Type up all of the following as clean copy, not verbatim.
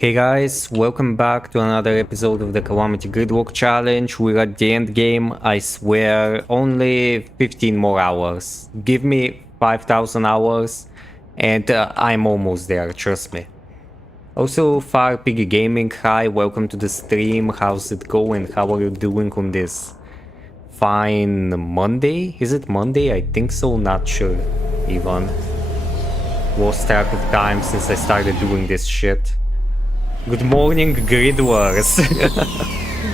Hey guys, welcome back to another episode of the Calamity Gridlocked challenge. We're at the end game, I swear, only 15 more hours. Give me 5,000 hours and I'm almost there, trust me. Also, Far Piggy Gaming, hi, welcome to the stream. How's it going? How are you doing on this fine Monday? Is it Monday? I think so, not sure even. Lost track of time since I started doing this shit. Good morning, Grid Wars.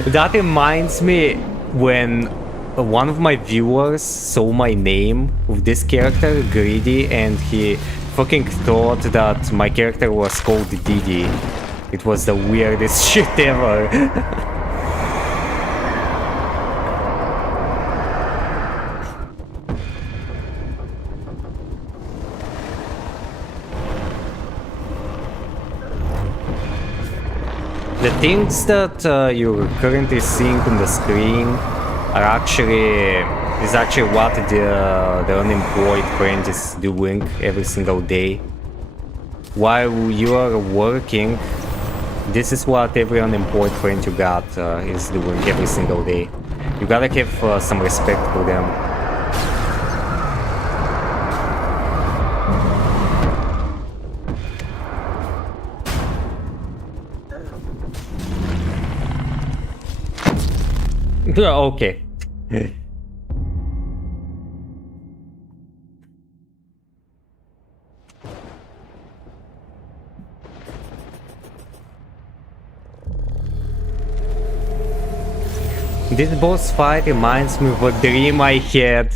That reminds me when one of my viewers saw my name with this character, Greedy, and he fucking thought that my character was called Didi. It was the weirdest shit ever. The things that you're currently seeing on the screen is actually what the unemployed friend is doing every single day. While you are working, this is what every unemployed friend you got is doing every single day. You gotta have some respect for them. Okay. This boss fight reminds me of a dream I had.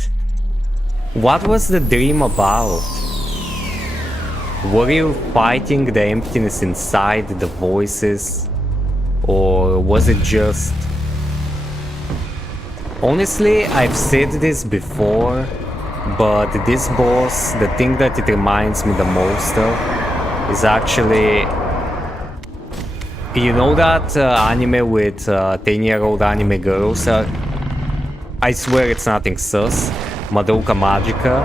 What was the dream about? Were you fighting the emptiness inside the voices? Or was it just... Honestly, I've said this before, but this boss, the thing that it reminds me the most of is actually... You know that anime with 10-year-old anime girls? I swear it's nothing sus. Madoka Magica,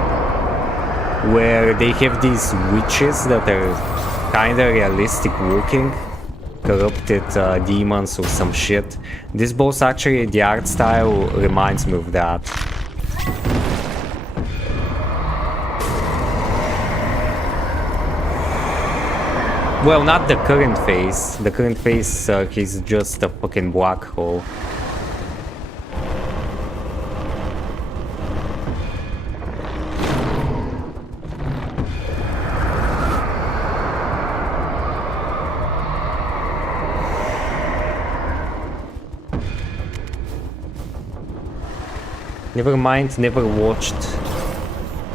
where they have these witches that are kinda realistic looking. Corrupted demons or some shit. This boss actually, the art style reminds me of that. Well, not the current phase. The current phase, he's just a fucking black hole. Never mind, never watched.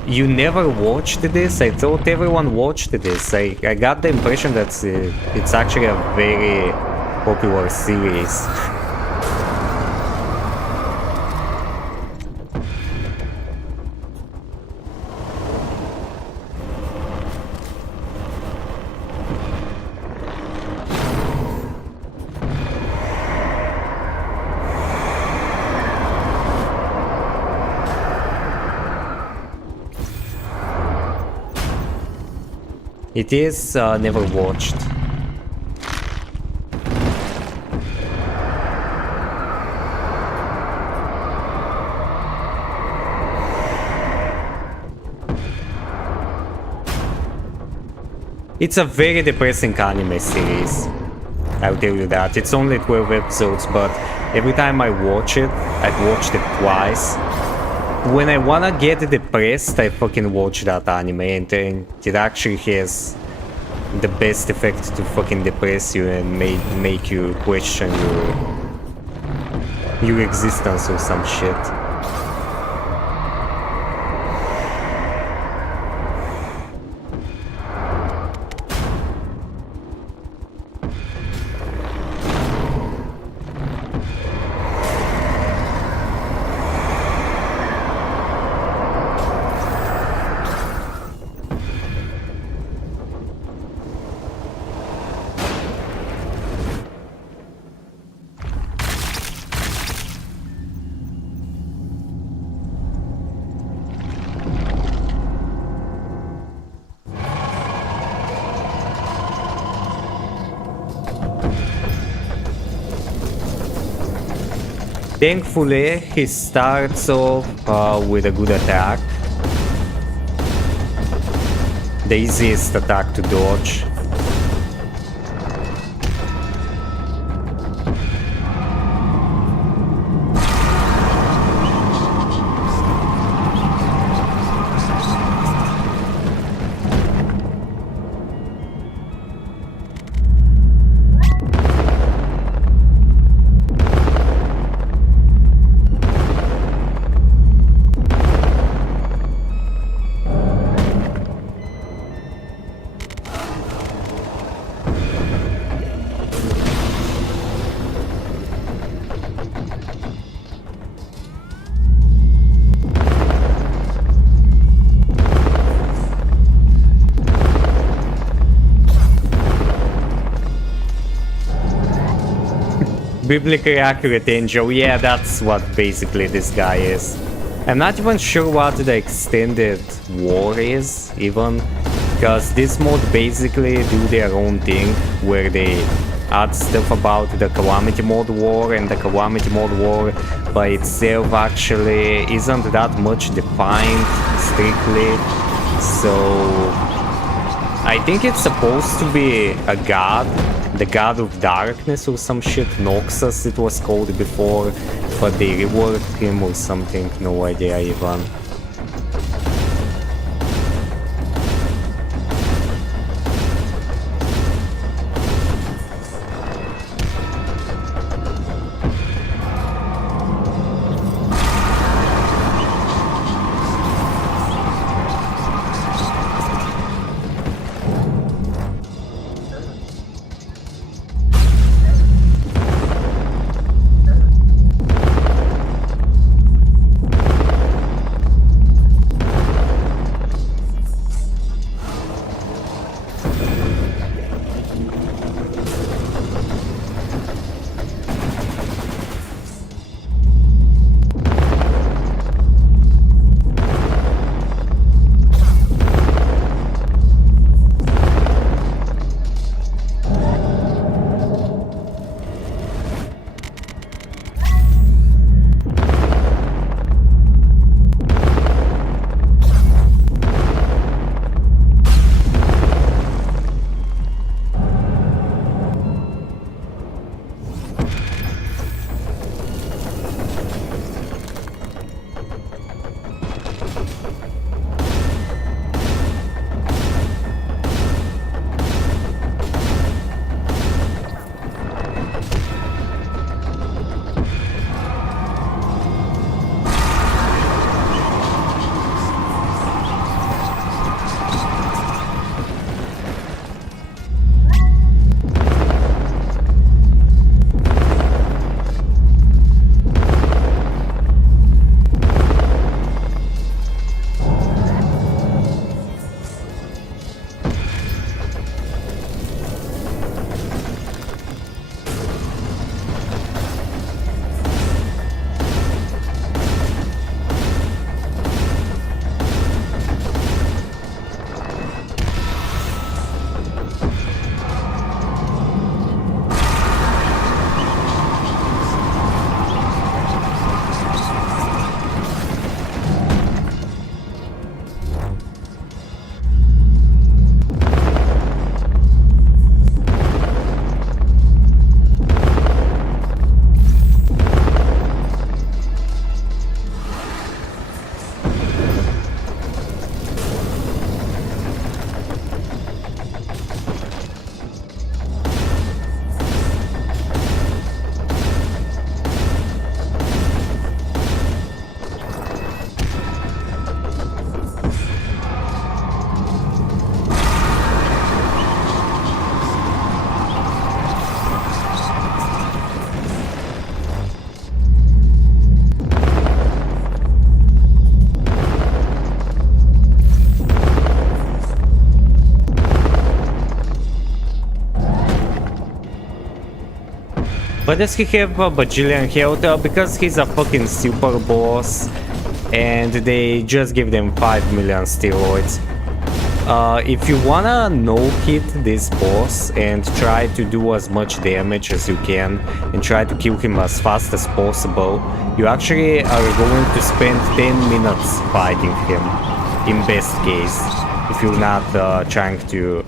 You never watched this? I thought everyone watched this. I got the impression that it's actually a very popular series. It is never watched. It's a very depressing anime series. I'll tell you that. It's only 12 episodes, but every time I watch it, I've watched it twice. When I wanna get depressed, I fucking watch that anime, and it actually has the best effect to fucking depress you and make you question your existence or some shit. Thankfully, he starts off with a good attack. The easiest attack to dodge. Biblically accurate angel, yeah, that's what basically this guy is. I'm not even sure what the extended war is, even, because this mod basically do their own thing, where they add stuff about the Calamity mod war, and the Calamity mod war by itself actually isn't that much defined, strictly, so I think it's supposed to be a god, the god of darkness or some shit, Noxus it was called before, but they reworked him or something, no idea even. But does he have a bajillion health? Because he's a fucking super boss and they just give them 5 million steroids. If you wanna no-hit this boss and try to do as much damage as you can and try to kill him as fast as possible, you actually are going to spend 10 minutes fighting him, in best case, if you're not trying to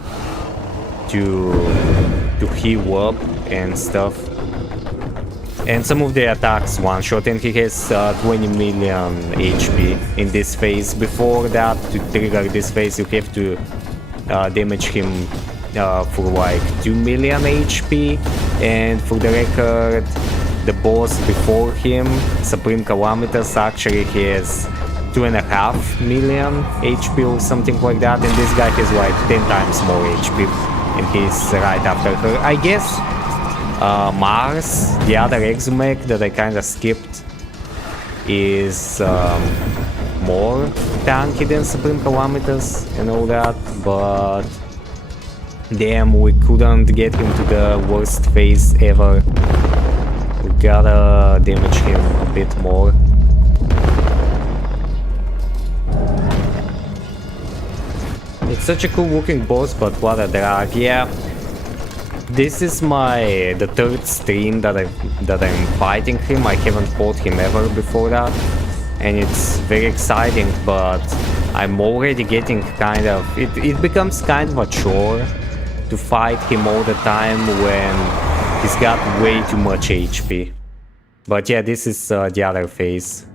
heal up and stuff. And some of the attacks one-shot, and he has 20 million HP in this phase. Before that, to trigger this phase, you have to damage him for like 2 million HP. And for the record, the boss before him, Supreme Calamitous, actually has 2.5 million HP or something like that. And this guy has like 10 times more HP, and he's right after her. I guess Mars, the other exomech that I kinda skipped, is more tanky than Supreme Calamitous and all that, but damn, we couldn't get him to the worst phase ever. We gotta damage him a bit more. It's such a cool looking boss, but what a drag. Yeah. This is the third stream that I'm fighting him. I haven't fought him ever before that, and it's very exciting, but I'm already getting kind of... It becomes kind of a chore to fight him all the time when he's got way too much HP. But yeah, this is the other phase.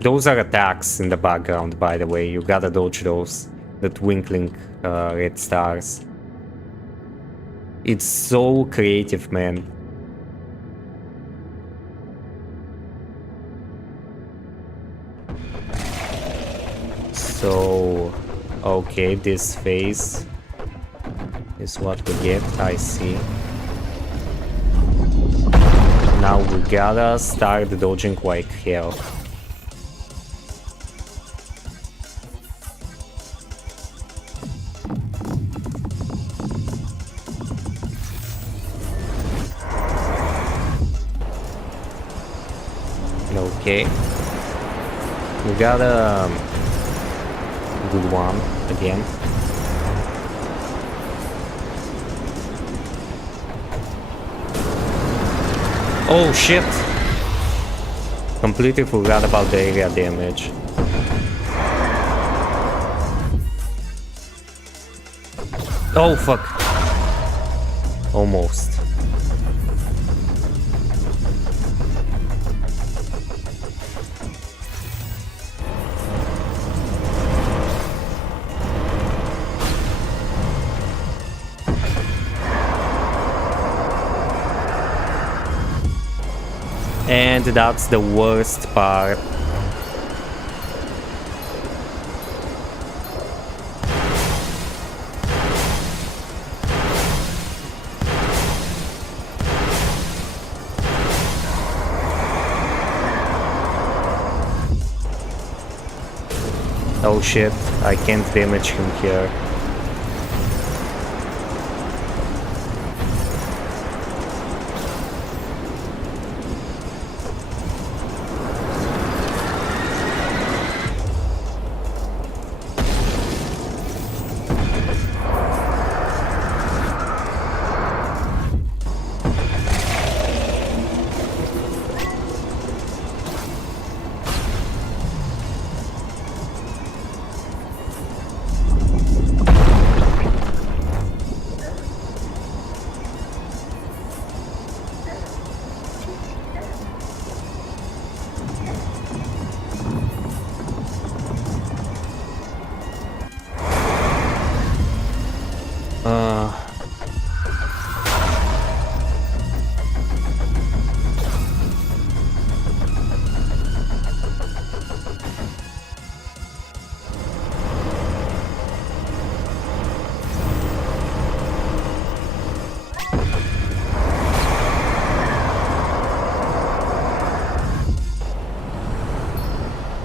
Those are attacks in the background, by the way. You gotta dodge those. The twinkling red stars. It's so creative, man. So, okay, this phase is what we get, I see. Now we gotta start dodging like hell. Okay, we got a good one again. Oh shit! Completely forgot about the area damage. Oh fuck! Almost. And that's the worst part. Oh shit, I can't damage him here.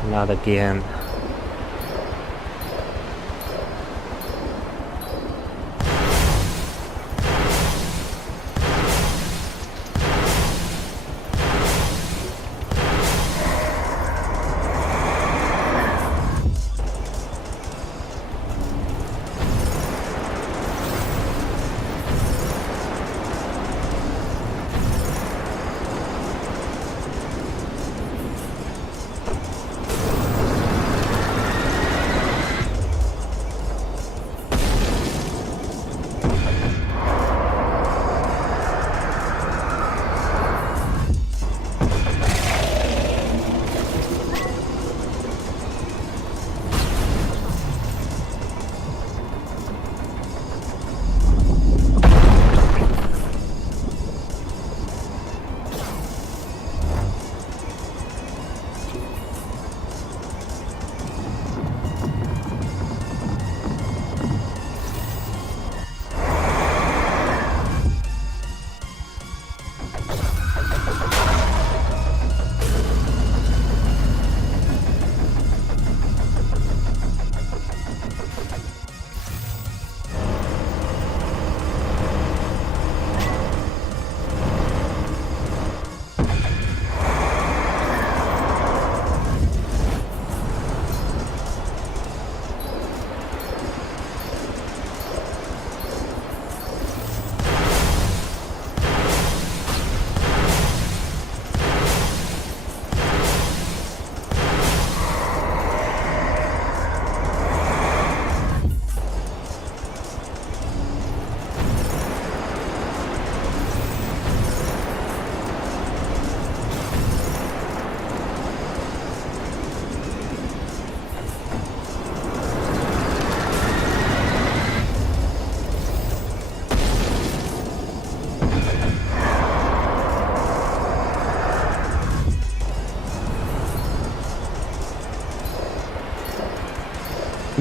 Not again.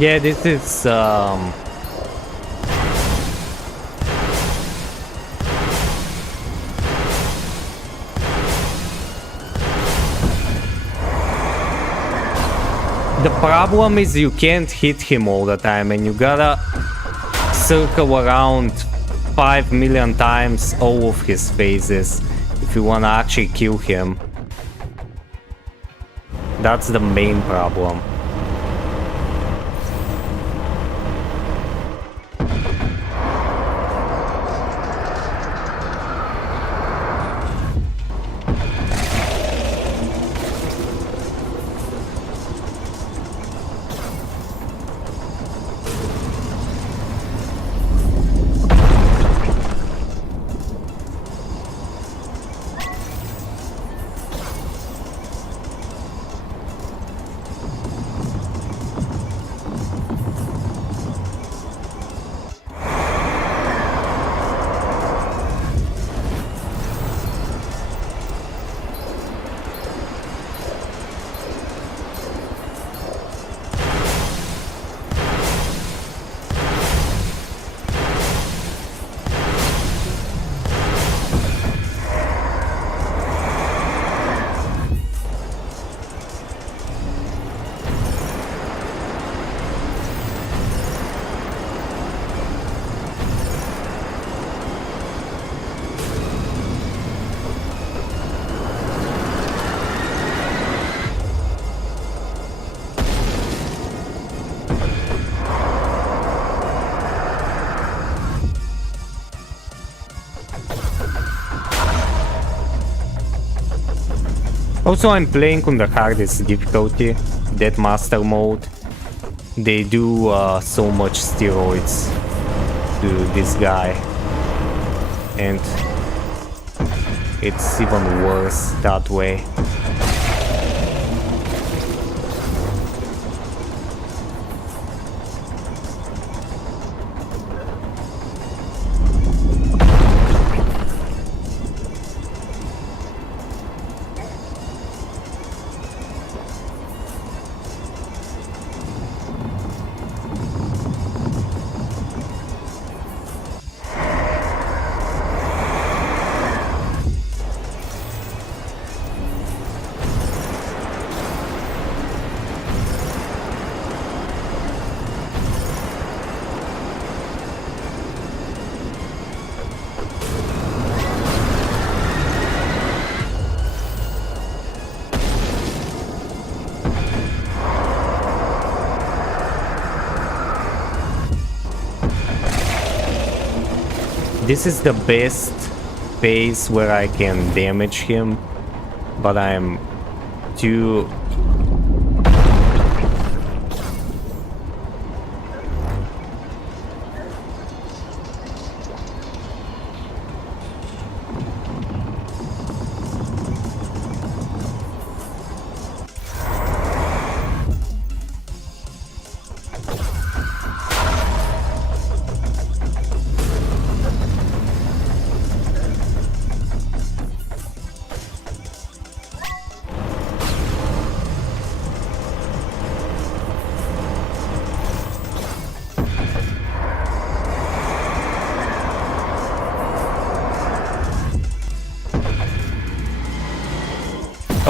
Yeah, this is the problem is you can't hit him all the time, and you gotta circle around 5 million times all of his phases if you wanna actually kill him. That's the main problem. Also, I'm playing on the hardest difficulty, Death Master mode. They do so much steroids to this guy, and it's even worse that way. This is the best phase where I can damage him, but I'm too...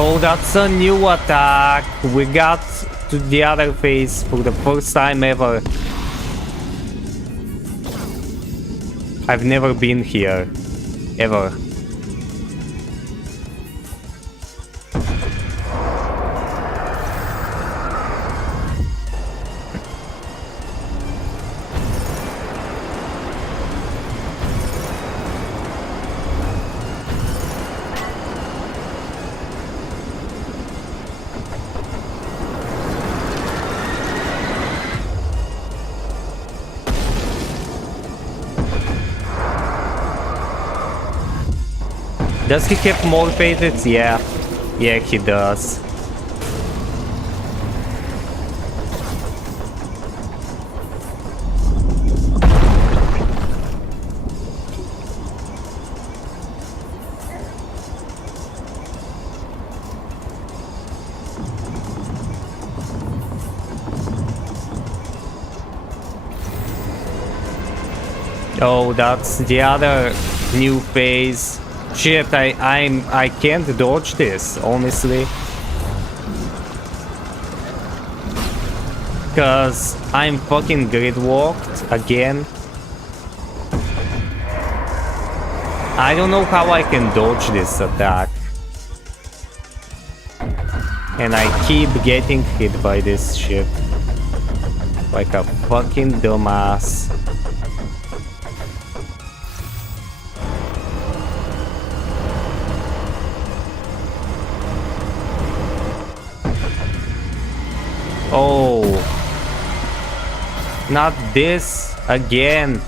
Oh, that's a new attack. We got to the other phase for the first time ever. I've never been here, ever. Does he have more phases? Yeah. Yeah, he does. Oh, that's the other new phase. Shit, I can't dodge this, honestly. Cause I'm fucking gridlocked again. I don't know how I can dodge this attack. And I keep getting hit by this shit. Like a fucking dumbass. Oh. Not this again.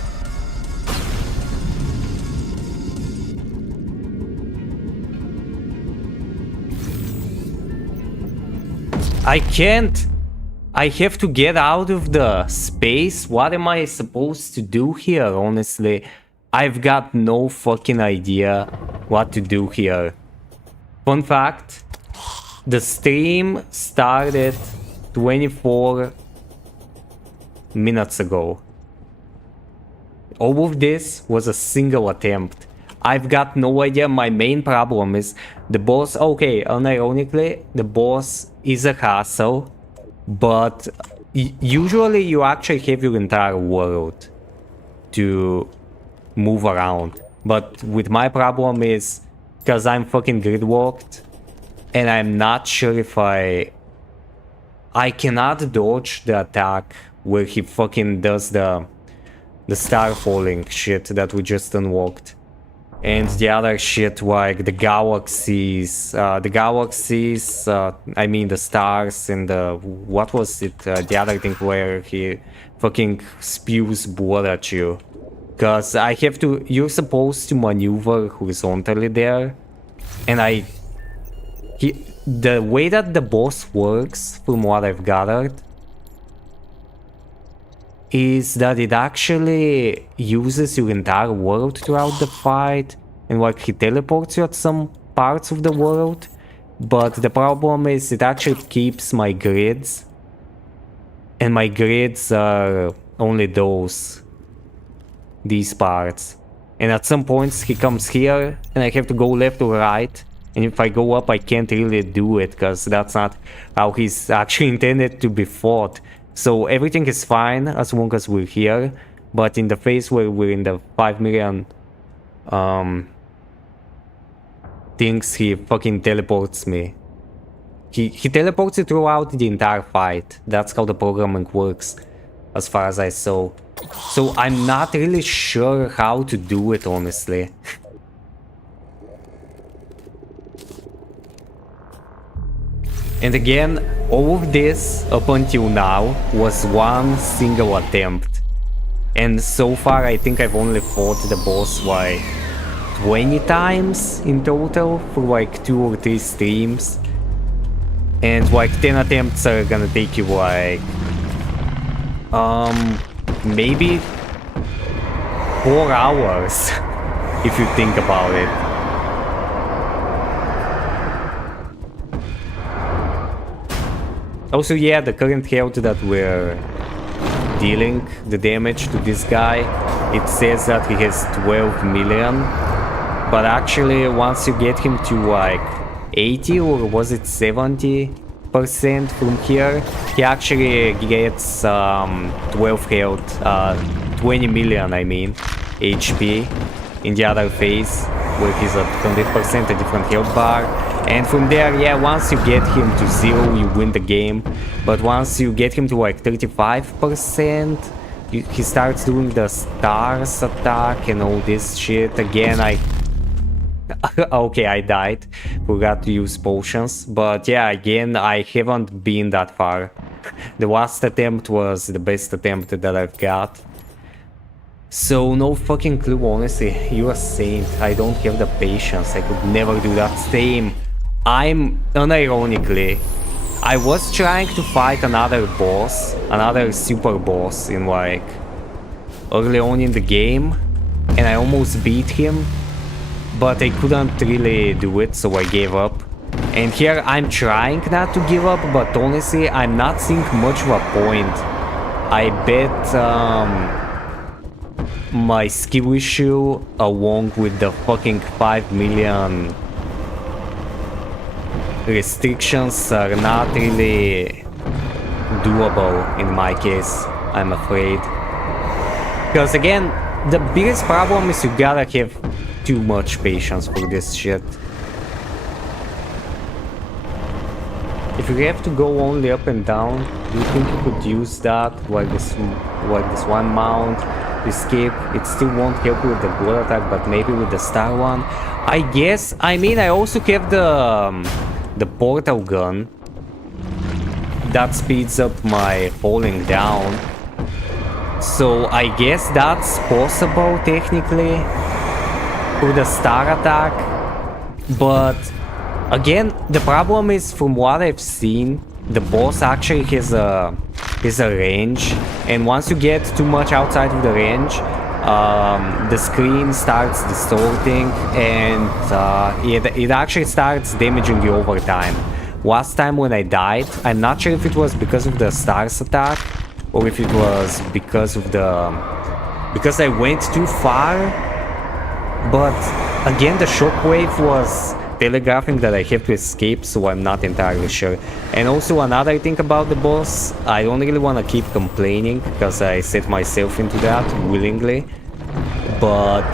I can't. I have to get out of the space. What am I supposed to do here, honestly? I've got no fucking idea what to do here. Fun fact, the stream started 24 minutes ago. All of this was a single attempt. I've got no idea. My main problem is the boss. Okay, unironically, the boss is a hassle, but usually you actually have your entire world to move around. But with my problem is because I'm fucking gridlocked and I'm not sure if I cannot dodge the attack where he fucking does the star falling shit that we just unlocked. And the other shit like the galaxies, I mean the stars and what was it, the other thing where he fucking spews blood at you. Cause you're supposed to maneuver horizontally there. And the way that the boss works, from what I've gathered, is that it actually uses your entire world throughout the fight, and like he teleports you at some parts of the world. But the problem is it actually keeps my grids, and my grids are only these parts. And at some points he comes here and I have to go left or right, and if I go up I can't really do it because that's not how he's actually intended to be fought. So everything is fine as long as we're here, but in the phase where we're in the 5 million things, he fucking teleports me. He teleports you throughout the entire fight. That's how the programming works, as far as I saw. So I'm not really sure how to do it, honestly. And again, all of this up until now was one single attempt. And so far I think I've only fought the boss like 20 times in total for like 2 or 3 streams. And like 10 attempts are gonna take you like maybe 4 hours if you think about it. Also, yeah, the current health that we're dealing, the damage to this guy, it says that he has 12 million. But actually, once you get him to like 80 or was it 70% from here, he actually gets 12 health, 20 million, I mean, HP in the other phase, where he's at 100% a different health bar. And from there, yeah, once you get him to 0, you win the game. But once you get him to like 35%, he starts doing the stars attack and all this shit. Again, okay, I died. Forgot to use potions. But yeah, again, I haven't been that far. The last attempt was the best attempt that I've got. So no fucking clue, honestly. You're a saint. I don't have the patience. I could never do that. Same. Unironically, I was trying to fight another boss, another super boss in like early on in the game, and I almost beat him, but I couldn't really do it, so I gave up. And here I'm trying not to give up, but honestly I'm not seeing much of a point. I bet my skill issue along with the fucking 5 million restrictions are not really doable in my case, I'm afraid. Because again, the biggest problem is you gotta have too much patience for this shit. If you have to go only up and down, do you think you could use that like this one mount to escape? It still won't help you with the blood attack, but maybe with the star one. I guess. I mean, I also have the portal gun that speeds up my falling down. So I guess that's possible technically for the star attack, but again, the problem is, from what I've seen, the boss actually has a range, and once you get too much outside of the range, the screen starts distorting, and it actually starts damaging you over time. Last time when I died, I'm not sure if it was because of the stars attack, or if it was because I went too far, but again, the shockwave was telegraphing that I have to escape, so I'm not entirely sure. And also another thing about the boss, I don't really want to keep complaining because I set myself into that willingly, but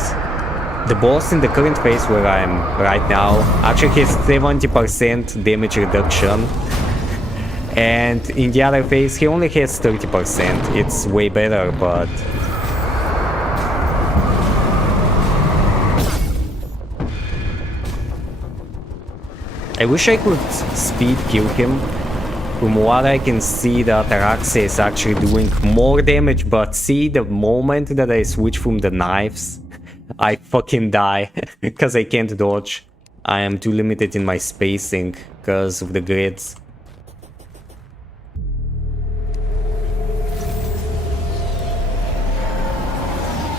the boss in the current phase where I'm right now actually has 70% damage reduction, and in the other phase he only has 30%. It's way better, but I wish I could speed kill him. From what I can see, the Ataraxia is actually doing more damage, but see, the moment that I switch from the knives, I fucking die because I can't dodge. I am too limited in my spacing because of the grids.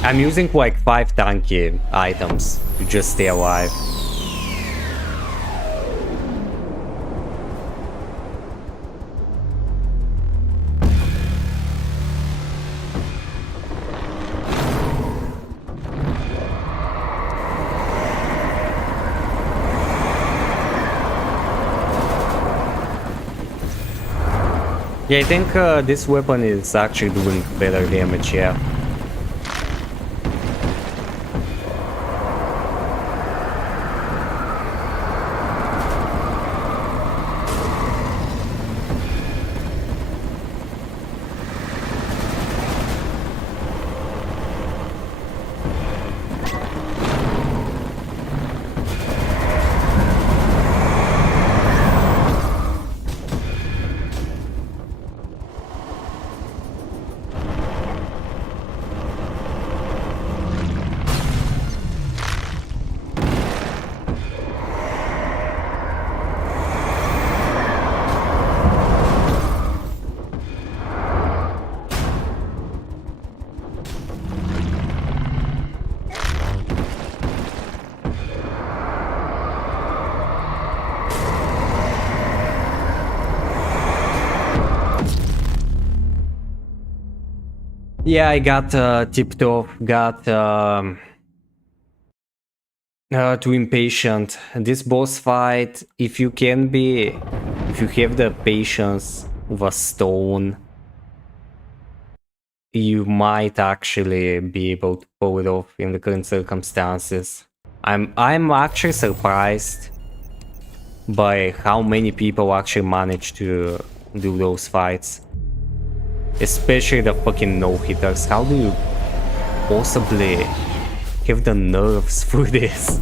I'm using like 5 tanky items to just stay alive. Yeah, I think this weapon is actually doing better damage, yeah. Yeah, I got tipped off, got too impatient. This boss fight, if you have the patience of a stone, you might actually be able to pull it off in the current circumstances. I'm actually surprised by how many people actually manage to do those fights. Especially the fucking no-hitters. How do you possibly have the nerves for this?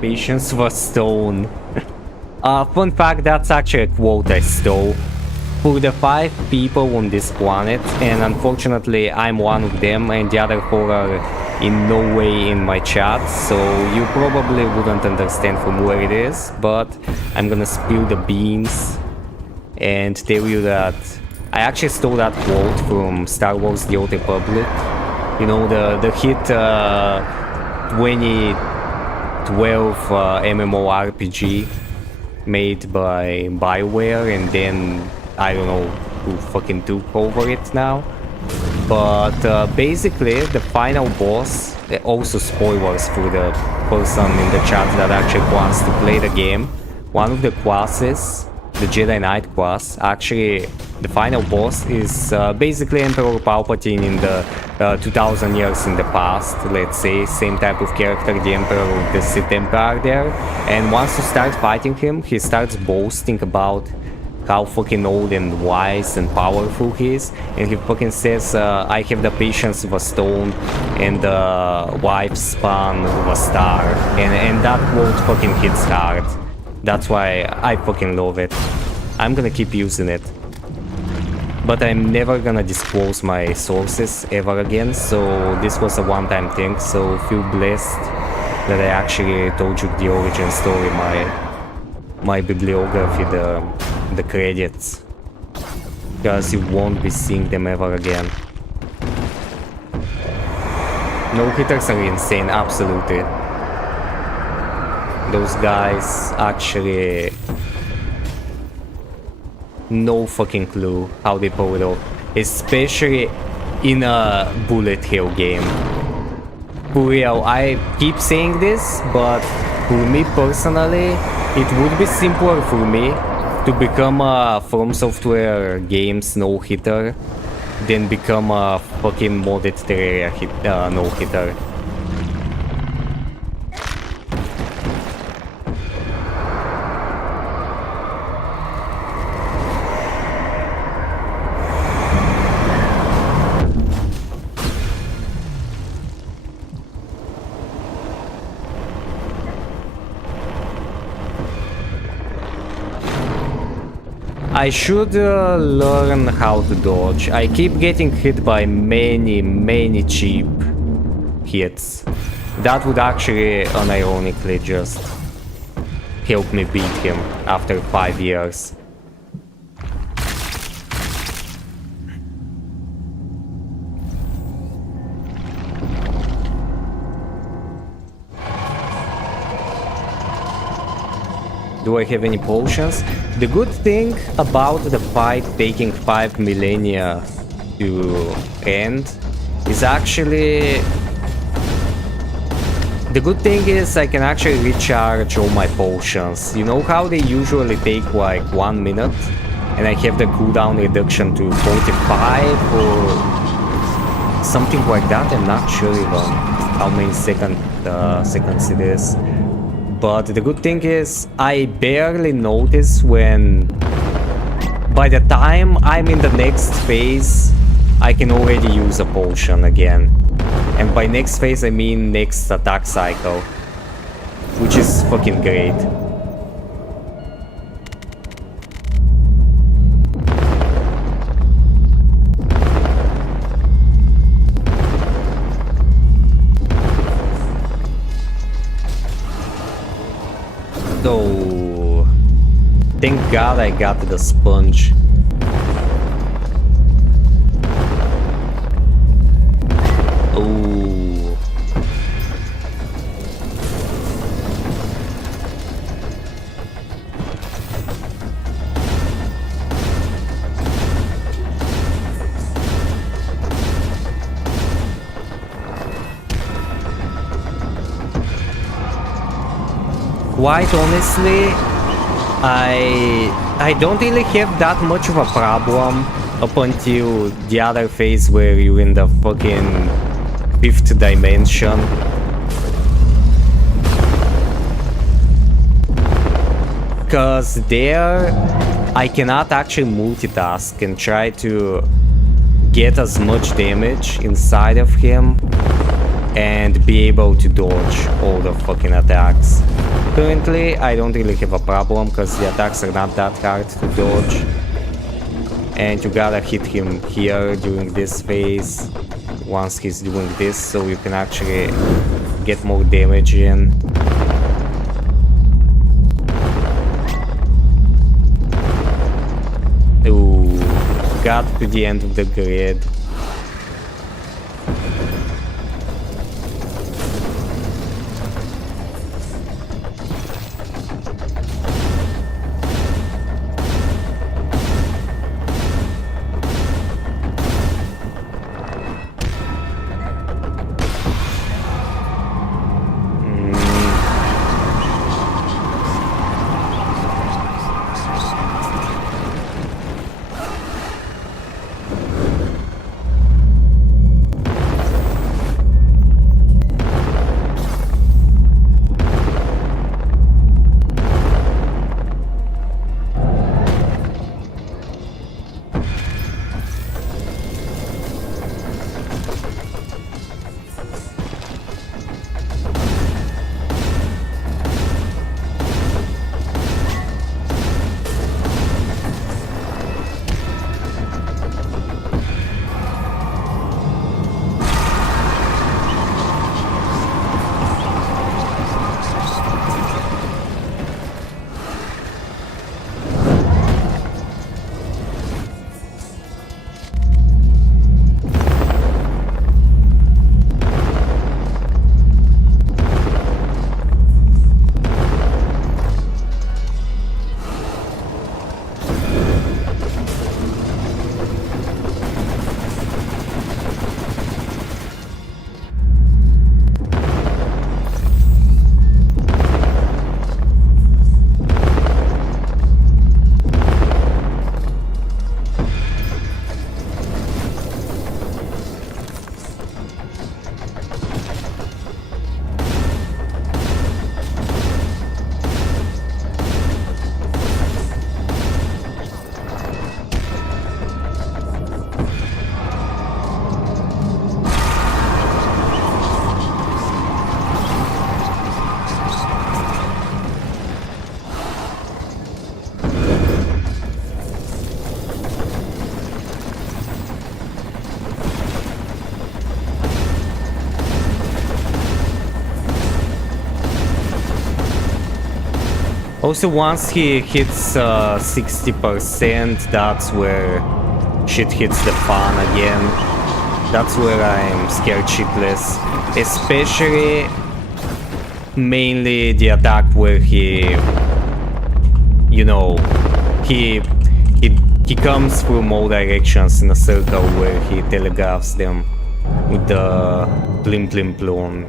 Patience was stone. Fun fact, that's actually a quote I stole. For the 5 people on this planet, and unfortunately I'm one of them, and the other 4 are in no way in my chat, so you probably wouldn't understand from where it is, but I'm gonna spill the beans and tell you that I actually stole that quote from Star Wars The Old Republic. You know, the hit 2012 MMORPG made by BioWare, and then, I don't know, who fucking took over it now. But basically, the final boss, also spoilers for the person in the chat that actually wants to play the game, one of the classes, the Jedi Knight class, actually the final boss is basically Emperor Palpatine in the 2000 years in the past, let's say, same type of character, the Emperor of the Sith Empire there. And once you start fighting him, he starts boasting about how fucking old and wise and powerful he is, and he fucking says, I have the patience of a stone and the lifespan of a star, and that quote fucking hits hard. That's why I fucking love it. I'm gonna keep using it, but I'm never gonna disclose my sources ever again, so this was a one-time thing, so feel blessed that I actually told you the origin story, my bibliography, the credits, because you won't be seeing them ever again. No hitters are insane, absolutely. Those guys actually no fucking clue how they pull it off, especially in a bullet hell game. For real, I keep saying this, but for me personally, it would be simpler for me to become a From Software Games no-hitter than become a fucking modded Terraria no-hitter. I should learn how to dodge. I keep getting hit by many cheap hits. That would actually unironically just help me beat him after 5 years. Do I have any potions? The good thing about the fight taking 5 millennia to end is actually... The good thing is I can actually recharge all my potions. You know how they usually take like 1 minute? And I have the cooldown reduction to 45 or something like that. I'm not sure even how many seconds it is. But the good thing is, I barely notice when, by the time I'm in the next phase, I can already use a potion again. And by next phase I mean next attack cycle, which is fucking great. So, thank God I got the sponge. Oh. Quite honestly, I don't really have that much of a problem up until the other phase where you're in the fucking 5th dimension. Cause there I cannot actually multitask and try to get as much damage inside of him and be able to dodge all the fucking attacks. Currently, I don't really have a problem because the attacks are not that hard to dodge. And you gotta hit him here during this phase, once he's doing this, so you can actually get more damage in. Ooh, got to the end of the grid. Also, once he hits 60%, that's where shit hits the fan again. That's where I'm scared shitless. Especially, mainly the attack where he, you know, he comes through all directions in a circle where he telegraphs them with the blim blim blom,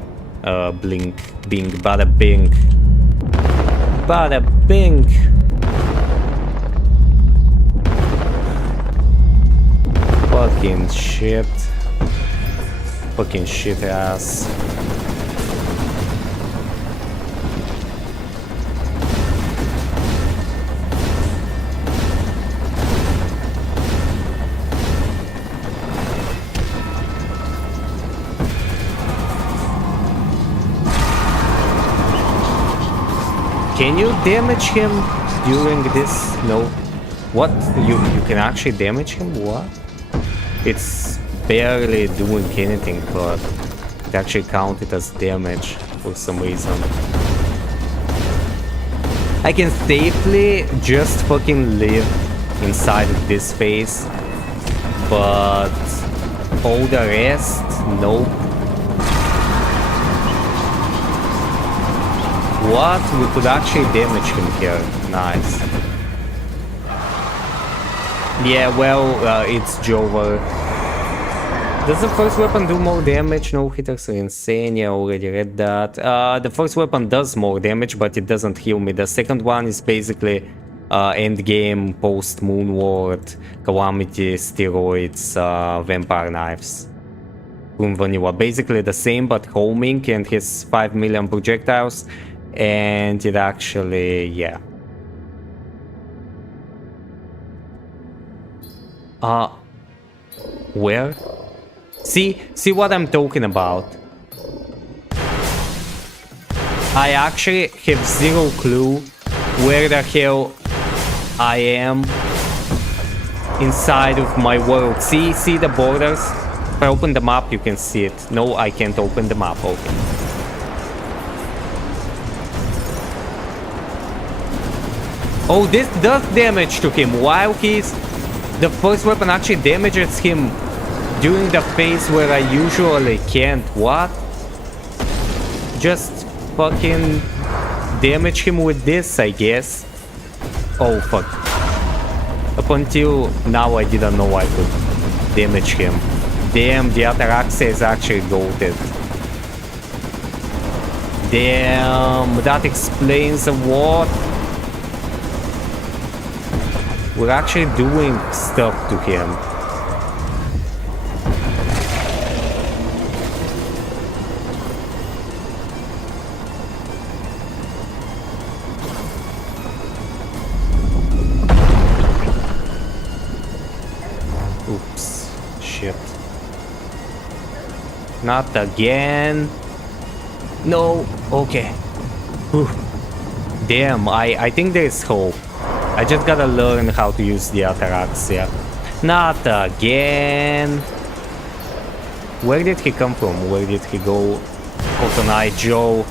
blink, bing, bada bing, bada bing. Fucking shit. Fucking shit ass. Can you damage him during this? No. What? You can actually damage him? What? It's barely doing anything, but it actually counted as damage for some reason. I can safely just fucking live inside of this phase, but all the rest, nope. What? We could actually damage him here. Nice. Yeah, well, it's Jover. Does the first weapon do more damage? No hitters are insane. Yeah, already read that. The first weapon does more damage, but it doesn't heal me. The second one is basically endgame, post-Moonward, Calamity, steroids, vampire knives. From Vanilla. Basically the same, but homing and his 5 million projectiles. And it actually, yeah. Where? See what I'm talking about. I actually have zero clue where the hell I am inside of my world. See the borders? If I open the map, you can see it. No, I can't open the map. Okay. Oh, this does damage to him while he's... The first weapon actually damages him during the phase where I usually can't. What? Just fucking damage him with this, I guess. Oh, fuck. Up until now, I didn't know I could damage him. Damn, the Ataraxia is actually goated. Damn, that explains a lot. We're actually doing stuff to him. Oops. Shit. Not again. No. Okay. Whew. Damn, I think there's hope. I just gotta learn how to use the Ataraxia. Not again. Where did he come from? Where did he go? Cotton Eye Joe.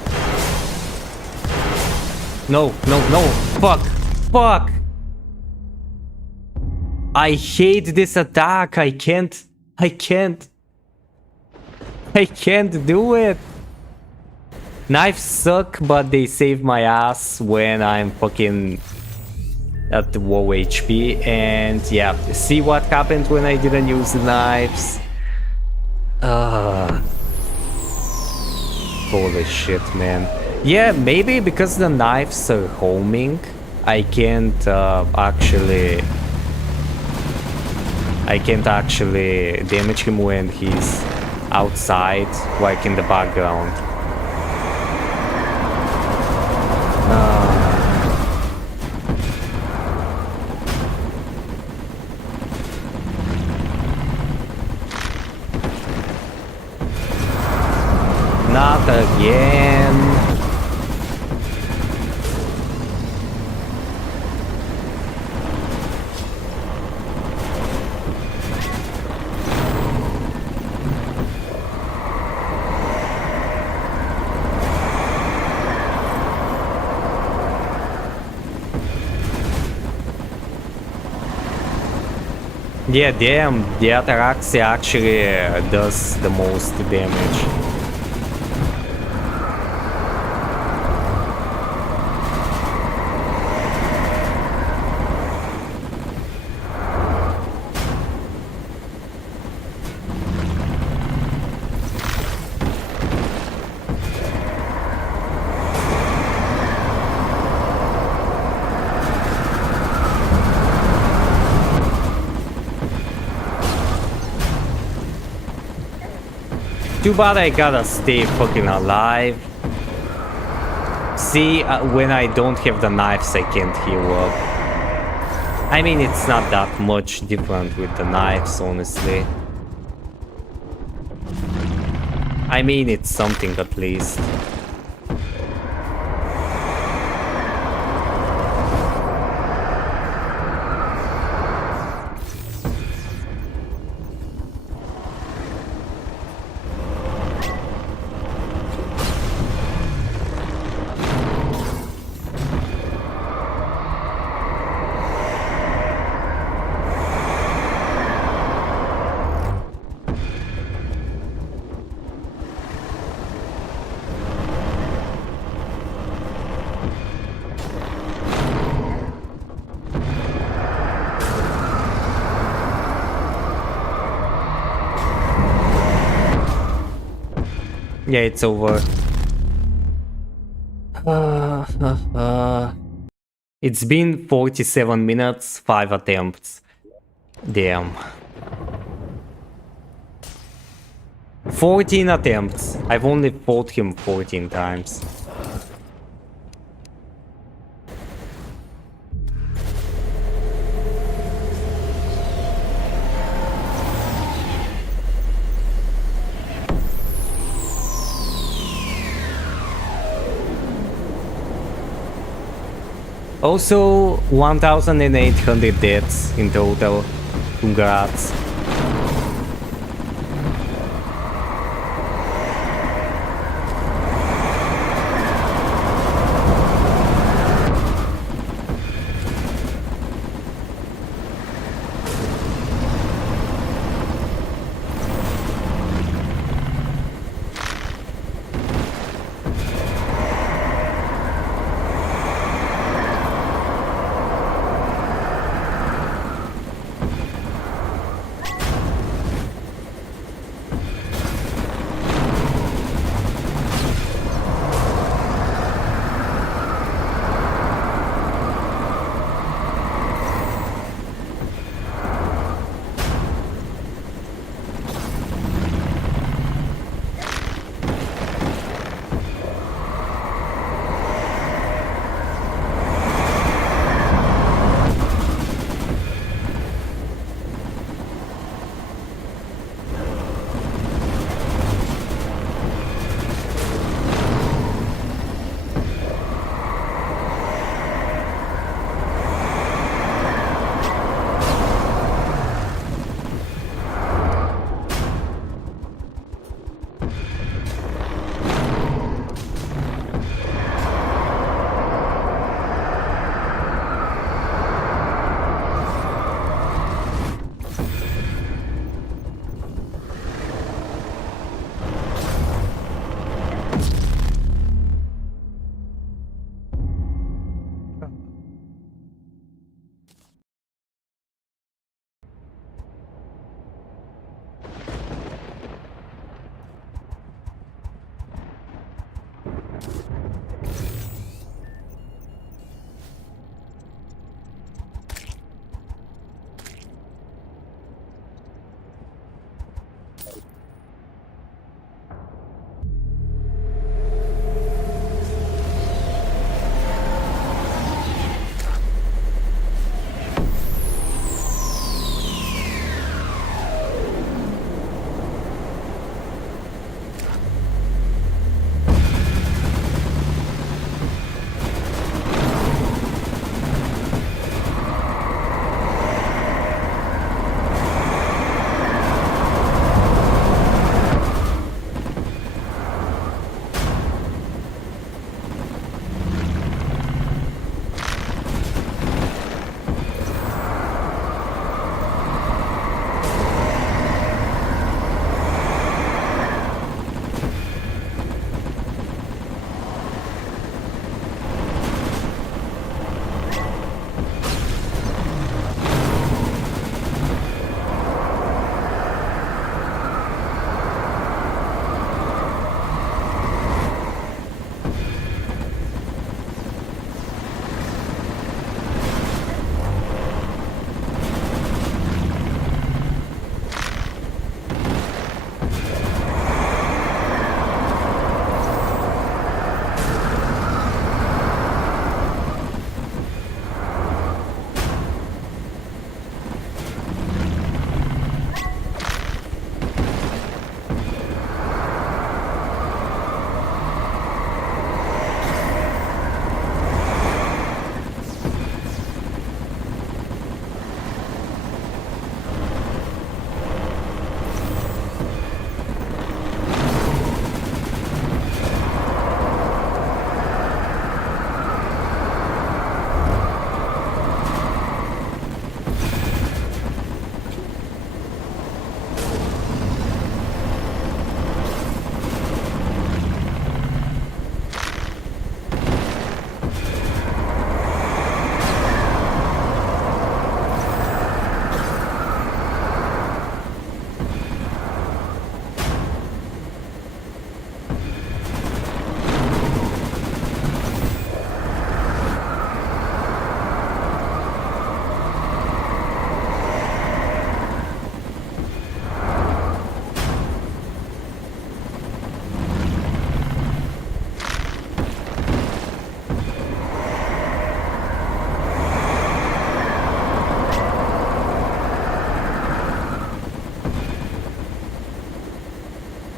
No, no, no. Fuck. Fuck. I hate this attack. I can't do it. Knives suck, but they save my ass when I'm fucking at the low HP. And yeah, see what happened when I didn't use the knives. Holy shit, man. Yeah, maybe because the knives are homing, I can't actually damage him when he's outside, like in the background. Not again. Yeah, damn, the Ataraxia actually does the most damage. Too bad I gotta stay fucking alive. See, when I don't have the knives, I can't heal up. I mean, it's not that much different with the knives, honestly. I mean, it's something at least. Yeah, it's over. It's been 47 minutes, 5 attempts. Damn. 14 attempts. I've only fought him 14 times. Also, 1,800 deaths in total. Congrats.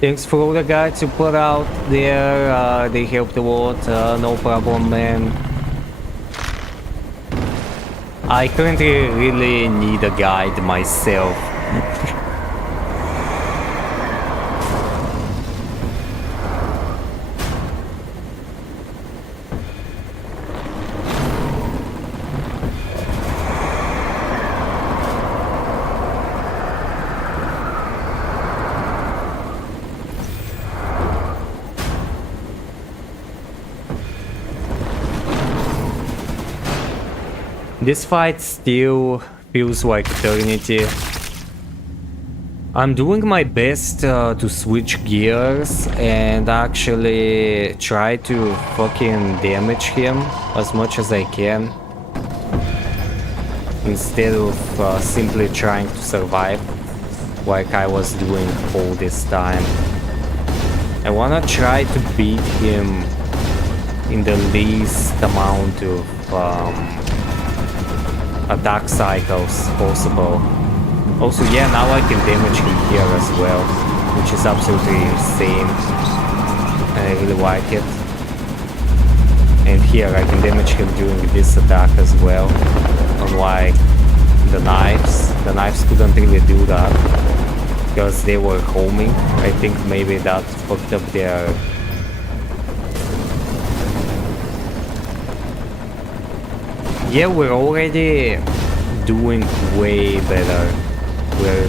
Thanks for all the guides you put out there. They helped a lot. No problem, man. I currently really need a guide myself. This fight still feels like eternity. I'm doing my best to switch gears and actually try to fucking damage him as much as I can, instead of simply trying to survive like I was doing all this time. I wanna try to beat him in the least amount of attack cycles possible. Also, yeah, now I can damage him here as well, which is absolutely insane. I really like it. And here I can damage him during this attack as well. Unlike the knives. The knives couldn't really do that because they were homing. I think maybe that fucked up their... Yeah, we're already doing way better. We're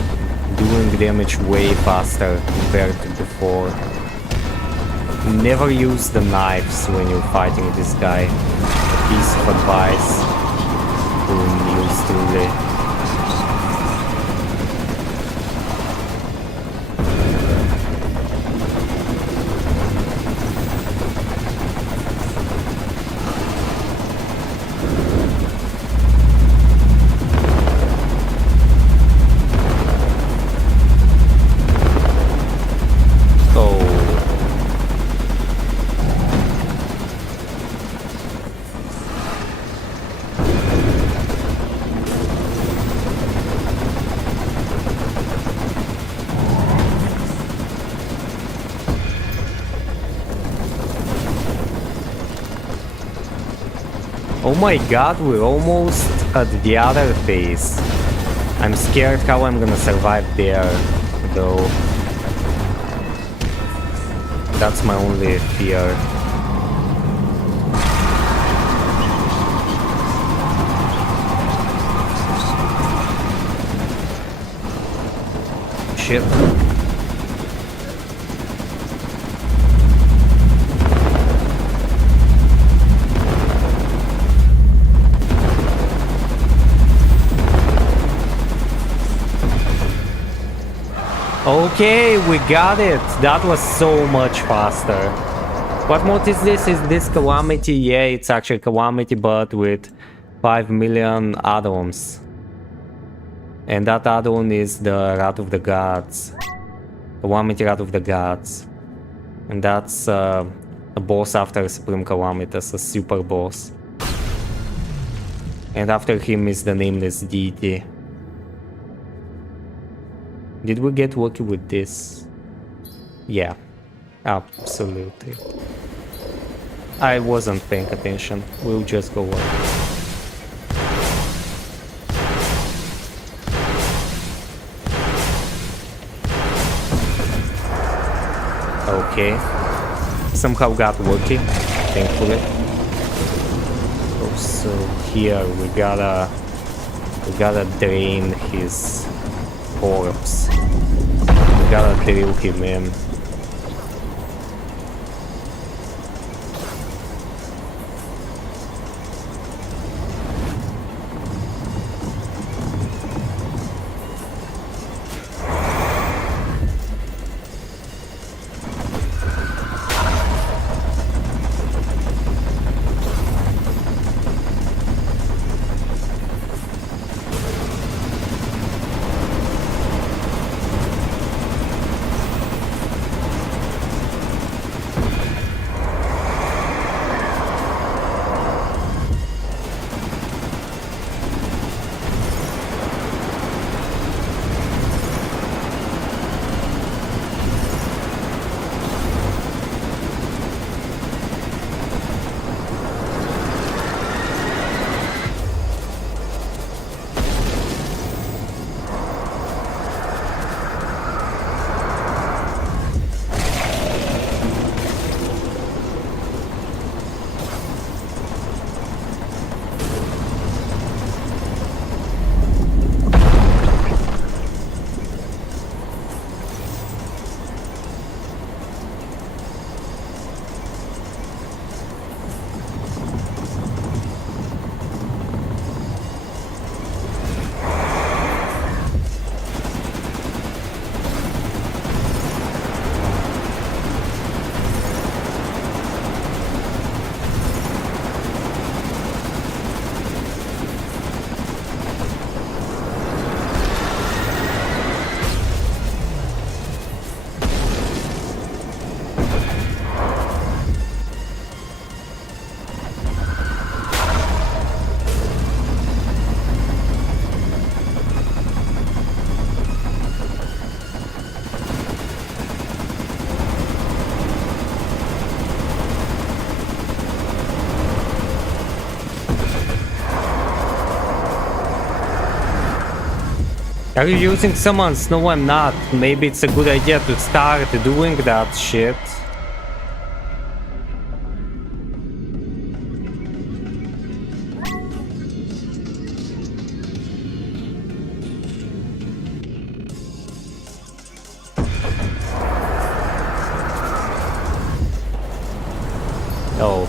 doing damage way faster compared to before. Never use the knives when you're fighting this guy. A piece of advice from yours truly. Oh my god, we're almost at the other phase. I'm scared how I'm gonna survive there, though. That's my only fear. Shit. Okay, we got it. That was so much faster. What mod is this? Is this Calamity? Yeah, it's actually Calamity, but with 5 million add-ons. And that add-on is the Wrath of the Gods. Calamity Wrath of the Gods. And that's a boss after Supreme Calamitas, a super boss. And after him is the Nameless Deity. Did we get lucky with this? Yeah, absolutely. I wasn't paying attention. We'll just go on. Okay. Somehow got lucky, thankfully. Oh, so here we gotta drain his corpse. We gotta drill him in. Are you using summons? No, I'm not. Maybe it's a good idea to start doing that shit. Oh.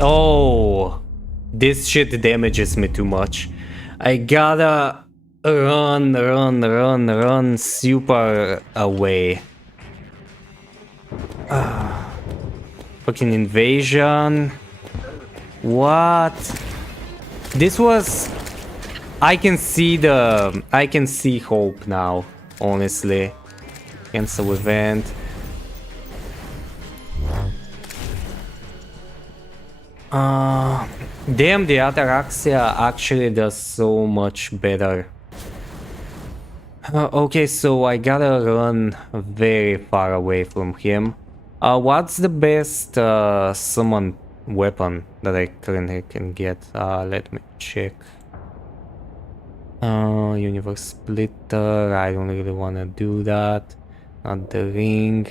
Oh, this shit damages me too much. I gotta run super away. Fucking invasion. What? This was... I can see hope now, honestly. Cancel event. Damn, the Ataraxia actually does so much better. Okay, so I gotta run very far away from him. What's the best summon weapon that I currently can get? Let me check. Universe Splitter, I don't really wanna do that. Not the ring.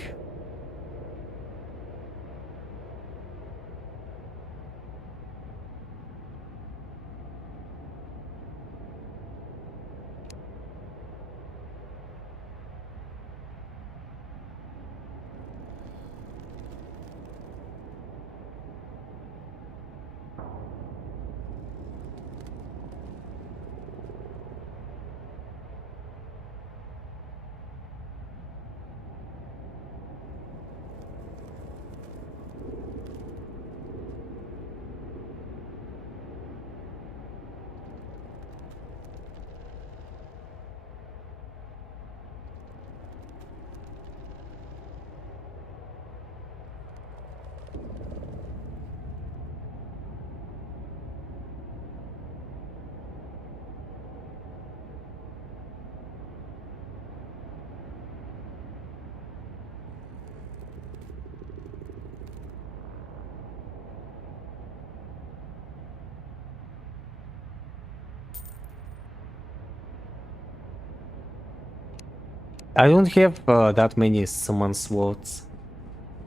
I don't have that many summon slots.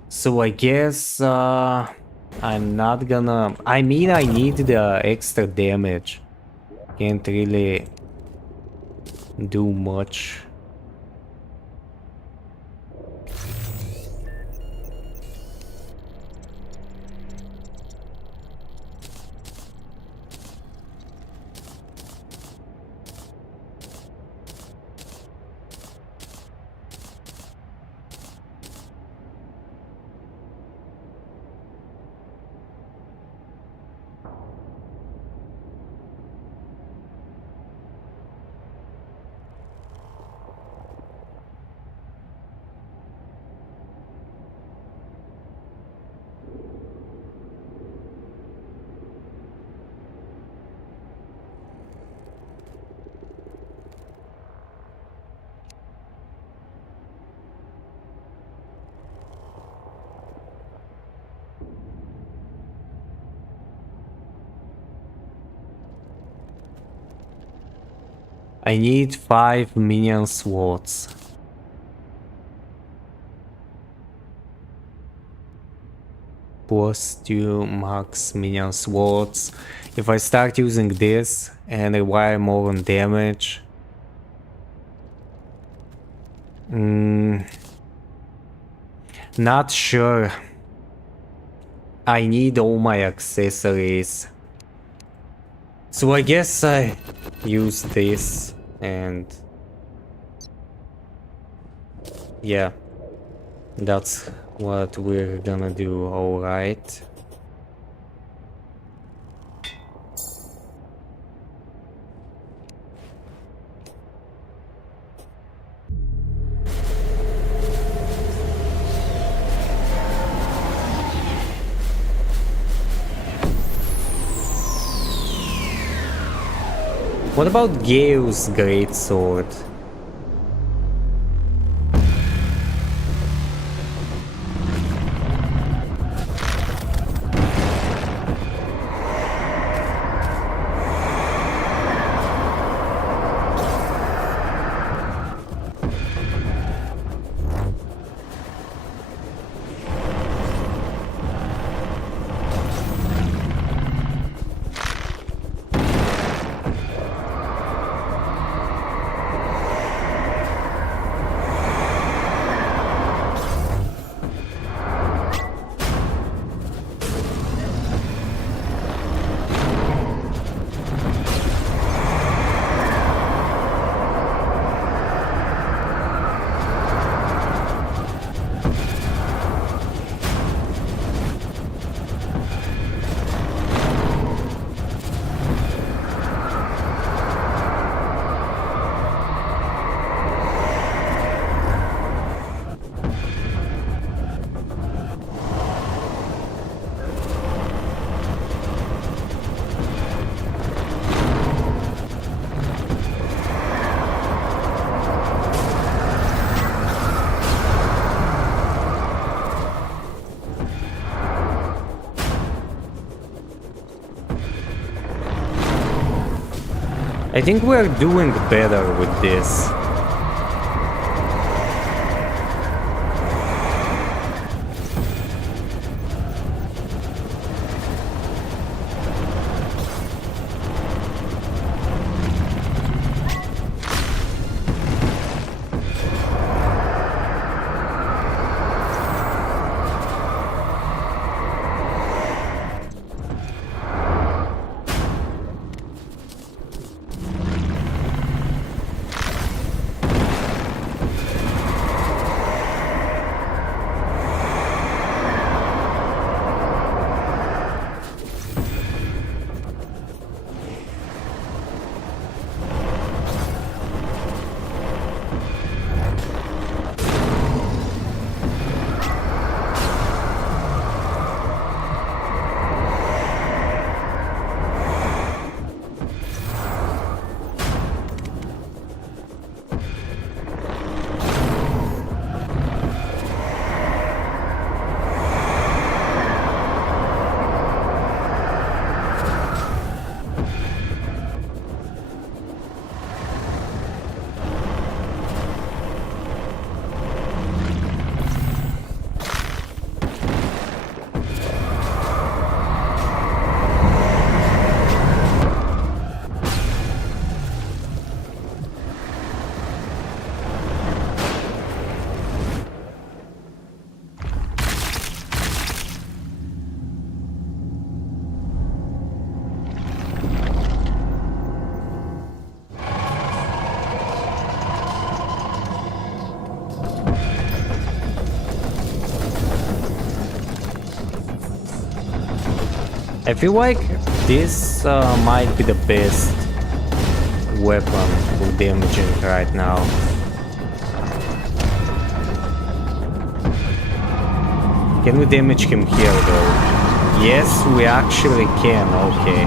So I guess I'm not gonna... I mean, I need the extra damage. Can't really do much. I need 5 minion slots. +2 max minion slots. If I start using this and rely more on damage, not sure. I need all my accessories. So I guess I use this and yeah, that's what we're gonna do, alright. What about Gale's greatsword? I think we're doing better with this. I feel like this might be the best weapon for damaging right now. Can we damage him here though? Yes, we actually can, okay.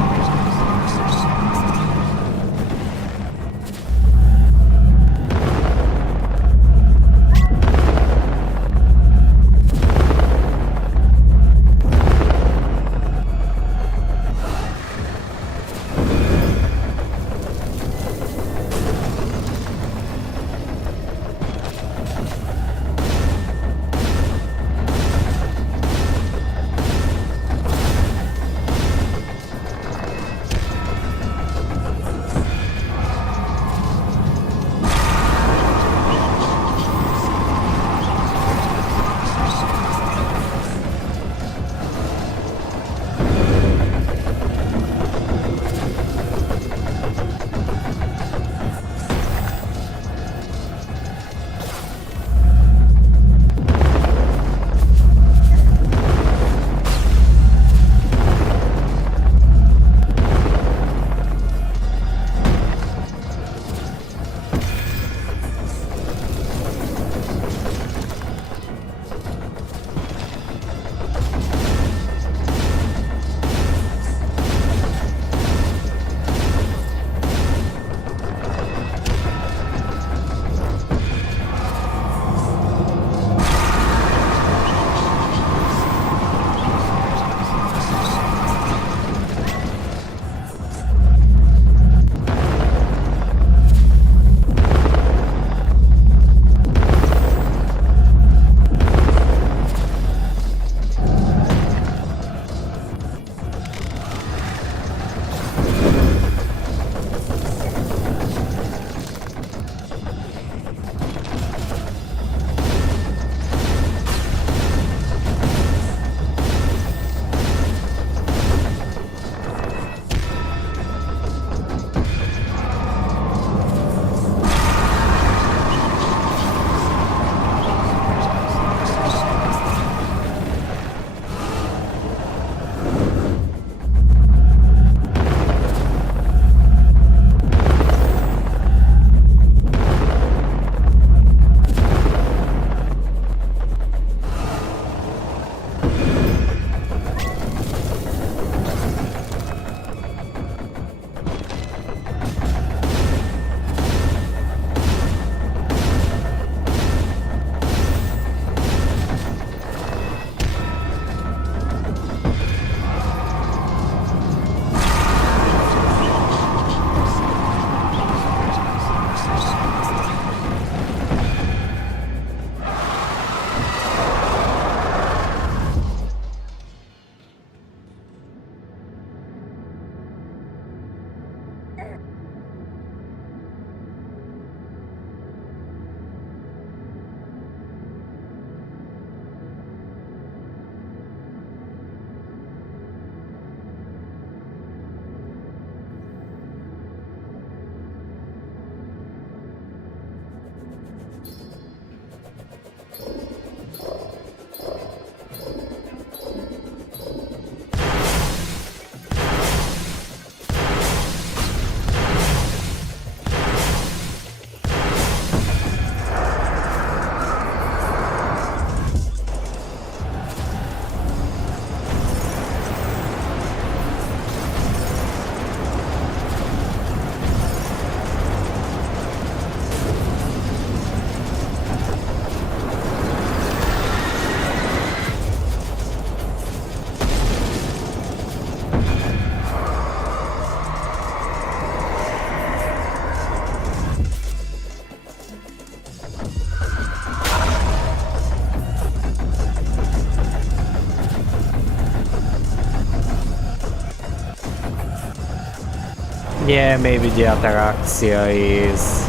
Yeah, maybe the Ataraxia is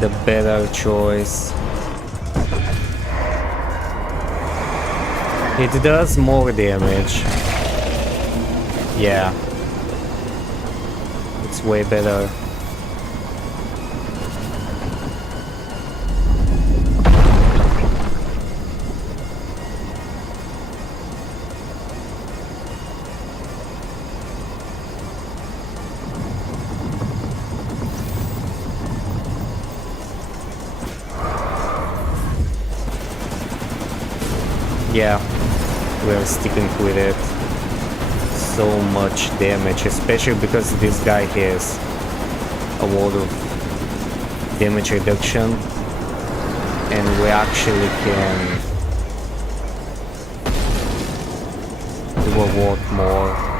the better choice. It does more damage. Yeah. It's way better. Yeah, we're sticking with it. So much damage, especially because this guy has a lot of damage reduction, and we actually can do a lot more.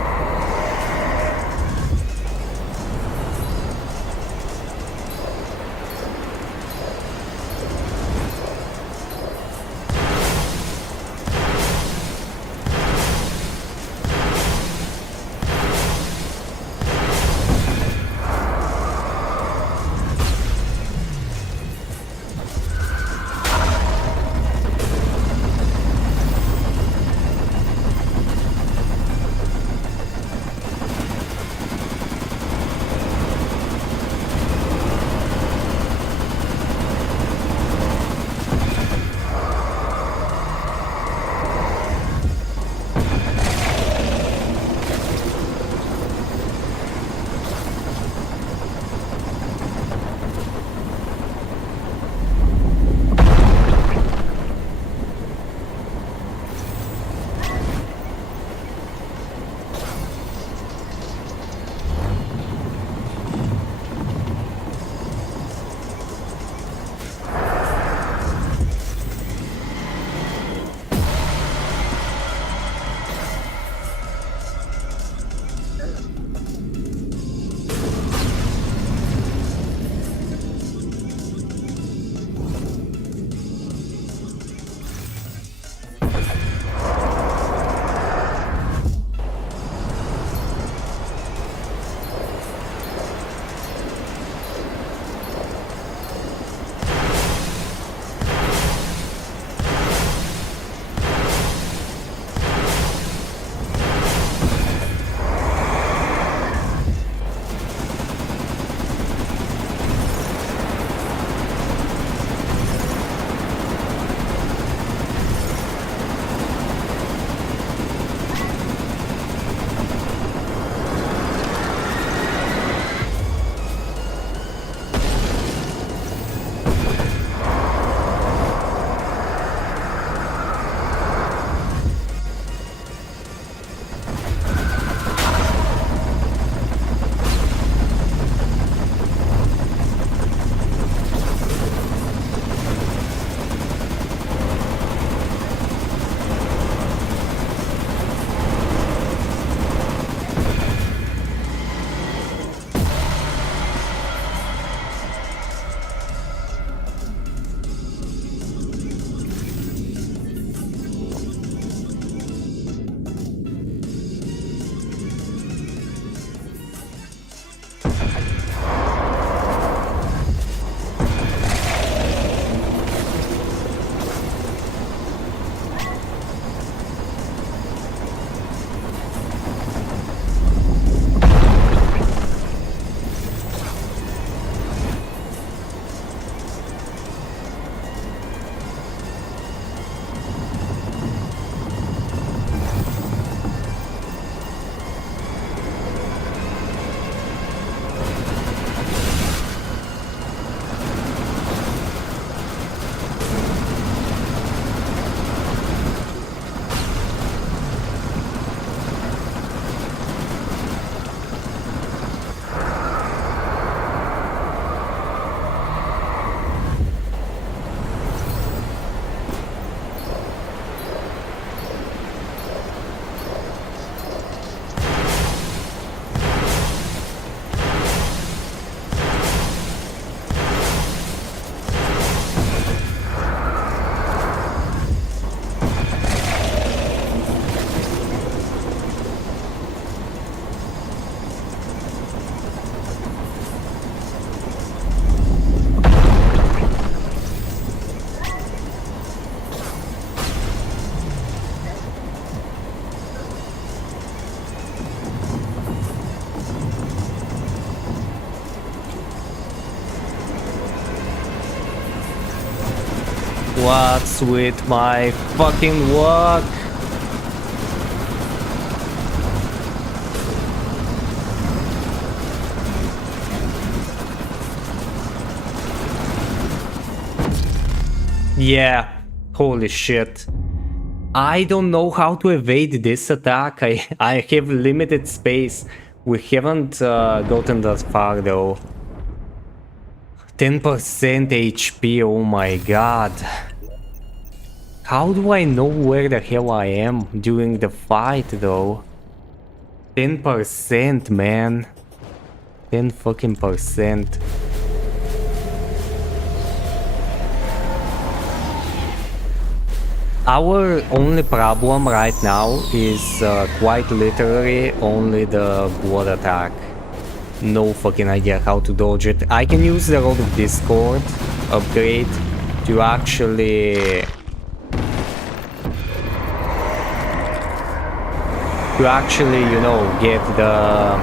What's with my fucking work? Yeah, holy shit. I don't know how to evade this attack. I have limited space. We haven't gotten that far though. 10% HP, oh my god. How do I know where the hell I am during the fight though? 10%, man. 10 fucking percent. Our only problem right now is quite literally only the blood attack. No fucking idea how to dodge it. I can use the Rod of Discord upgrade to actually you know, get the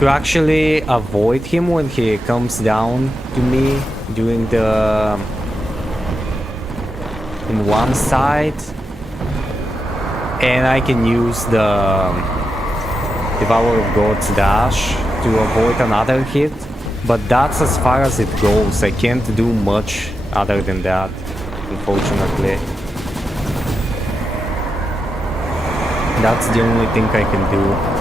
to actually avoid him when he comes down to me during the in one side, and I can use the Devour of God's dash to avoid another hit, but that's as far as it goes. I can't do much other than that, unfortunately. That's the only thing I can do.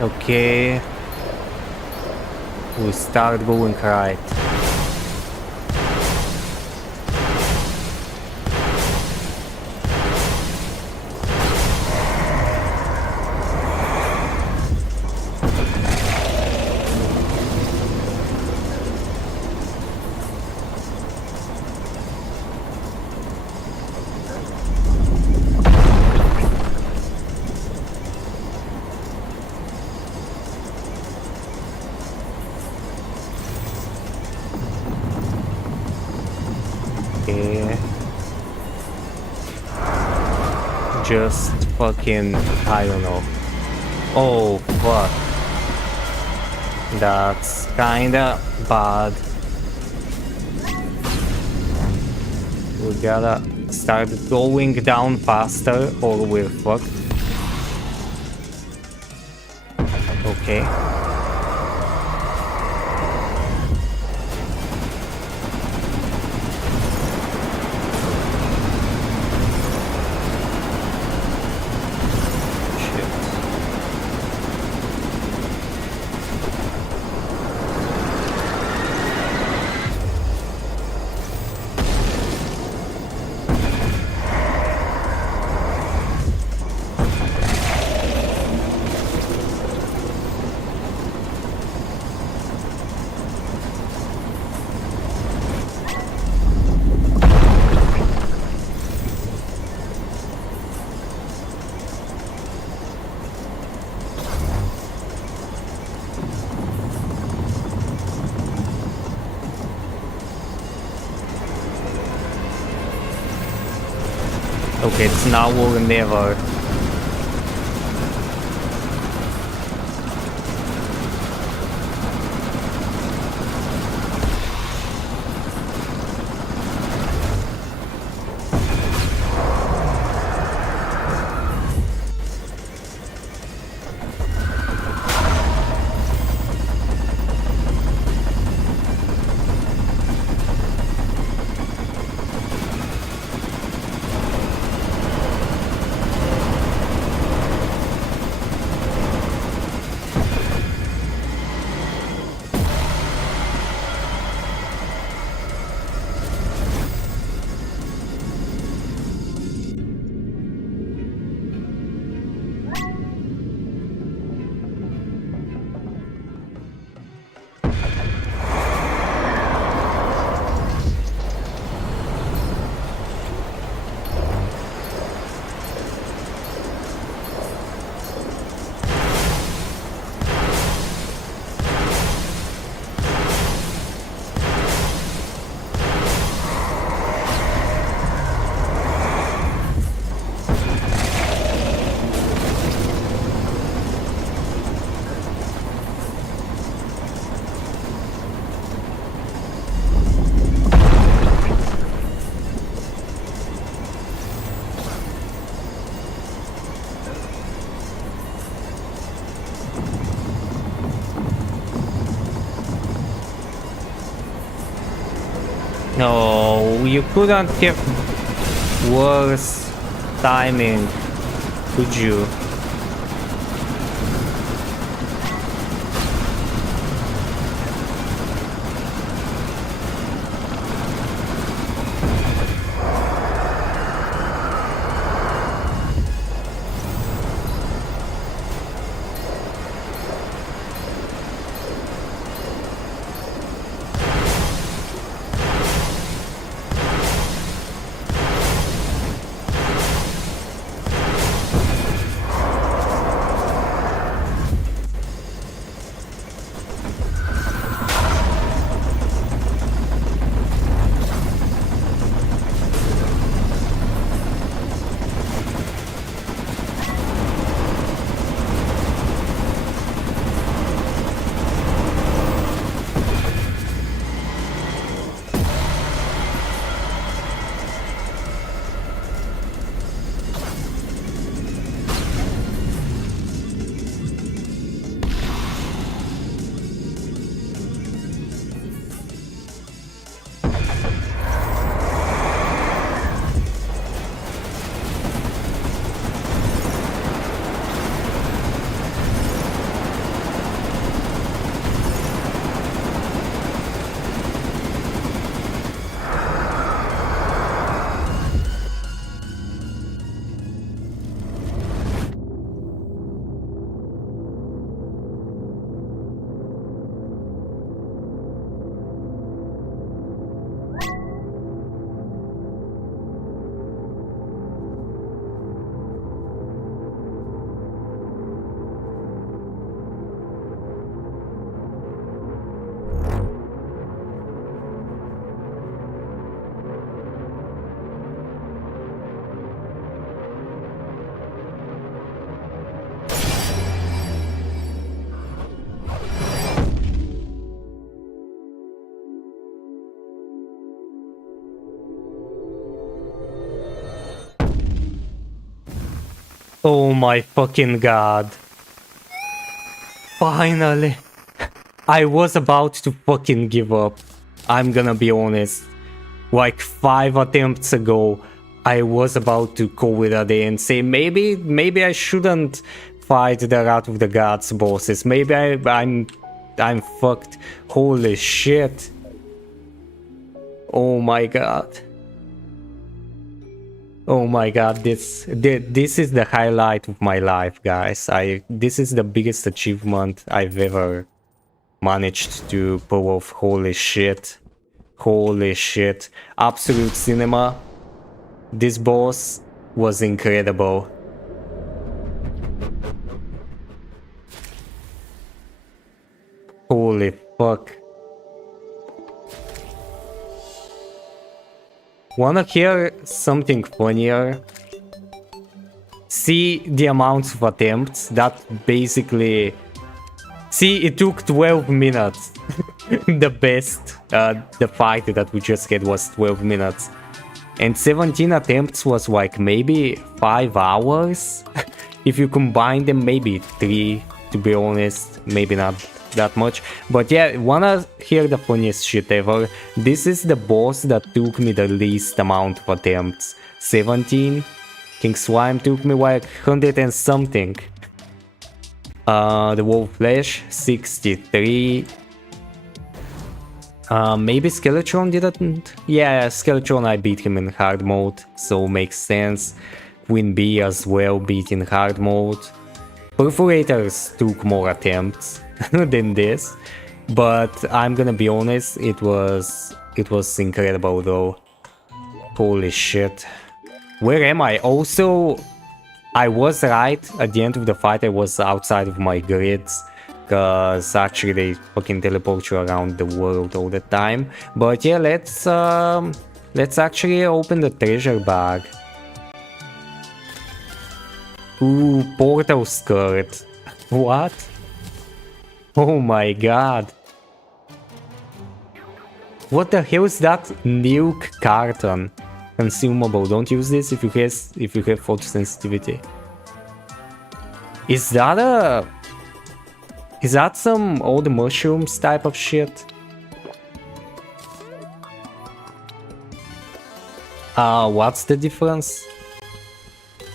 Okay. We start going right. Okay. Just fucking, I don't know. Oh, fuck. That's kinda bad. We gotta start going down faster or we're fucked. Okay. Okay, it's now or never. No, you couldn't have worse timing, could you? Oh my fucking god. Finally. I was about to fucking give up. I'm gonna be honest. Like 5 attempts ago, I was about to call it a day and say maybe I shouldn't fight the Wrath of the Gods bosses. Maybe I'm fucked. Holy shit. Oh my god. Oh my god, this is the highlight of my life, guys. This is the biggest achievement I've ever managed to pull off. Holy shit. Holy shit. Absolute cinema. This boss was incredible. Holy fuck. Wanna hear something funnier? See the amounts of attempts? That basically... See, it took 12 minutes. The best, the fight that we just had was 12 minutes. And 17 attempts was like maybe 5 hours? If you combine them, maybe 3, to be honest. Maybe not that much. But yeah, wanna hear the funniest shit ever? This is the boss that took me the least amount of attempts. 17. King Slime took me like 100 and something. The Wolf Flesh, 63. Maybe Skeletron didn't? Yeah, Skeletron I beat him in hard mode, so makes sense. Queen Bee as well beat in hard mode. Perforators took more attempts than this, but I'm gonna be honest, it was incredible though. Holy shit. Where am I? Also, I was right, at the end of the fight I was outside of my grids, cause actually they fucking teleport you around the world all the time. But yeah, let's actually open the treasure bag. Ooh, portal skirt. What? Oh my god. What the hell is that? Nuke carton. Consumable. Don't use this if you have photosensitivity. Is that some old mushrooms type of shit? What's the difference?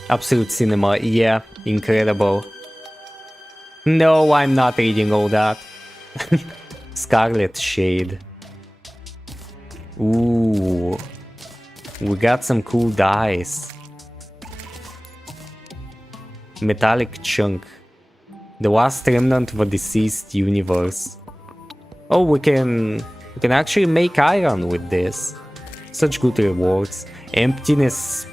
Absolute cinema, yeah, incredible. No, I'm not reading all that. Scarlet Shade. Ooh. We got some cool dice. Metallic Chunk. The last remnant of a deceased universe. Oh, we can actually make iron with this. Such good rewards. Emptiness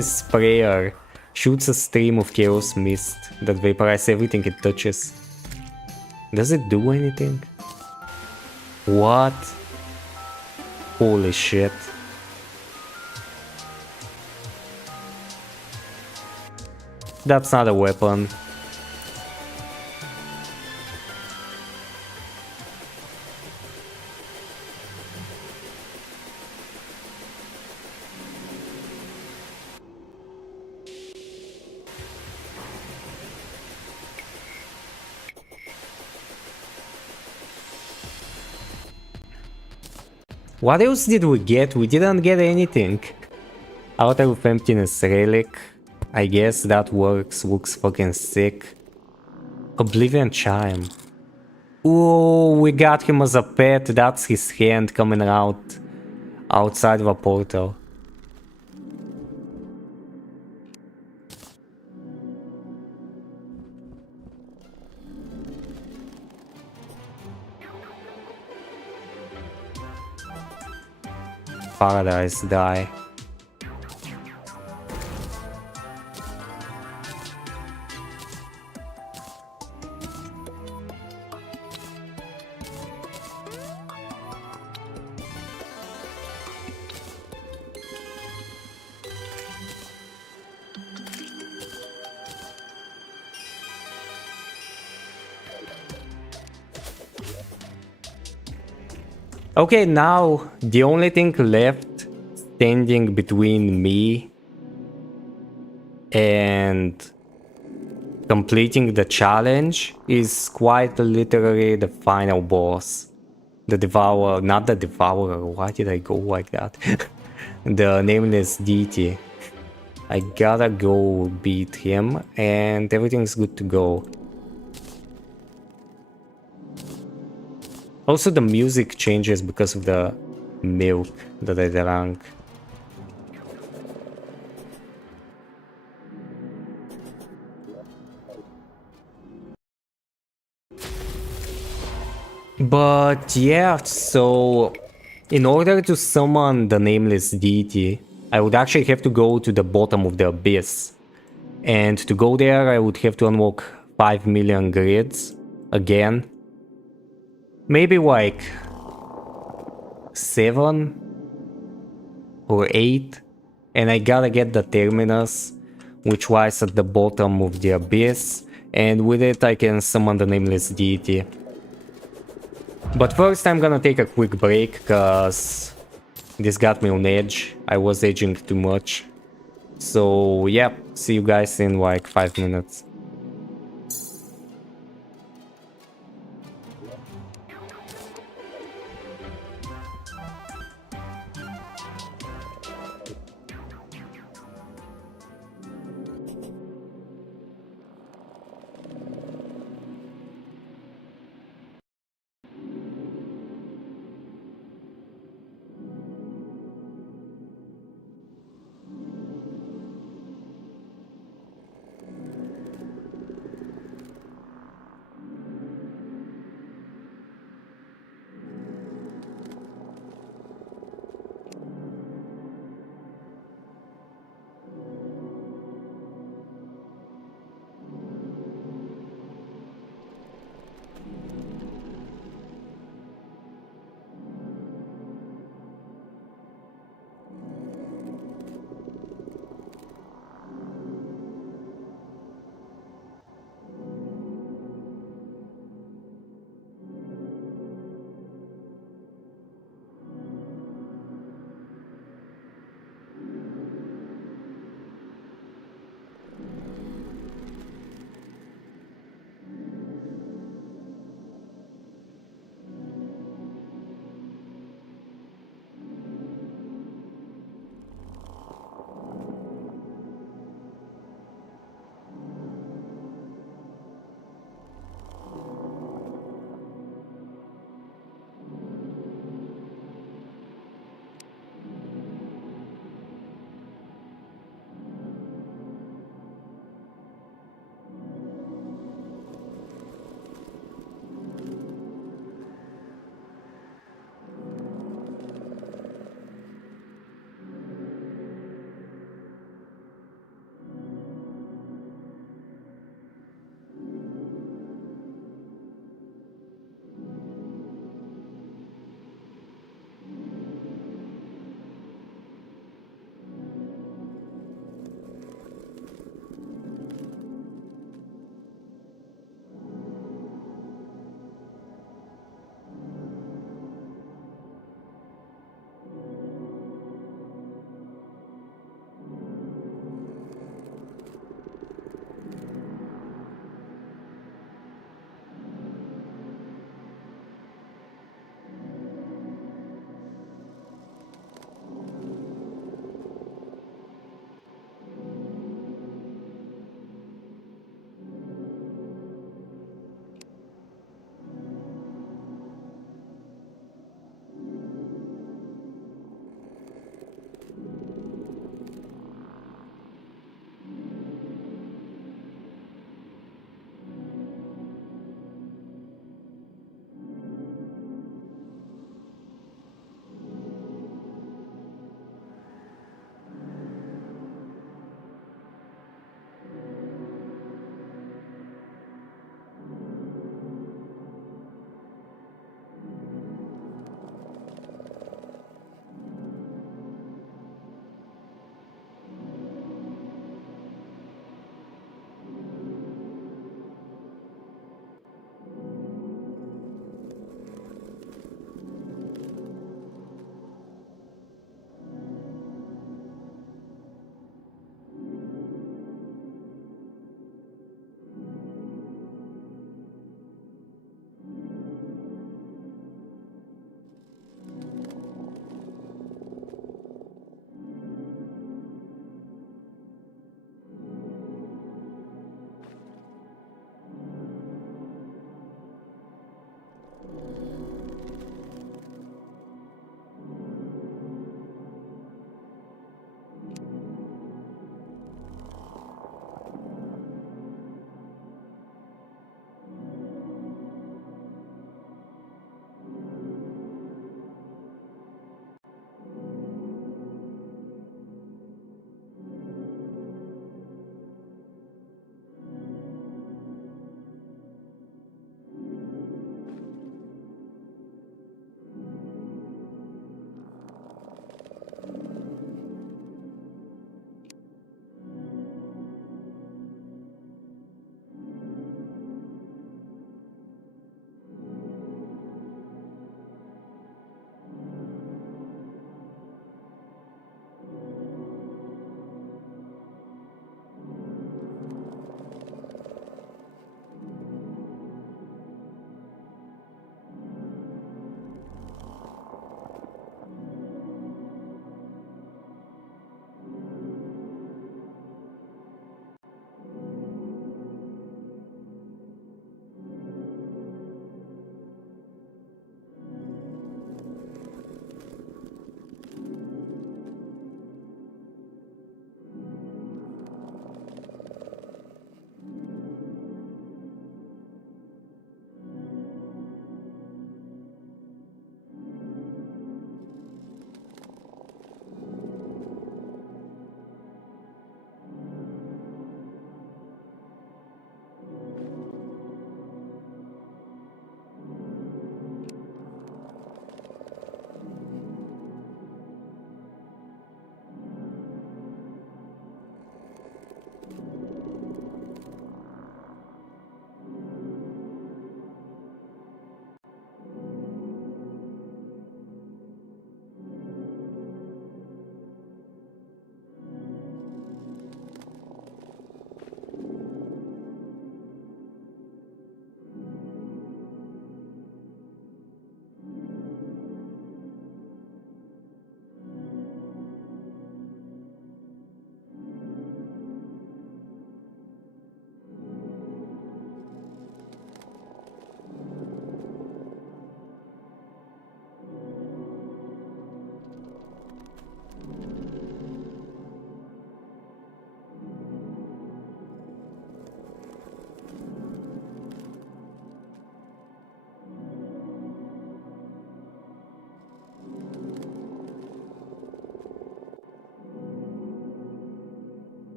Sprayer. Shoots a stream of chaos mist that vaporizes everything it touches. Does it do anything? What? Holy shit. That's not a weapon. What else did we get? We didn't get anything. Altar of Emptiness Relic. I guess that works. Looks fucking sick. Oblivion Chime. Ooh, we got him as a pet. That's his hand coming out outside of a portal. Paradise die. Okay, now the only thing left standing between me And completing the challenge is quite literally the final boss. The Devourer, not the Devourer, why did I go like that? The Nameless Deity. I gotta go beat him and everything's good to go. Also the music changes because of the milk that I drank. But yeah, so in order to summon the Nameless Deity, I would actually have to go to the bottom of the abyss. And to go there, I would have to unlock 5 million grids again. Maybe like 7 or 8. And I gotta get the Terminus, which lies at the bottom of the abyss. And with it, I can summon the Nameless Deity. But first, I'm gonna take a quick break, cause this got me on edge. I was edging too much. So yeah, see you guys in like 5 minutes.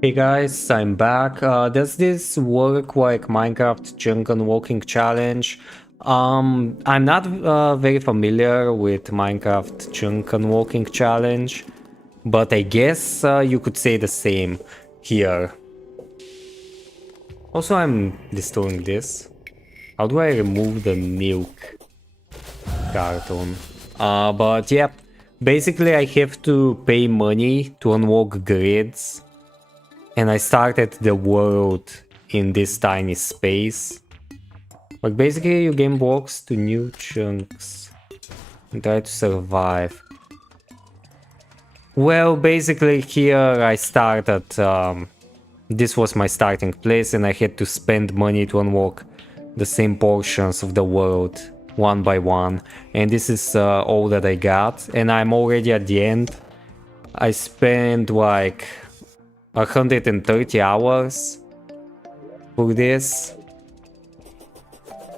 Hey guys, I'm back. Does this work like Minecraft Junk Unwalking Challenge? I'm not very familiar with Minecraft Junk Unwalking Challenge, but I guess you could say the same here. Also, I'm destroying this. How do I remove the milk carton? But yeah, basically I have to pay money to unlock grids. And I started the world in this tiny space. Like basically you gain blocks to new chunks and try to survive. Well, basically here I started, this was my starting place and I had to spend money to unlock the same portions of the world one by one. And this is all that I got, and I'm already at the end. I spent like 130 hours for this,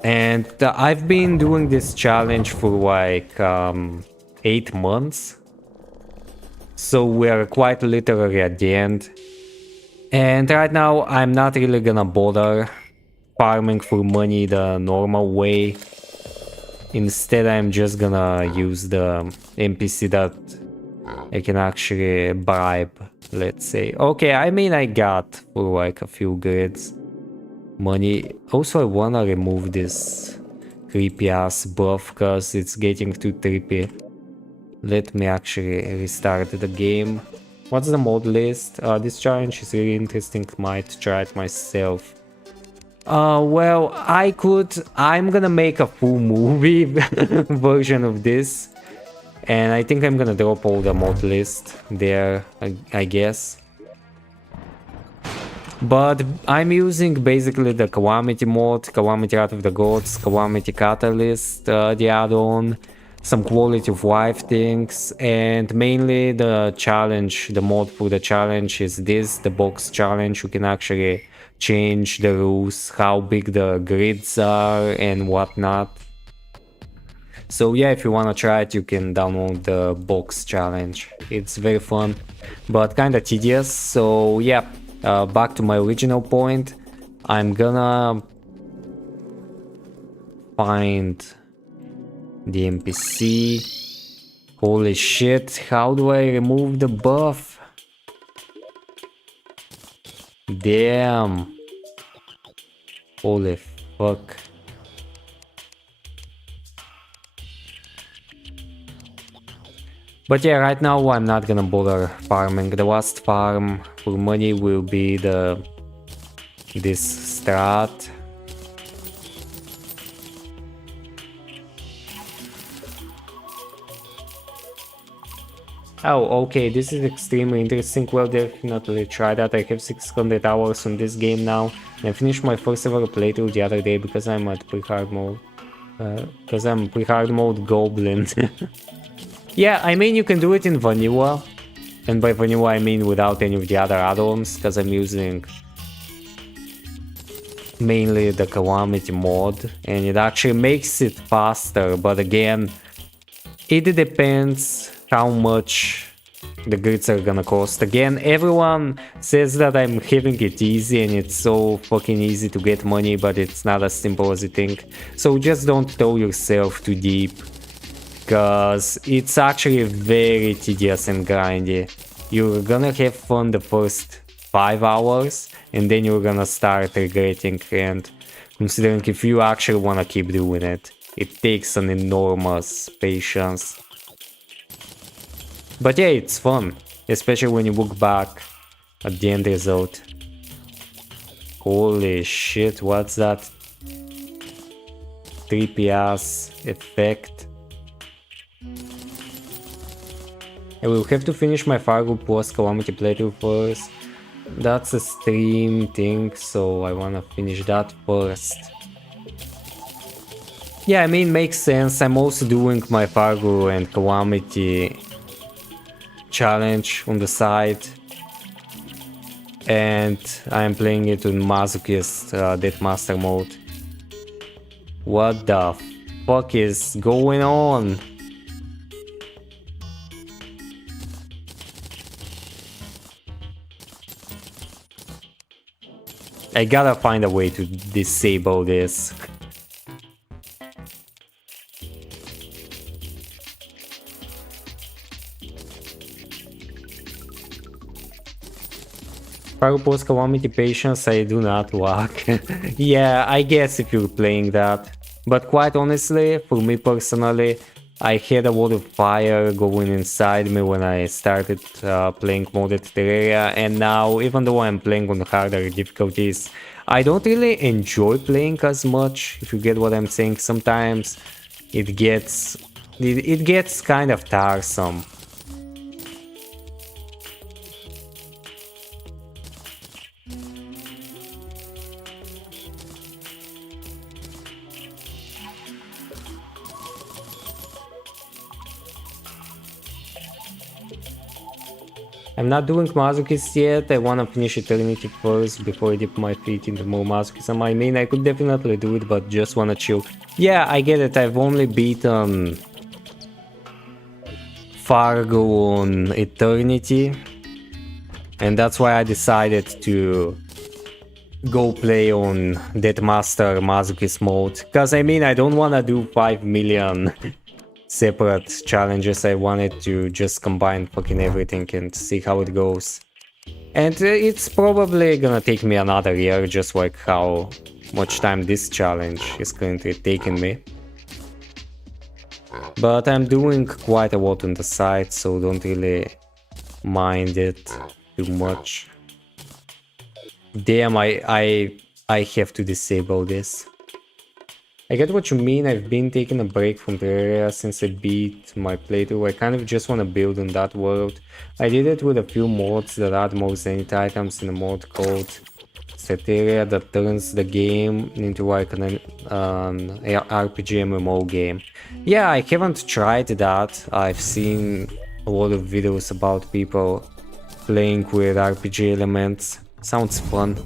and I've been doing this challenge for like 8 months, so we're quite literally at the end. And right now I'm not really gonna bother farming for money the normal way. Instead I'm just gonna use the NPC that I can actually bribe, let's say. Okay, I mean I got for like a few grids money. Also I wanna remove this creepy ass buff because it's getting too trippy. Let me actually restart the game. What's the mod list? This challenge is really interesting, might try it myself. Well, I'm gonna make a full movie version of this. And I think I'm gonna drop all the mod list there, I guess. But I'm using basically the Calamity mod, Calamity Wrath of the Gods, Calamity Catalyst, the add-on, some quality of life things, and mainly the challenge, the mod for the challenge is this, the box challenge. You can actually change the rules, how big the grids are and whatnot. So yeah, if you wanna try it, you can download the box challenge. It's very fun, but kinda tedious. So yeah, back to my original point. I'm gonna find the NPC. Holy shit, how do I remove the buff? Damn. Holy fuck. But yeah, right now I'm not gonna bother farming. The last farm for money will be this strat. Oh, okay, this is extremely interesting. Well, definitely try that. I have 600 hours on this game now. I finished my first ever playthrough the other day because I'm at pre-hard mode. Because I'm pre-hard mode goblin. Yeah, I mean you can do it in vanilla. And by vanilla I mean without any of the other add-ons, because I'm using mainly the Calamity mod, and it actually makes it faster, but again, it depends how much the grids are gonna cost. Again, everyone says that I'm having it easy and it's so fucking easy to get money, but it's not as simple as you think. So just don't throw yourself too deep, because it's actually very tedious and grindy. You're gonna have fun the first 5 hours, and then you're gonna start regretting, and considering if you actually wanna keep doing it, it takes an enormous patience. But yeah, it's fun, especially when you look back at the end result. Holy shit, what's that trippy ass effect? I will have to finish my Fargo Plus Calamity playthrough first. That's a stream thing, so I wanna finish that first. Yeah, I mean, makes sense. I'm also doing my Fargo and Calamity challenge on the side. And I'm playing it on Masochist Deathmaster mode. What the fuck is going on? I gotta find a way to disable this. Purpose Calamity Patience, I do not lack. Yeah, I guess if you're playing that. But quite honestly, for me personally, I had a lot of fire going inside me when I started playing modded Terraria, and now, even though I'm playing on harder difficulties, I don't really enjoy playing as much, if you get what I'm saying. Sometimes it gets kind of tiresome. I'm not doing Masochist yet, I wanna finish Eternity first before I dip my feet into more Masochism. I mean, I could definitely do it, but just wanna chill. Yeah, I get it, I've only beaten Fargo on Eternity, and that's why I decided to go play on Deathmaster Masochist mode. Cause I mean, I don't wanna do 5 million separate challenges. I wanted to just combine fucking everything and see how it goes. And it's probably gonna take me another year, just like how much time this challenge is currently taking me. But I'm doing quite a lot on the side, so don't really mind it too much. Damn, I have to disable this. I get what you mean. I've been taking a break from Terraria since I beat my playthrough. I kind of just want to build on that world. I did it with a few mods that add more Zenith items in a mod called Terraria that turns the game into like an RPG MMO game. Yeah, I haven't tried that. I've seen a lot of videos about people playing with RPG elements. Sounds fun.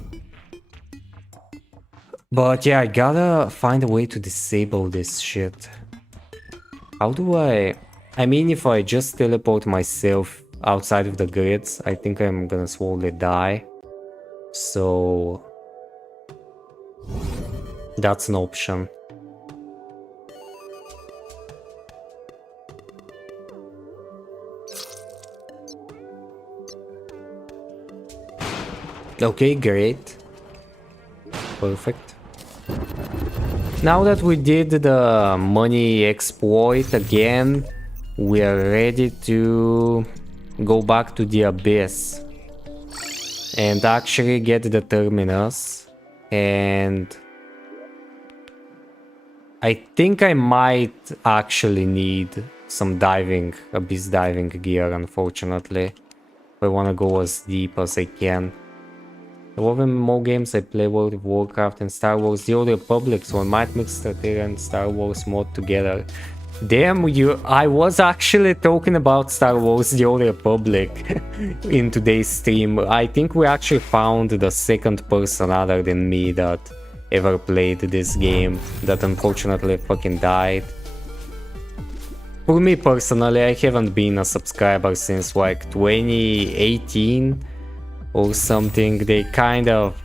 But yeah, I gotta find a way to disable this shit. How do I mean, if I just teleport myself outside of the grids, I think I'm gonna slowly die. So that's an option. Okay, great. Perfect. Now that we did the money exploit again, we are ready to go back to the abyss and actually get the terminus. And I think I might actually need some abyss diving gear, unfortunately, if I want to go as deep as I can. I love MMO games. I play World of Warcraft and Star Wars The Old Republic, so I might mix Terraria and Star Wars mod together. Damn, I was actually talking about Star Wars The Old Republic in today's stream. I think we actually found the second person other than me that ever played this game that unfortunately fucking died. For me personally, I haven't been a subscriber since like 2018 or something. They kind of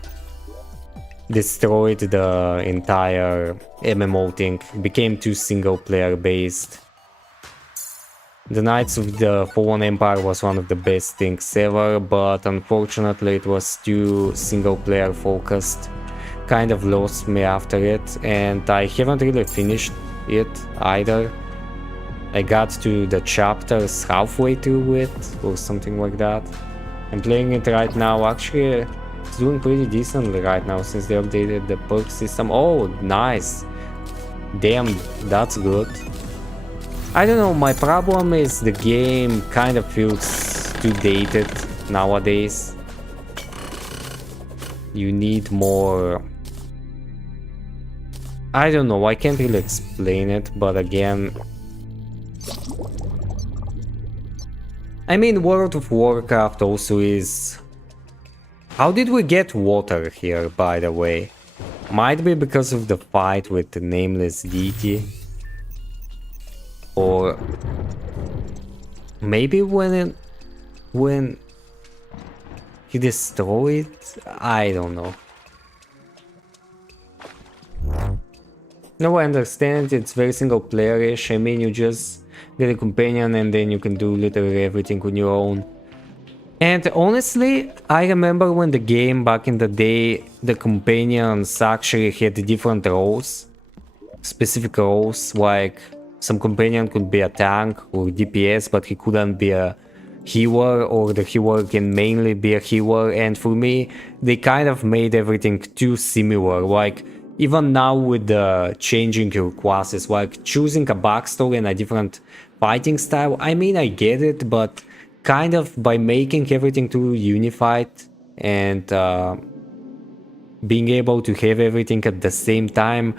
destroyed the entire MMO thing, became too single player based. The Knights of the Fallen Empire was one of the best things ever, but unfortunately it was too single player focused. Kind of lost me after it, and I haven't really finished it either. I got to the chapters halfway through it or something like that. I'm playing it right now. Actually, it's doing pretty decently right now since they updated the perk system. Oh, nice. Damn, that's good. I don't know, my problem is the game kind of feels too dated nowadays. You need more... I don't know, I can't really explain it, but again... I mean, World of Warcraft also is... How did we get water here, by the way? Might be because of the fight with the nameless deity. Or... maybe when he destroyed? I don't know. No, I understand it's very single player-ish. I mean, you just get a companion and then you can do literally everything on your own. And honestly, I remember when the game back in the day, the companions actually had different roles, specific roles, like some companion could be a tank or DPS, but he couldn't be a healer, or the healer can mainly be a healer. And for me, they kind of made everything too similar. Like, even now with the changing your classes, like choosing a backstory and a different fighting style, I mean, I get it, but kind of by making everything too unified and being able to have everything at the same time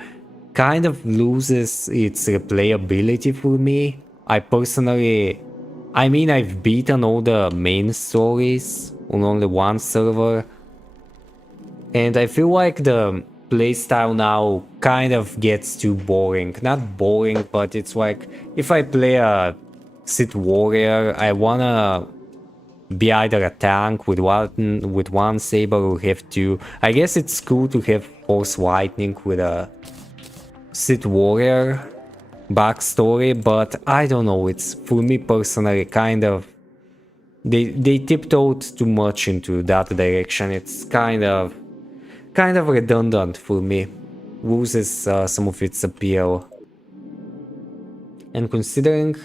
kind of loses its replayability for me. I personally, I mean, I've beaten all the main stories on only one server, and I feel like the playstyle now kind of gets too boring. Not boring, but it's like, if I play a Sith Warrior, I wanna be either a tank with one saber or have two. I guess it's cool to have Force Lightning with a Sith Warrior backstory, but I don't know, it's, for me personally, kind of, they tiptoed too much into that direction. It's kind of redundant for me, loses some of its appeal. And considering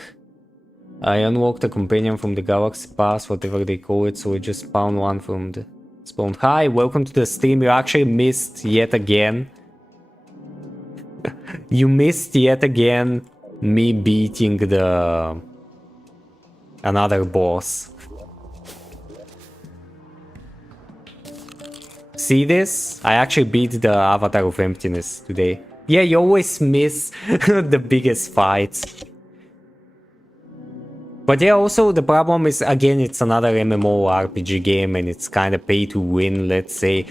I unlocked a companion from the Galaxy Pass, whatever they call it, so I just spawned one from the spawn. Hi, welcome to the stream. You actually missed yet again. You missed yet again me beating the another boss. See this? I actually beat the Avatar of Emptiness today. Yeah, you always miss the biggest fights. But yeah, also the problem is, again, it's another MMORPG game and it's kind of pay to win, let's say.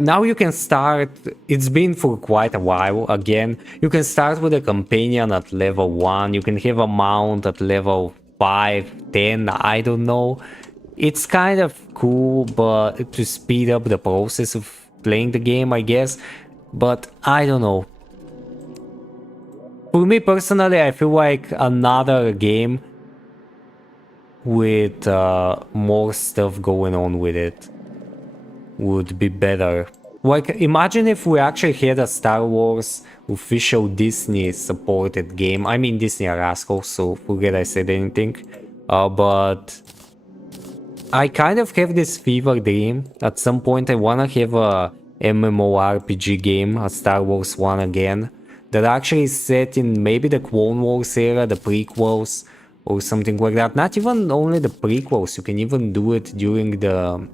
Now you can start, it's been for quite a while, again, you can start with a companion at level 1, you can have a mount at level 5, 10, I don't know. It's kind of cool, but to speed up the process of playing the game, I guess, but I don't know. For me personally, I feel like another game with more stuff going on with it would be better. Like, imagine if we actually had a Star Wars official Disney supported game. I mean, Disney are assholes, so forget I said anything. But I kind of have this fever dream. At some point I wanna have a MMORPG game, a Star Wars one again, that actually is set in maybe the Clone Wars era, the prequels, or something like that. Not even only the prequels, you can even do it during the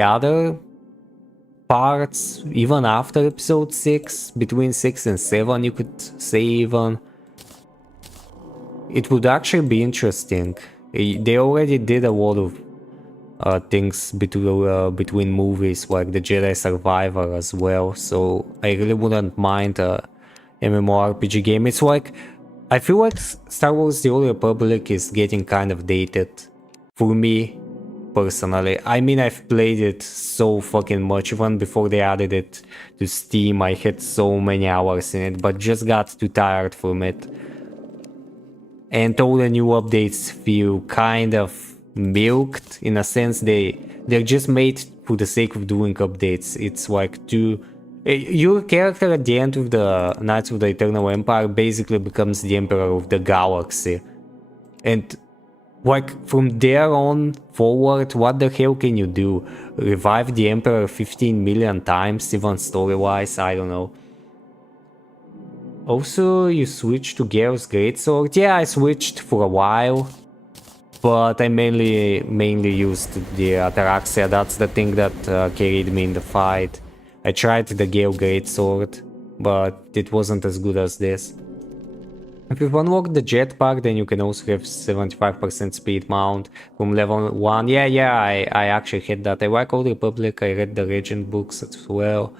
other parts, even after episode 6, between 6 and 7, you could say even. It would actually be interesting. They already did a lot of things between movies, like the Jedi Survivor as well, so I really wouldn't mind a MMORPG game. It's like, I feel like Star Wars The Old Republic is getting kind of dated, for me, personally. I mean, I've played it so fucking much, even before they added it to Steam, I had so many hours in it, but just got too tired from it. And all the new updates feel kind of milked, in a sense. They're just made for the sake of doing updates. It's like your character at the end of the Knights of the Eternal Empire basically becomes the Emperor of the Galaxy. And like, from there on forward, what the hell can you do? Revive the Emperor 15 million times, even story-wise? I don't know. Also, you switched to Garrus Greatsword? Yeah, I switched for a while, but I mainly used the Ataraxia. That's the thing that carried me in the fight. I tried the Gale Greatsword, but it wasn't as good as this. If you unlock the jetpack, then you can also have 75% speed mount from level 1. Yeah, I actually had that. I like Old Republic, I read the Legend books as well.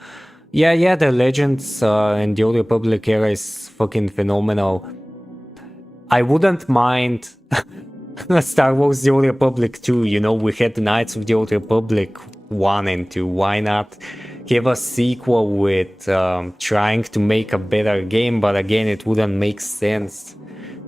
Yeah, the Legends and the Old Republic era is fucking phenomenal. I wouldn't mind Star Wars The Old Republic 2, you know, we had the Knights of the Old Republic 1 and 2, why not have a sequel with trying to make a better game, but again, it wouldn't make sense.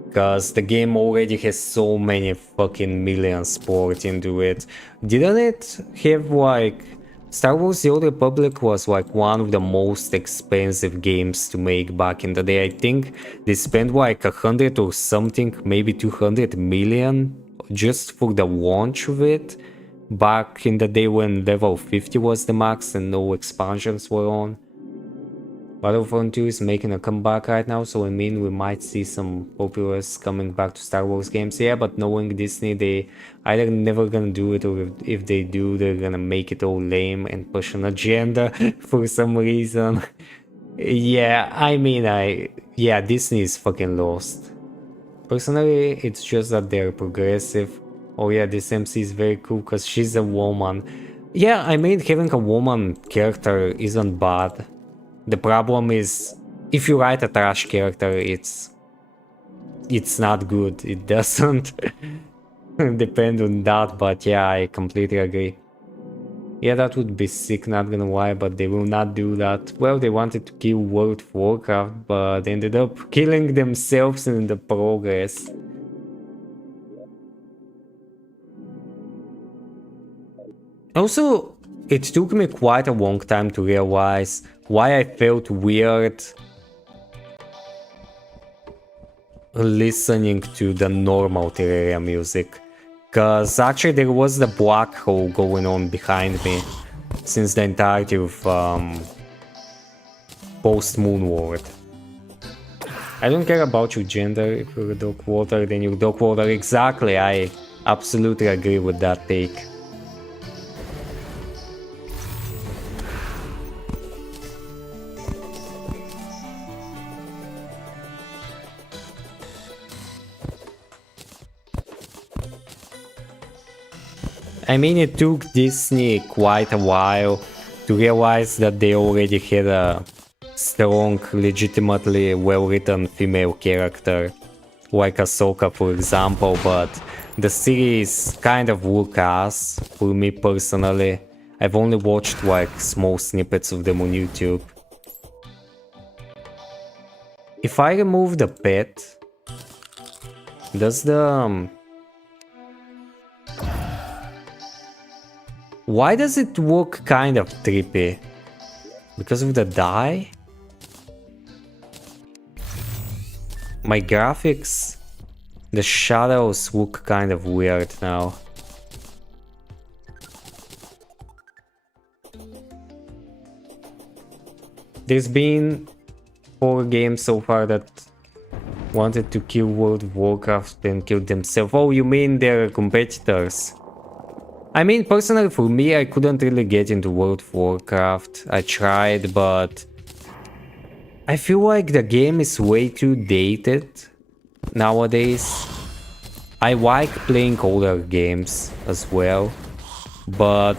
Because the game already has so many fucking millions poured into it. Didn't it have like... Star Wars The Old Republic was like one of the most expensive games to make back in the day. I think they spent like 100 or something, maybe 200 million just for the launch of it. Back in the day when level 50 was the max and no expansions were on. Battlefront 2 is making a comeback right now, so I mean we might see some populace coming back to Star Wars games. Yeah, but knowing Disney, they either never gonna do it, or if they do, they're gonna make it all lame and push an agenda for some reason. Yeah, I mean, yeah, Disney is fucking lost. Personally, it's just that they're progressive. Oh yeah, this MC is very cool because she's a woman. Yeah, I mean, having a woman character isn't bad. The problem is, if you write a trash character, it's not good. It doesn't depend on that, but yeah, I completely agree. Yeah, that would be sick, not gonna lie, but they will not do that. Well, they wanted to kill World of Warcraft, but ended up killing themselves in the progress. Also, it took me quite a long time to realize why I felt weird listening to the normal Terraria music. Cause actually there was the black hole going on behind me since the entirety of Post Moon World. I don't care about your gender. If you're a dog water, then you're dog water. Exactly, I absolutely agree with that take. I mean, it took Disney quite a while to realize that they already had a strong, legitimately well-written female character, like Ahsoka, for example, but the series kind of look ass for me personally. I've only watched like small snippets of them on YouTube. If I remove the pet, does the... Why does it look kind of trippy? Because of the dye? My graphics, the shadows look kind of weird now. There's been 4 games so far that wanted to kill World of Warcraft and killed themselves. Oh, you mean their competitors? I mean, personally, for me, I couldn't really get into World of Warcraft. I tried, but I feel like the game is way too dated nowadays. I like playing older games as well, but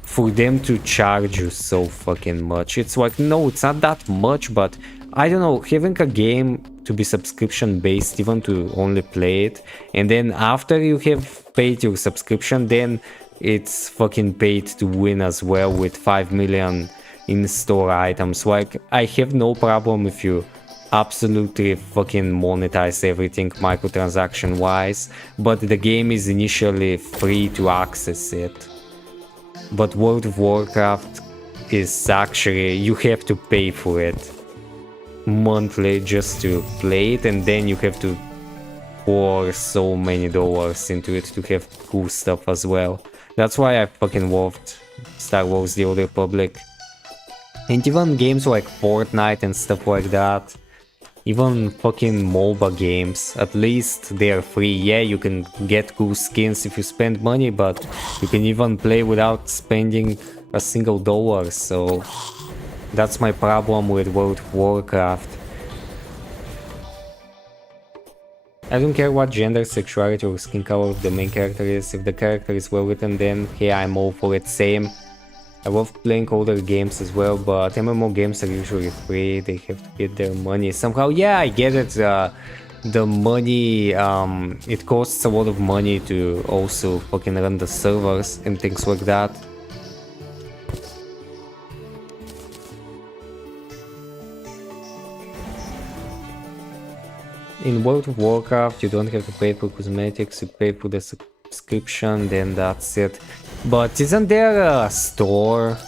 for them to charge you so fucking much, it's like, no, it's not that much, but I don't know, having a game to be subscription based, even to only play it, and then after you have paid your subscription, then it's fucking paid to win as well with 5 million in-store items. Like, I have no problem if you absolutely fucking monetize everything microtransaction wise, but the game is initially free to access it. But World of Warcraft is actually, you have to pay for it monthly just to play it, and then you have to pour so many dollars into it to have cool stuff as well. That's why I fucking loved Star Wars The Old Republic. And even games like Fortnite and stuff like that, even fucking MOBA games, at least they're free. Yeah, you can get cool skins if you spend money, but you can even play without spending a single dollar, so that's my problem with World of Warcraft. I don't care what gender, sexuality or skin color of the main character is. If the character is well written, then hey, I'm all for it. Same. I love playing older games as well, but MMO games are usually free. They have to get their money somehow. Yeah, I get it. The money, it costs a lot of money to also fucking run the servers and things like that. In World of Warcraft, you don't have to pay for cosmetics, you pay for the subscription, then that's it. But isn't there a store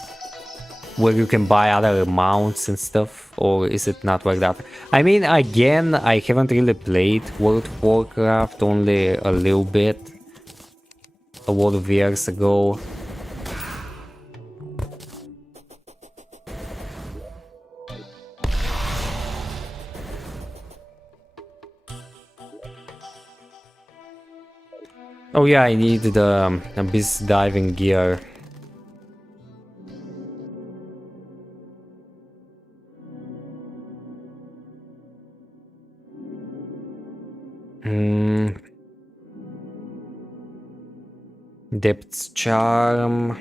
where you can buy other mounts and stuff? Or is it not like that? I mean, again, I haven't really played World of Warcraft, only a little bit. A lot of years ago. Oh yeah, I need the abyss diving gear. Depth's charm.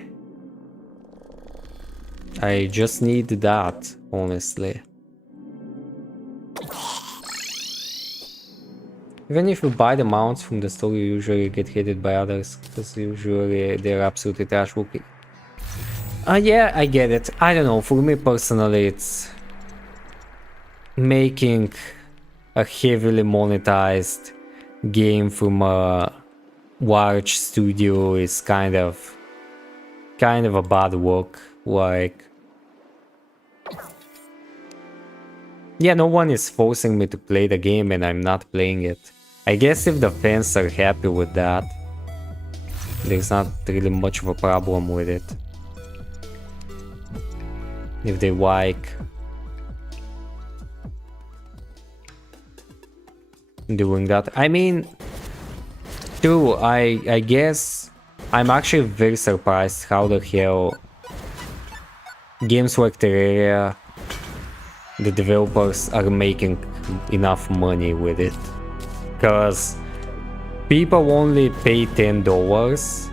I just need that, honestly. Even if you buy the mounts from the store, you usually get hated by others, because usually they're absolutely trash. Yeah, I get it. I don't know, for me personally, it's making a heavily monetized game from a large studio is kind of a bad look. Like, yeah, no one is forcing me to play the game and I'm not playing it. I guess if the fans are happy with that, there's not really much of a problem with it. If they like doing that. I mean, true, I guess I'm actually very surprised how the hell games like Terraria, the developers are making enough money with it. Because people only pay $10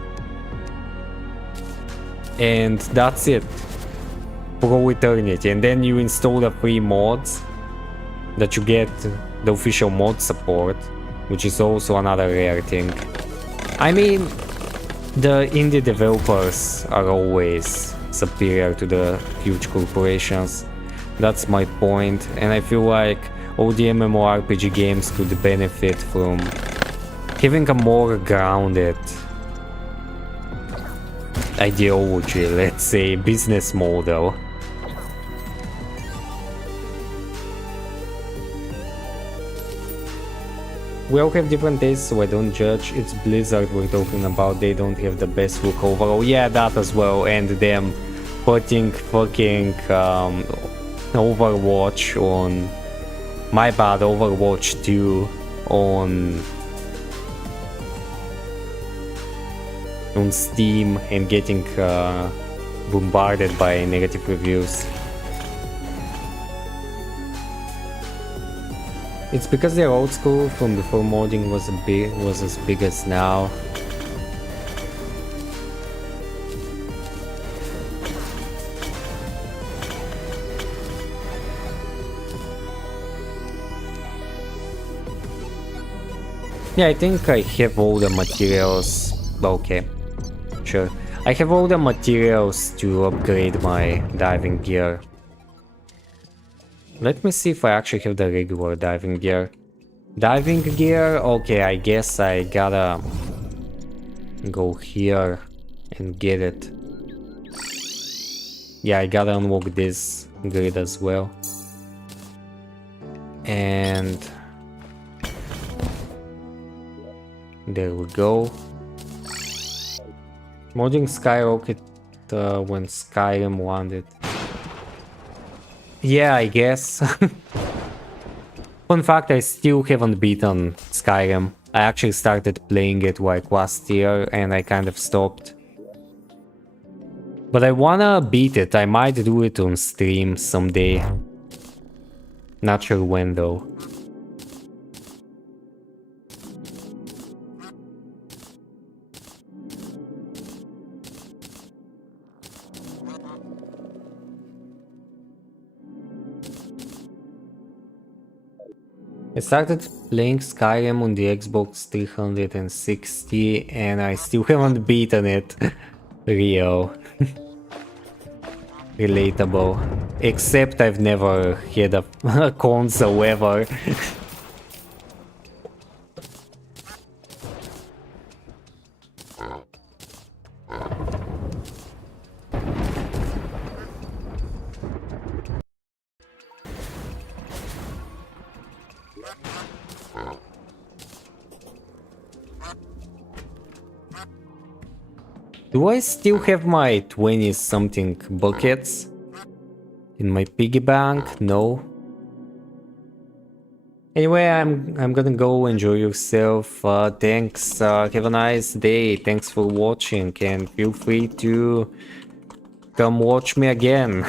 and that's it for eternity, and then you install the free mods that you get the official mod support, which is also another rare thing. I mean, the indie developers are always superior to the huge corporations. That's my point, and I feel like all the MMORPG games could benefit from having a more grounded ideology, let's say, business model. We all have different tastes, so I don't judge. It's Blizzard we're talking about, they don't have the best look overall. Yeah, that as well, and them putting fucking Overwatch on... My bad, Overwatch 2 on Steam and getting bombarded by negative reviews. It's because they're old school from before modding was as big as now. Yeah, I think I have all the materials. Okay, sure. I have all the materials to upgrade my diving gear. Let me see if I actually have the regular diving gear. Diving gear? Okay, I guess I gotta go here and get it. Yeah, I gotta unlock this grid as well. And there we go. Modding skyrocket when Skyrim landed. Yeah, I guess. Fun fact, I still haven't beaten Skyrim. I actually started playing it like last year and I kind of stopped. But I wanna beat it. I might do it on stream someday. Not sure when though. I started playing Skyrim on the Xbox 360 and I still haven't beaten it. Real. Relatable. Except I've never had a console ever. Do I still have my 20-something buckets in my piggy bank? No. Anyway, I'm gonna go. Enjoy yourself. Thanks. Have a nice day. Thanks for watching, and feel free to come watch me again.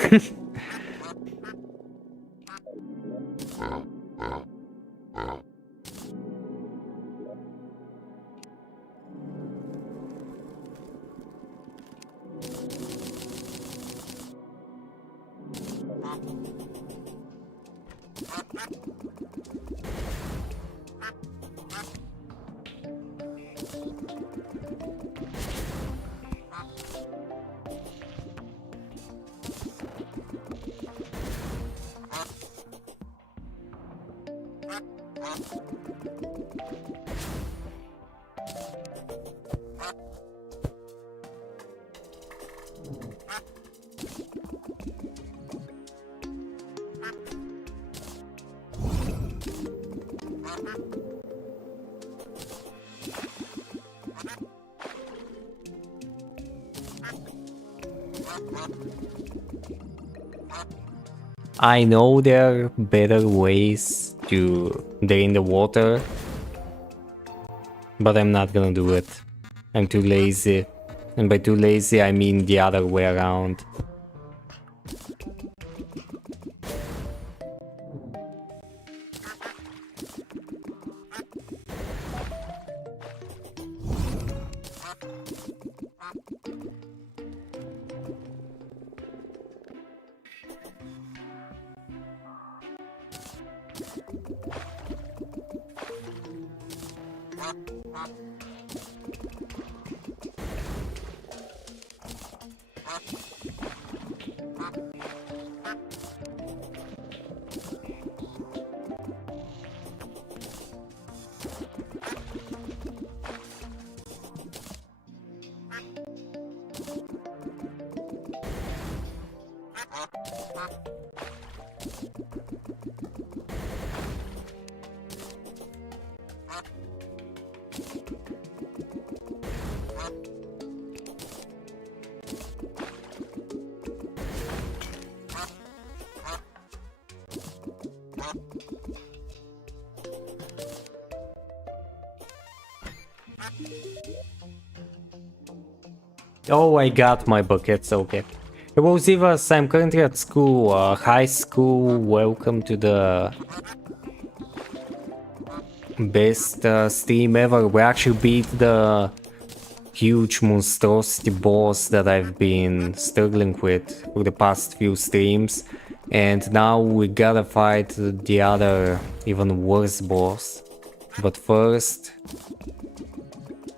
I know there are better ways to drain the water, but I'm not gonna do it. I'm too lazy. And by too lazy, I mean the other way around. Oh, I got my buckets, okay. Hello Zivas, I'm currently at school, high school. Welcome to the best stream ever. We actually beat the huge monstrosity boss that I've been struggling with for the past few streams. And now we gotta fight the other, even worse boss. But first,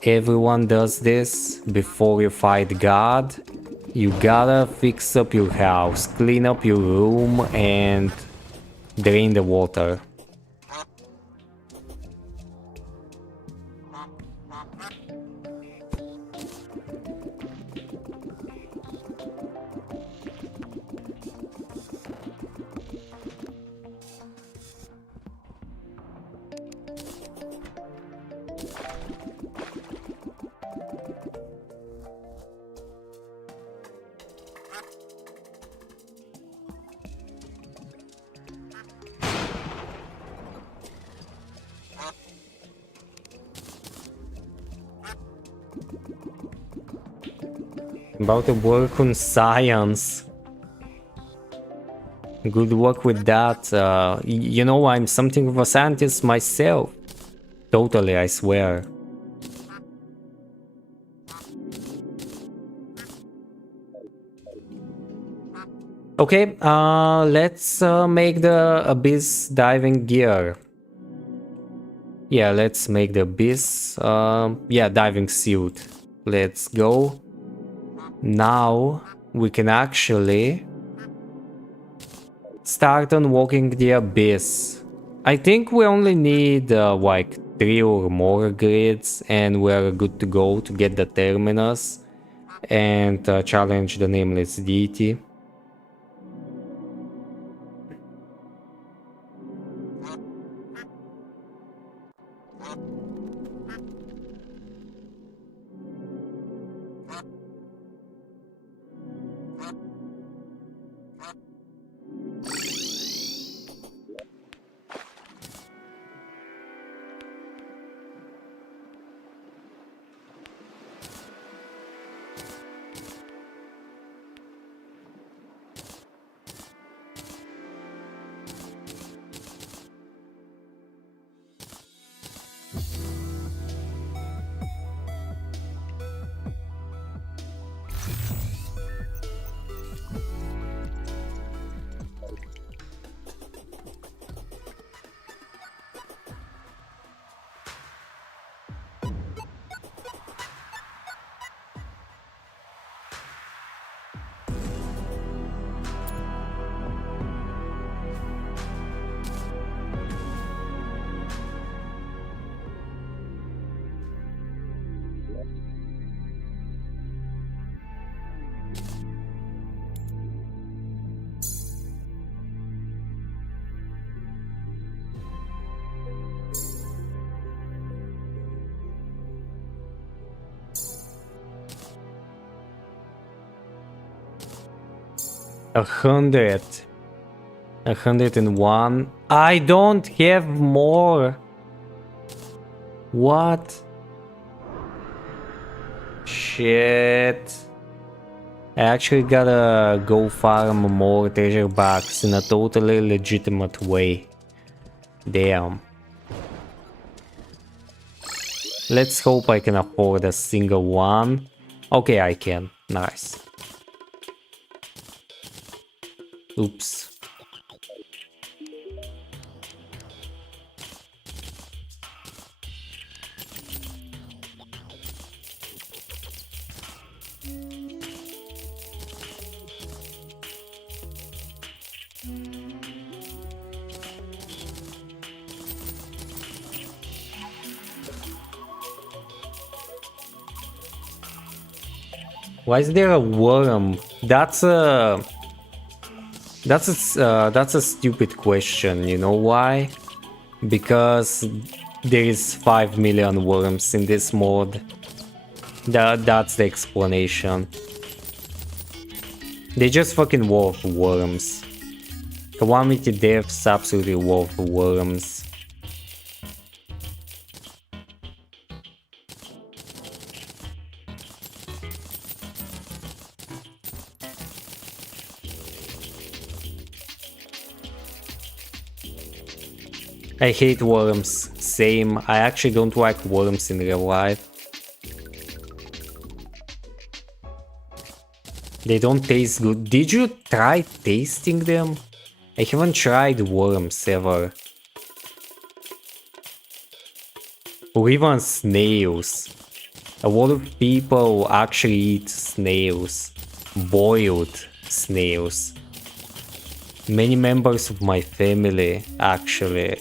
everyone does this before you fight God. You gotta fix up your house, clean up your room, and drain the water. About to work on science. Good luck with that. You know, I'm something of a scientist myself. Totally, I swear. Okay, let's make the abyss diving gear. Yeah, let's make the abyss, yeah, diving suit. Let's go. Now we can actually start on walking the abyss. I think we only need like 3 or more grids and we're good to go to get the terminus and challenge the nameless deity. 100. 101. I don't have more. What? Shit. I actually gotta go farm more treasure box in a totally legitimate way. Damn. Let's hope I can afford a single one. Okay, I can. Nice. Oops. Why is there a worm? That's a stupid question. You know why? Because there is 5 million worms in this mod. That's the explanation. They just fucking love worms. Calamity devs absolutely love worms. I hate worms. Same. I actually don't like worms in real life. They don't taste good. Did you try tasting them? I haven't tried worms ever. Or even snails. A lot of people actually eat snails. Boiled snails. Many members of my family actually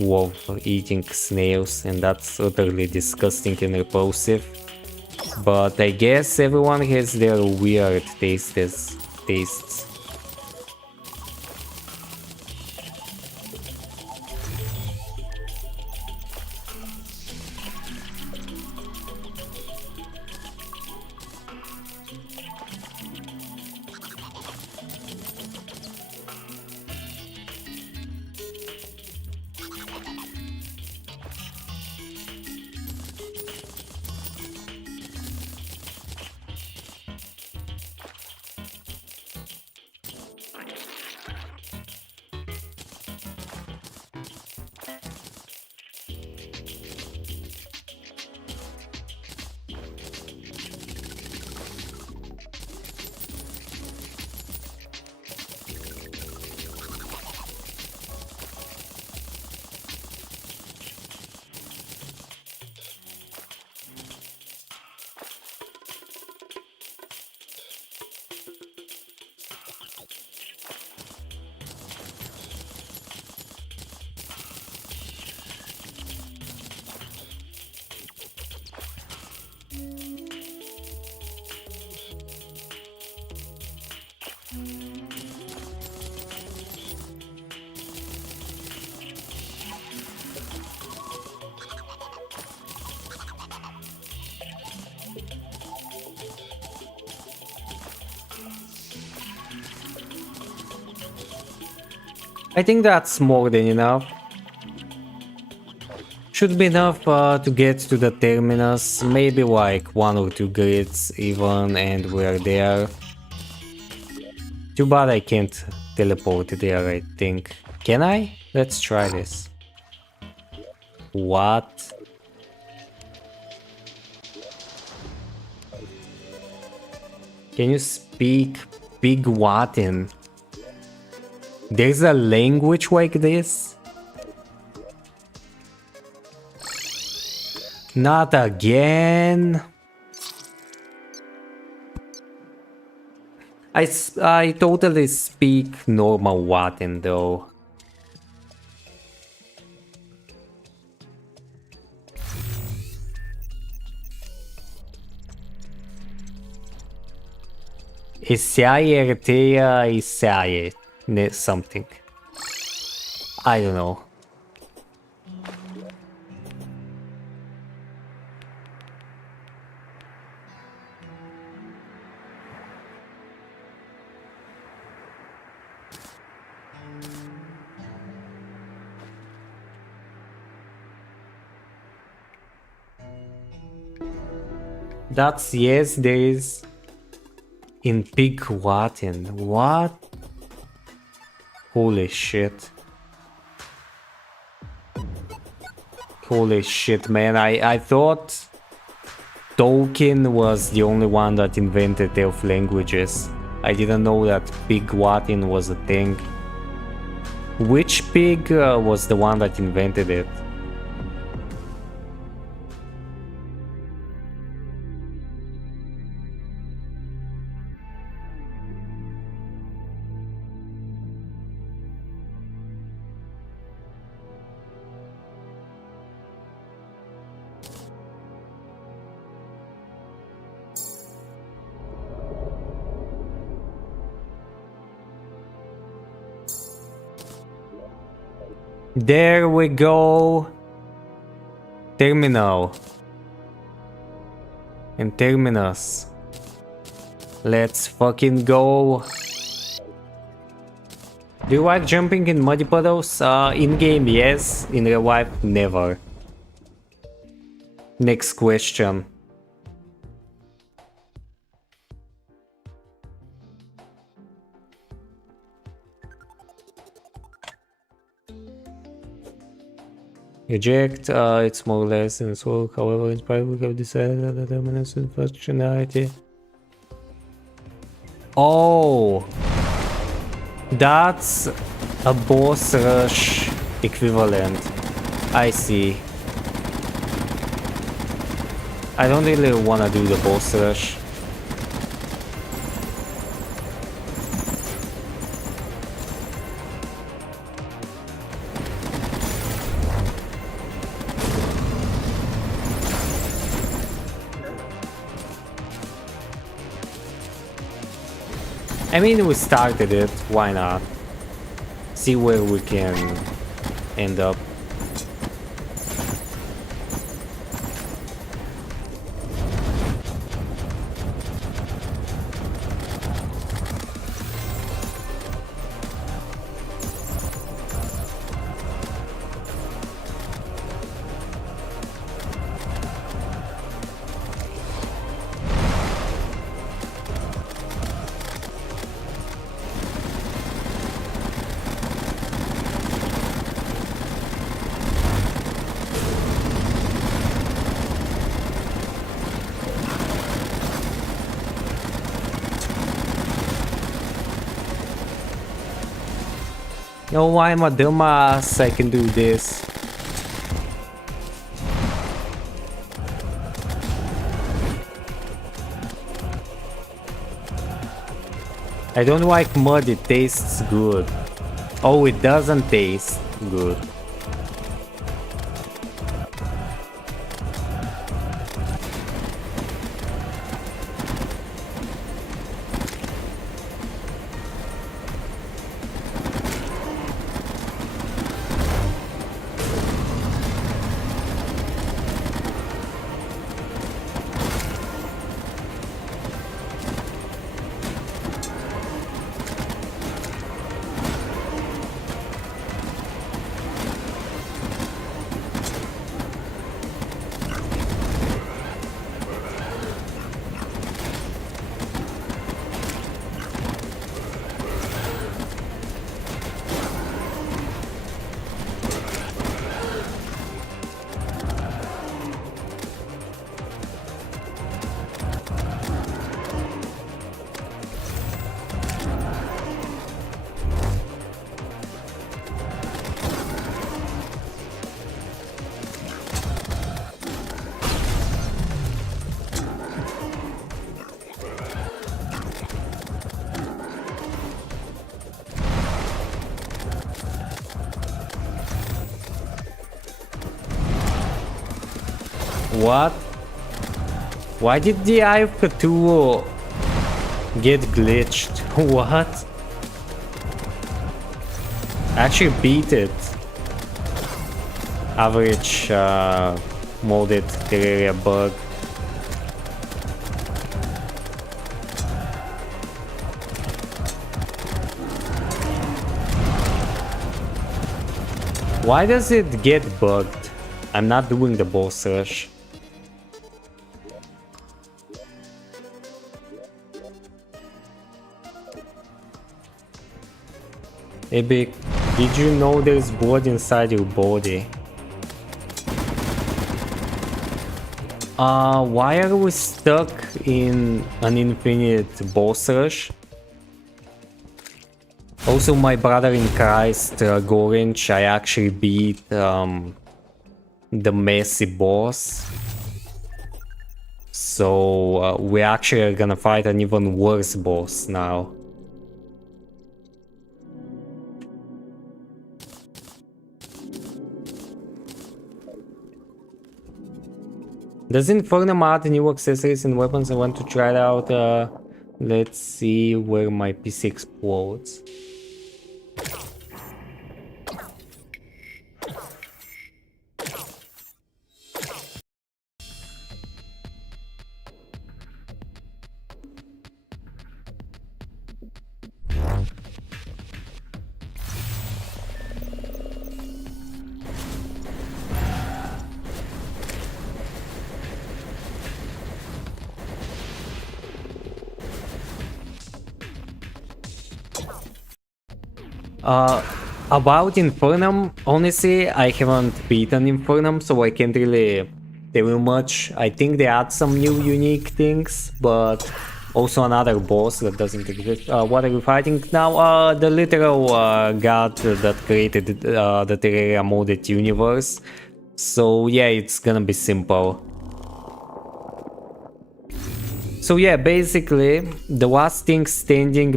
love eating snails, and that's utterly disgusting and repulsive. But I guess everyone has their weird tastes. I think that's more than enough. Should be enough to get to the terminus, maybe like 1 or 2 grids even, and we're there. Too bad I can't teleport there, I think. Can I? Let's try this. What? Can you speak Big Latin? There's a language like this? Not again. I totally speak normal Latin though. Isaia Ertea Isaia something. I don't know. That's yes, there is in Pig Rotten. What? Holy shit. Holy shit, man. I thought Tolkien was the only one that invented elf languages. I didn't know that Pig Rotten was a thing. Which pig was the one that invented it? There we go. Terminal. And Terminus. Let's fucking go. Do you like jumping in muddy puddles? In-game, yes. In real life, never. Next question. Reject, it's more or less in its work, however, in part we have decided that the dominance and functionality. Oh! That's a boss rush equivalent. I see. I don't really wanna do the boss rush. I mean, we started it, why not? See where we can end up. No, I'm a dumbass, I can do this. I don't like mud, it tastes good. Oh, it doesn't taste good. What? Why did the Eye of Cthulhu get glitched? What? Actually beat it. Average modded Terraria bug. Why does it get bugged? I'm not doing the boss rush. Epic, did you know there's blood inside your body? Why are we stuck in an infinite boss rush? Also, my brother in Christ, Gorinch, I actually beat the messy boss. So we actually are gonna fight an even worse boss now. Does Infernum add new accessories and weapons? I want to try it out. Let's see where my PC explodes. About Infernum, honestly, I haven't beaten Infernum, so I can't really tell you much. I think they add some new unique things, but also another boss that doesn't exist. What are we fighting now? The literal god that created the Terraria modded universe. So yeah, it's gonna be simple. So yeah, basically, the last thing standing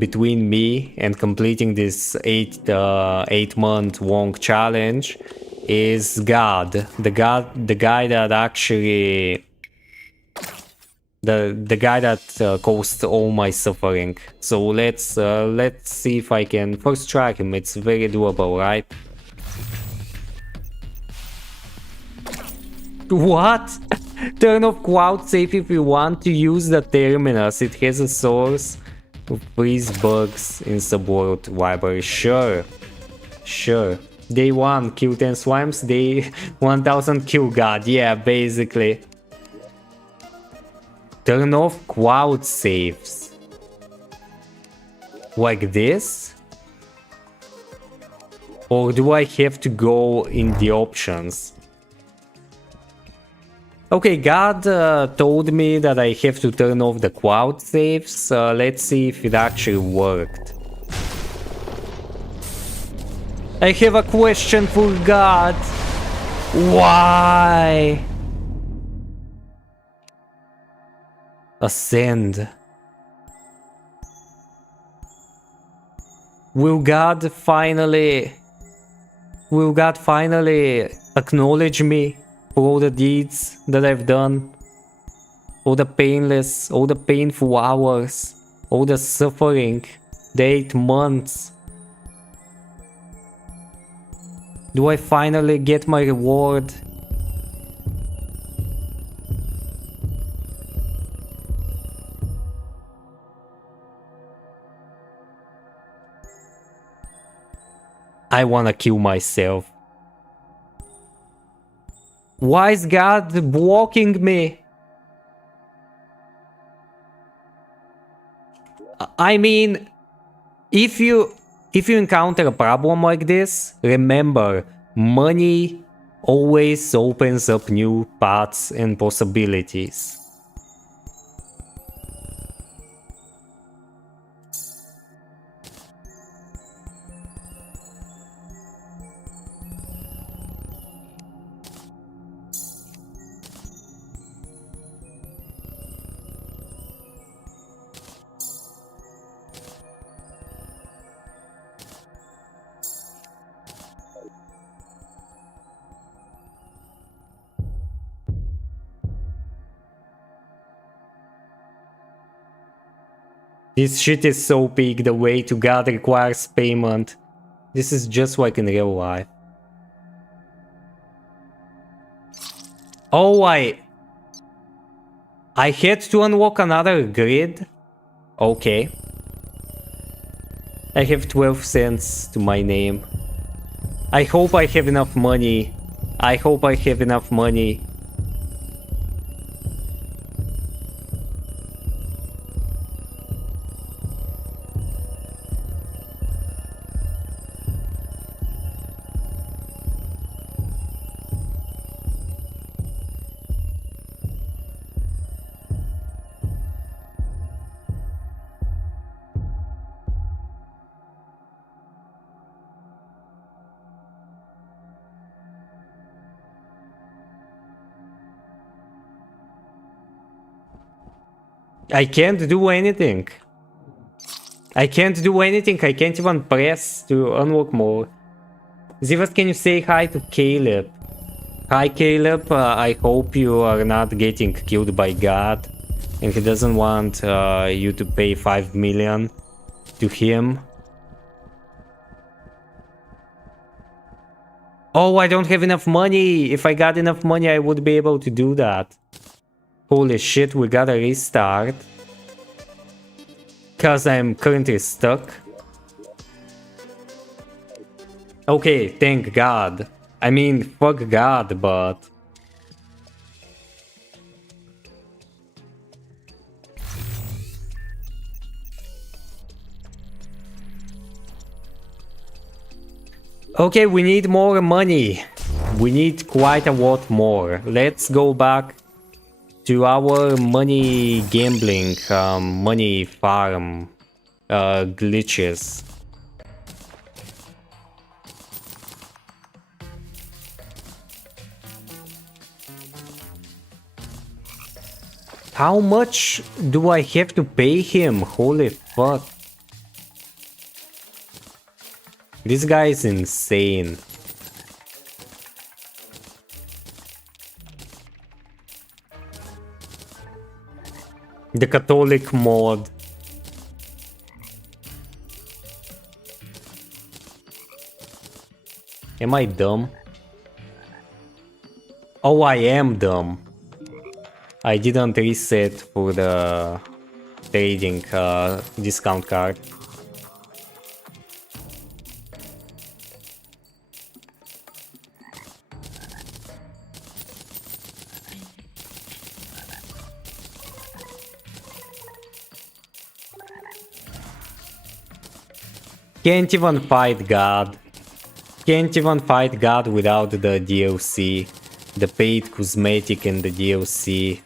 between me and completing this 8-month long challenge is God. The guy that actually the guy that caused all my suffering. So let's see if I can first track him. It's very doable, right? What? Turn off Cloud Safe if you want to use the Terminus. It has a source to freeze bugs in Subworld library. Sure. Day 1, kill 10 slimes. Day 1000, kill God. Yeah, basically. Turn off Cloud Saves. Like this? Or do I have to go in the options? Okay, God told me that I have to turn off the cloud saves. Let's see if it actually worked. I have a question for God. Why? Ascend. Will God finally acknowledge me for all the deeds that I've done? All the painful hours, all the suffering, the 8 months. Do I finally get my reward? I wanna kill myself. Why is God blocking me? I mean, if you encounter a problem like this, remember, money always opens up new paths and possibilities. This shit is so big, the way to God requires payment. This is just like in real life. Oh, I had to unlock another grid? Okay. I have 12 cents to my name. I hope I have enough money. I can't do anything. I can't do anything. I can't even press to unlock more. Zivas, can you say hi to Caleb? Hi Caleb, I hope you are not getting killed by God and he doesn't want you to pay 5 million to him. Oh, I don't have enough money. If I got enough money, I would be able to do that. Holy shit, we gotta restart. Cause I'm currently stuck. Okay, thank God. I mean, fuck God, but... Okay, we need more money. We need quite a lot more. Let's go back to our money gambling, money farm glitches. How much do I have to pay him? Holy fuck. This guy is insane. The Catholic mod. Am I dumb? Oh, I am dumb. I didn't reset for the trading discount card. Can't even fight God. Can't even fight God without the DLC. The paid cosmetic and the DLC.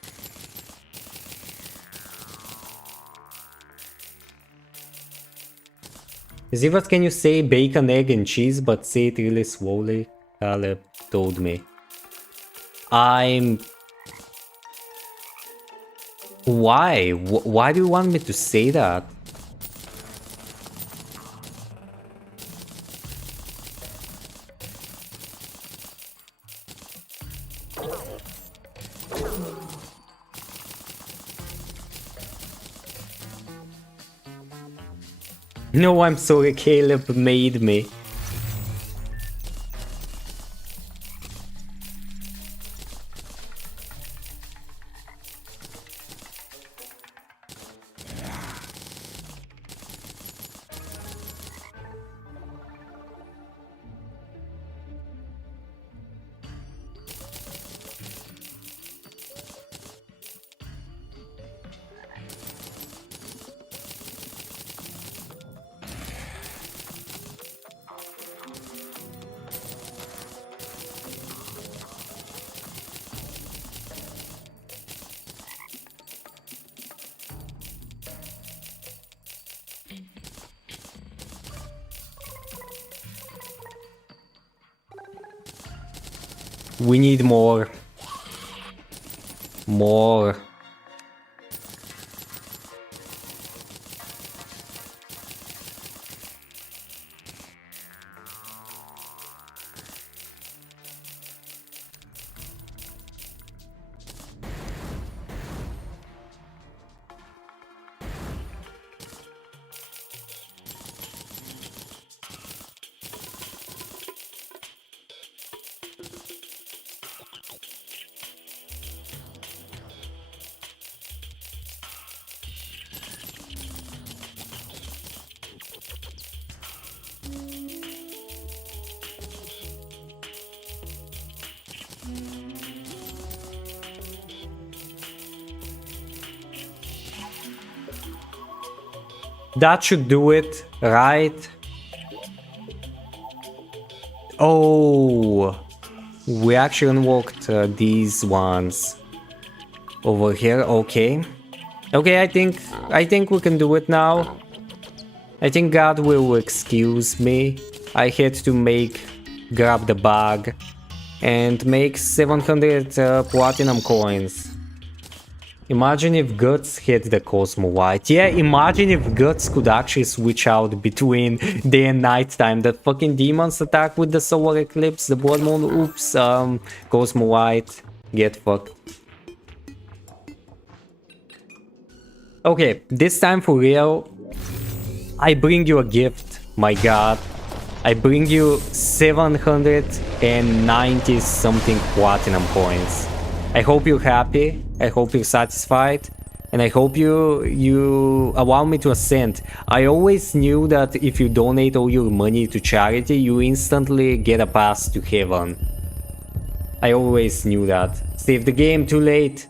Zivas, can you say bacon, egg and cheese but say it really slowly? Caleb told me. Why? Why do you want me to say that? No, I'm sorry, Caleb made me. We need more. More. That should do it, right? Oh, we actually unlocked these ones over here. Okay, okay. I think we can do it now. I think God will excuse me. I had to grab the bag and make 700 platinum coins. Imagine if Guts hit the Cosmo White. Yeah, imagine if Guts could actually switch out between day and night time. That fucking demons attack with the solar eclipse, the blood moon. Oops, Cosmo White. Get fucked. Okay, this time for real, I bring you a gift, my god. I bring you 790 something platinum coins. I hope you're happy, I hope you're satisfied, and I hope you allow me to ascend. I always knew that if you donate all your money to charity, you instantly get a pass to heaven. I always knew that. Save the game, too late.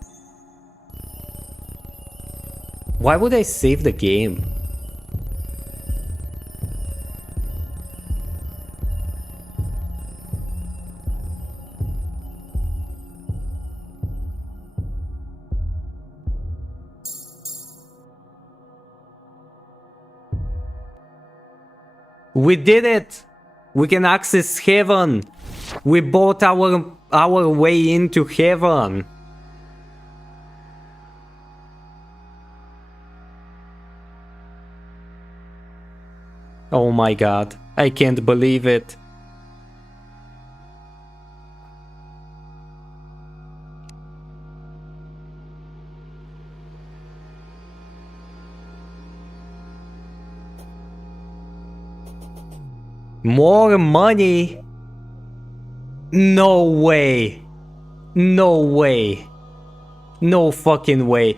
Why would I save the game? We did it! We can access heaven! We bought our way into heaven! Oh my god, I can't believe it. More money? No way. No way. No fucking way.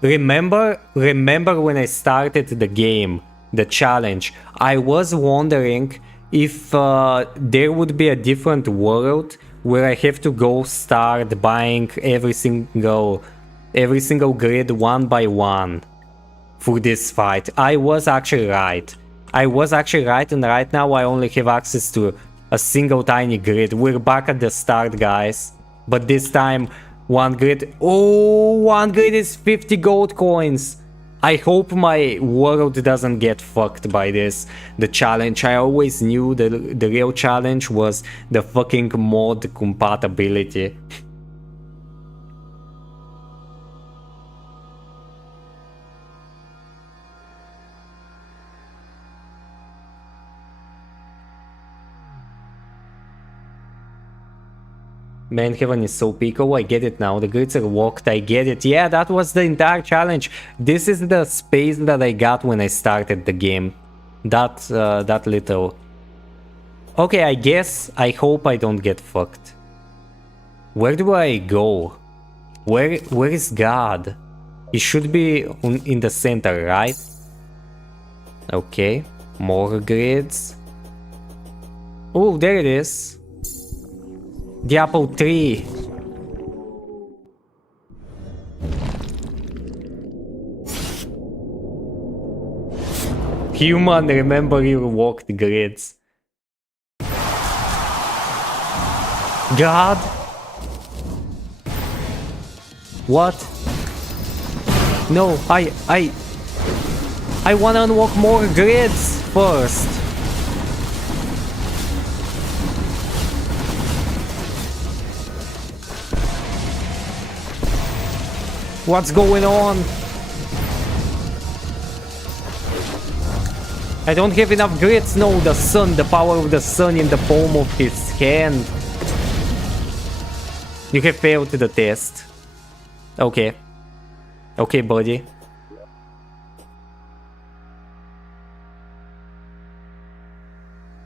Remember when I started the game, the challenge, I was wondering if there would be a different world where I have to go start buying every single grid one by one for this fight. I was actually right. And right now I only have access to a single tiny grid. We're back at the start, guys. But this time, one grid... Oh, one grid is 50 gold coins! I hope my world doesn't get fucked by this. The challenge, I always knew the real challenge was the fucking mod compatibility. Man, heaven is so peak. Oh, I get it now. The grids are locked. I get it. Yeah, that was the entire challenge. This is the space that I got when I started the game. That little. Okay, I guess. I hope I don't get fucked. Where do I go? Where is God? He should be in the center, right? Okay. More grids. Oh, there it is. The apple tree. Human, remember you walked grids. God? What? No, I wanna unlock more grids first. What's going on? I don't have enough grids. No, the sun, the power of the sun in the palm of his hand. You have failed the test. Okay. Okay, buddy.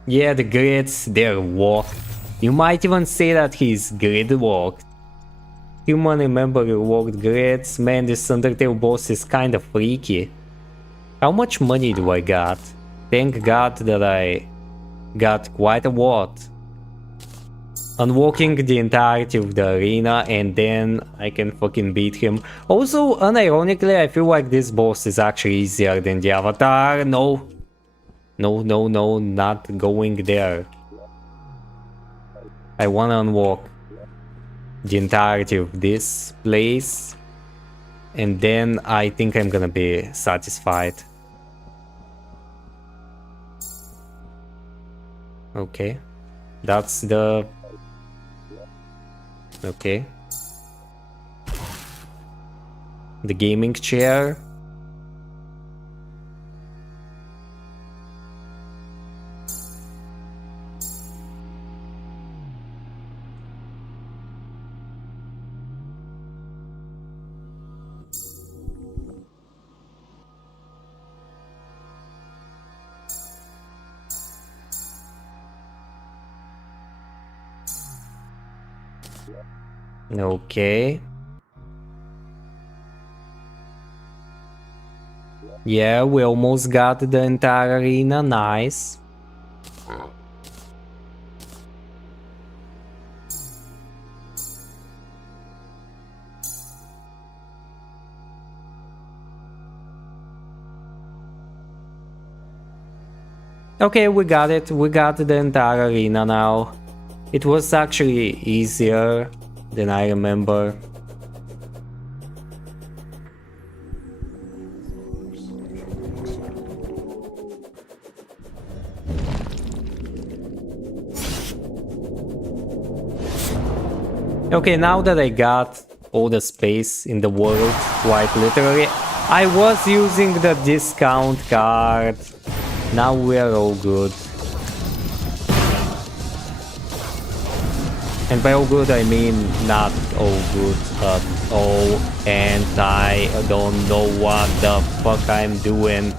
Yeah, the grids, they're locked. You might even say that he's gridlocked. Human, remember you locked grids. Man, this Undertale boss is kinda freaky. How much money do I got? Thank God that I got quite a lot. Unlocking the entirety of the arena and then I can fucking beat him. Also, unironically, I feel like this boss is actually easier than the Avatar. No. No, no, no, not going there. I wanna unlock the entirety of this place. And then I think I'm gonna be satisfied. Okay. That's the... Okay. The gaming chair. Okay. Yeah, we almost got the entire arena. Nice. Okay, we got it. We got the entire arena now. It was actually easier than I remember. Okay, now that I got all the space in the world, quite literally, I was using the discount card. Now we're all good. And by all good, I mean not all good at all. And I don't know what the fuck I'm doing.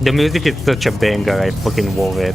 The music is such a banger, I fucking love it.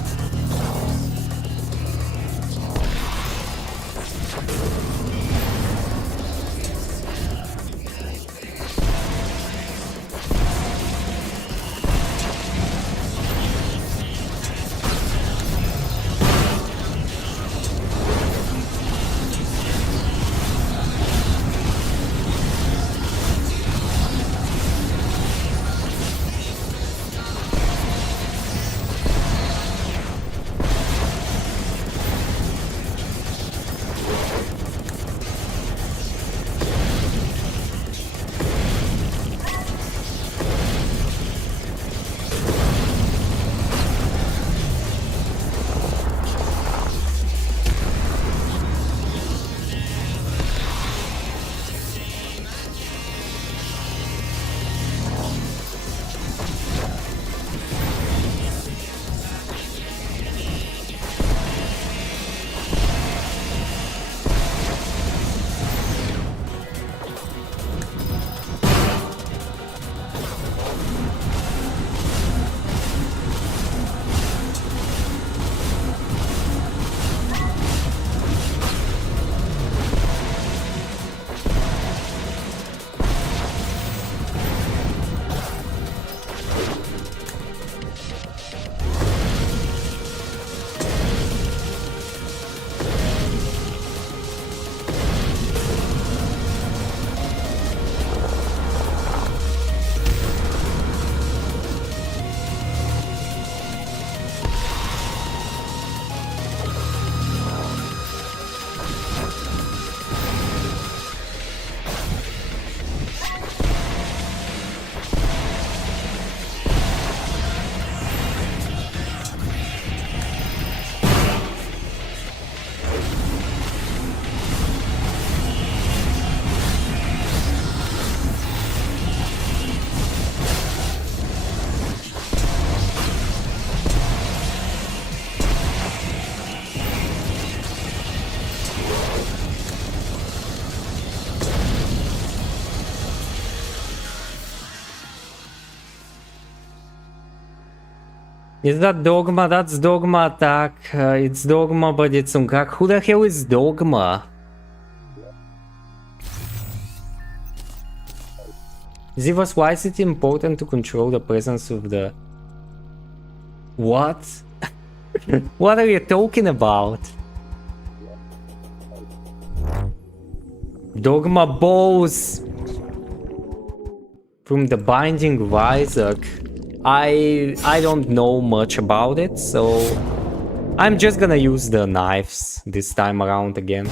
Is that Dogma? That's Dogma attack. It's Dogma, but it's Unkak. Who the hell is Dogma? Zivas, why is it important to control the presence of the... What? What are you talking about? Dogma bows from the Binding of Isaac. I don't know much about it, so I'm just gonna use the knives this time around again.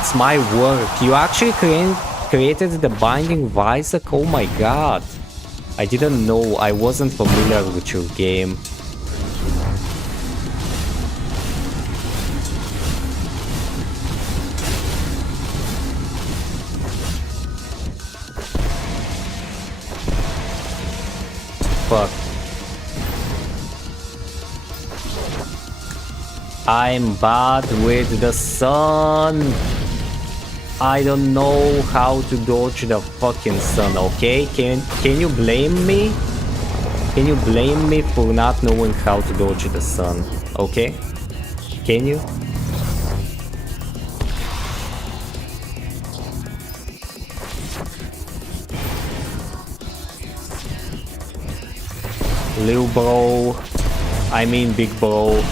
It's my work. You actually created the binding Visor? Oh my god. I didn't know. I wasn't familiar with your game. Fuck. I'm bad with the sun. I don't know how to dodge the fucking sun, okay? Can you blame me? Can you blame me for not knowing how to dodge the sun, okay? Can you? Little bro. I mean big bro.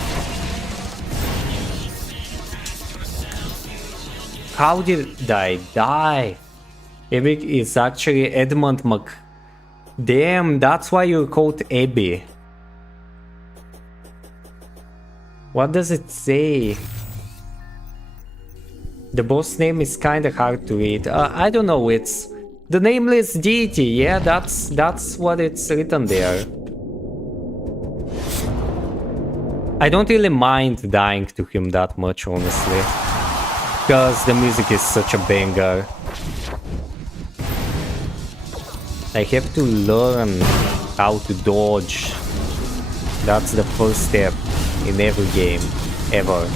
How did I die? Ebic is actually Edmund Mc... Damn, that's why you're called Abby. What does it say? The boss name is kinda hard to read. I don't know, it's... The Nameless Deity, yeah, that's what it's written there. I don't really mind dying to him that much, honestly. Because the music is such a banger. I have to learn how to dodge. That's the first step in every game, ever.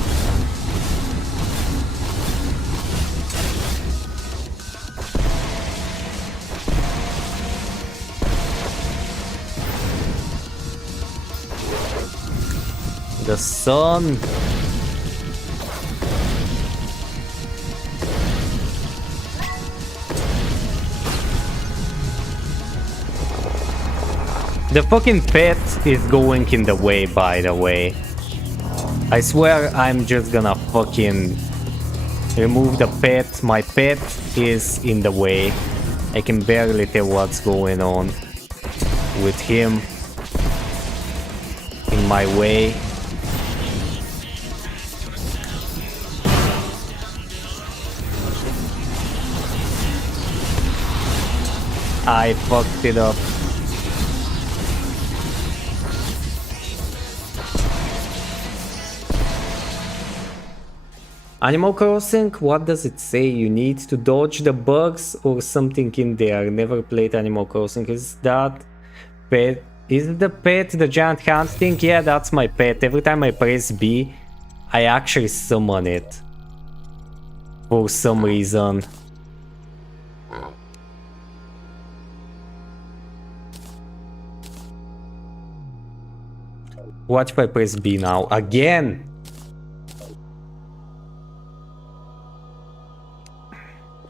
The sun. The fucking pet is going in the way, by the way. I swear I'm just gonna fucking remove the pet. My pet is in the way. I can barely tell what's going on with him in my way. I fucked it up. Animal Crossing? What does it say? You need to dodge the bugs or something in there. Never played Animal Crossing. Is that pet? Is the pet the giant hand thing? Yeah, that's my pet. Every time I press B, I actually summon it. For some reason. What if I press B now? Again!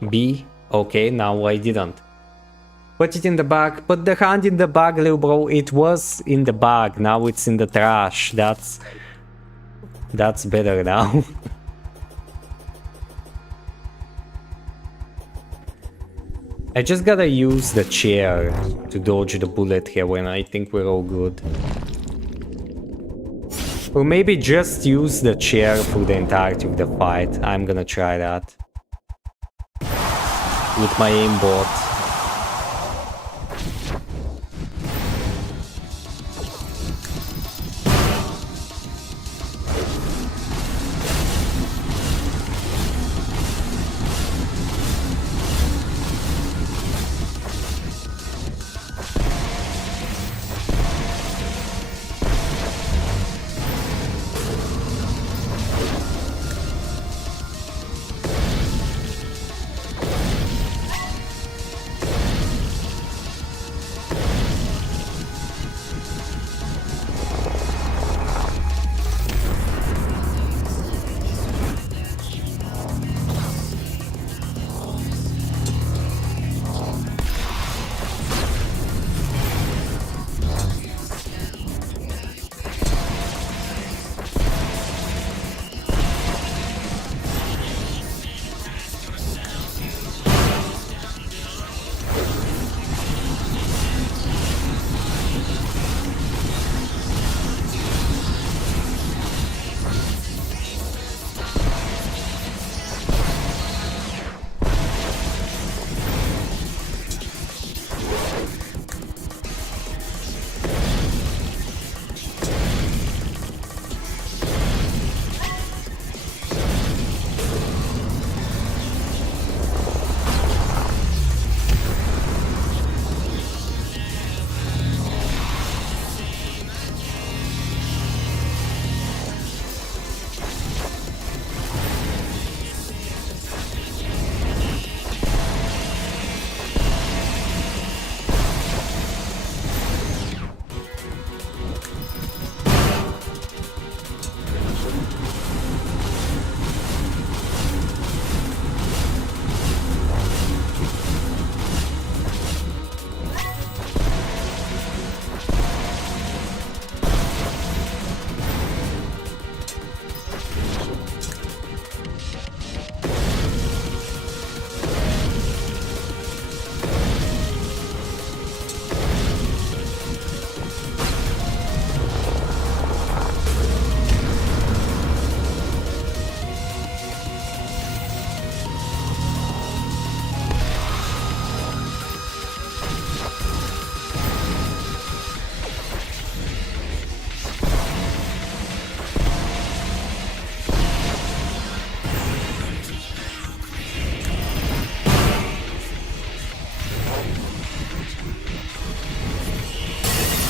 B? Okay, now I didn't. Put it in the bag. Put the hand in the bag, little bro. It was in the bag. Now it's in the trash. That's better now. I just gotta use the chair to dodge the bullet here when I think we're all good. Or maybe just use the chair for the entirety of the fight. I'm gonna try that. With my aimbot.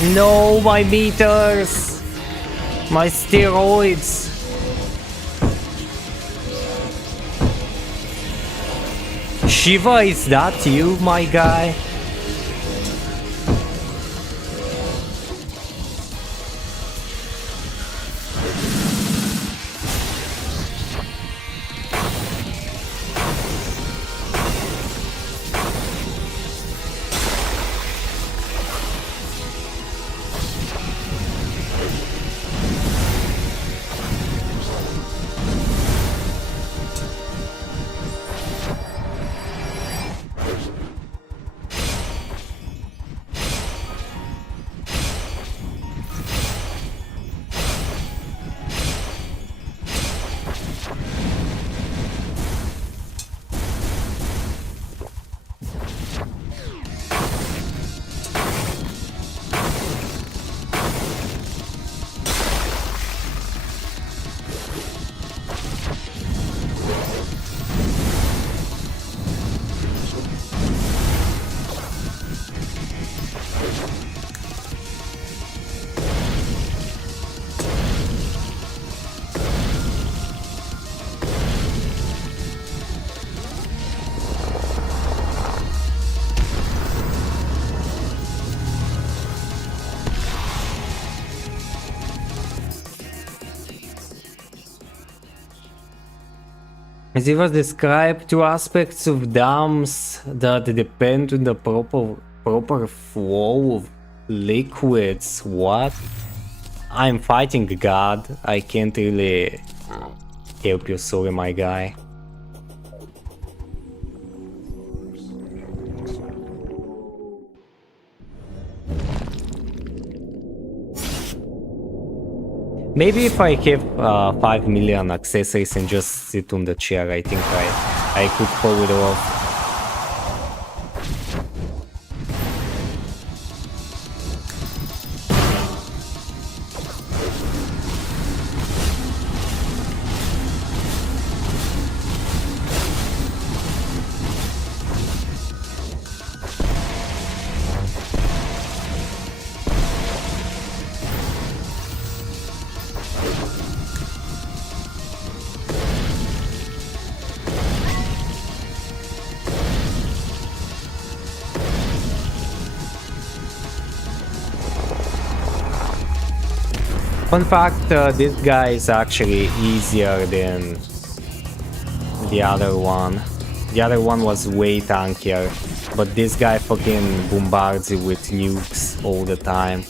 No, my meters! My steroids! Shiva, is that you, my guy? As it was described, two aspects of dams that depend on the proper flow of liquids. What? I'm fighting God. I can't really help you, sorry, my guy. Maybe if I have 5 million accessories and just sit on the chair, I think I could pull it off. Fun fact, this guy is actually easier than the other one. The other one was way tankier, but this guy fucking bombards you with nukes all the time.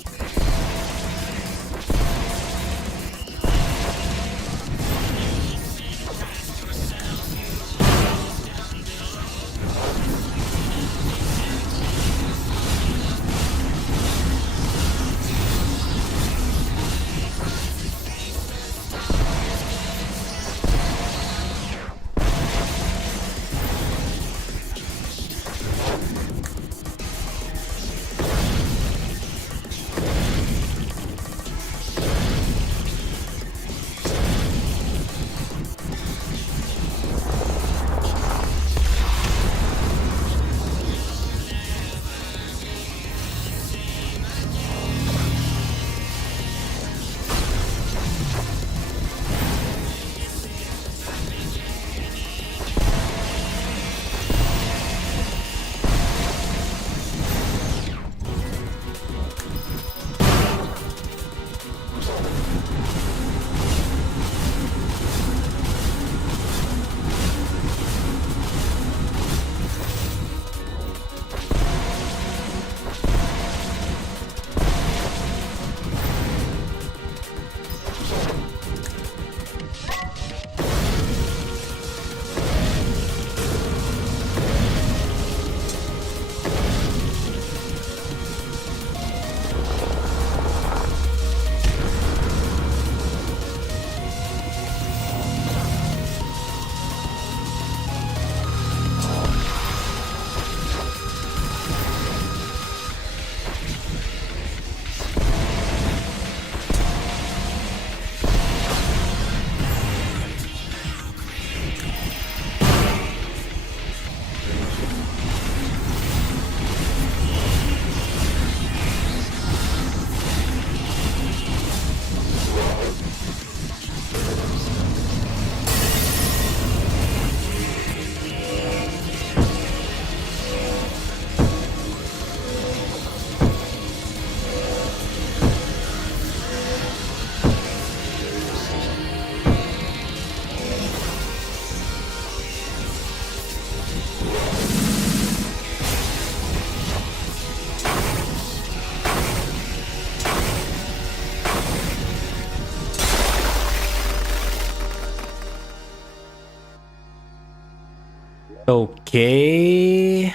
Okay.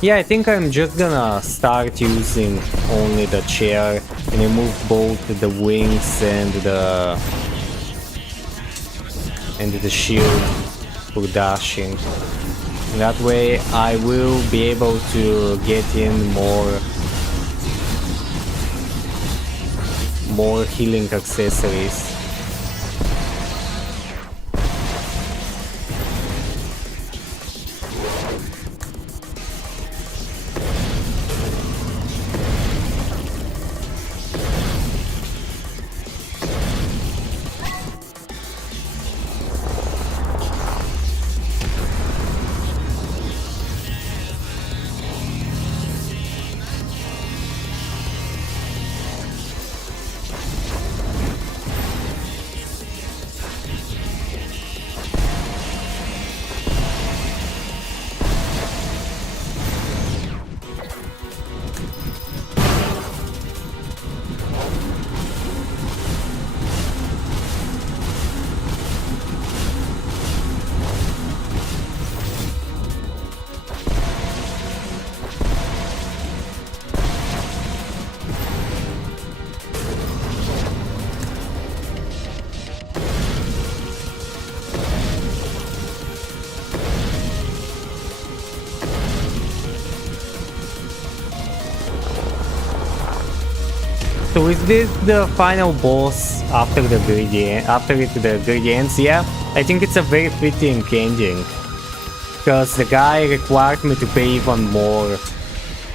Yeah, I think I'm just gonna start using only the chair and remove both the wings and the shield for dashing. That way I will be able to get in more healing accessories. So is this the final boss after the gradient? Yeah, I think it's a very fitting ending. Because the guy required me to pay even more,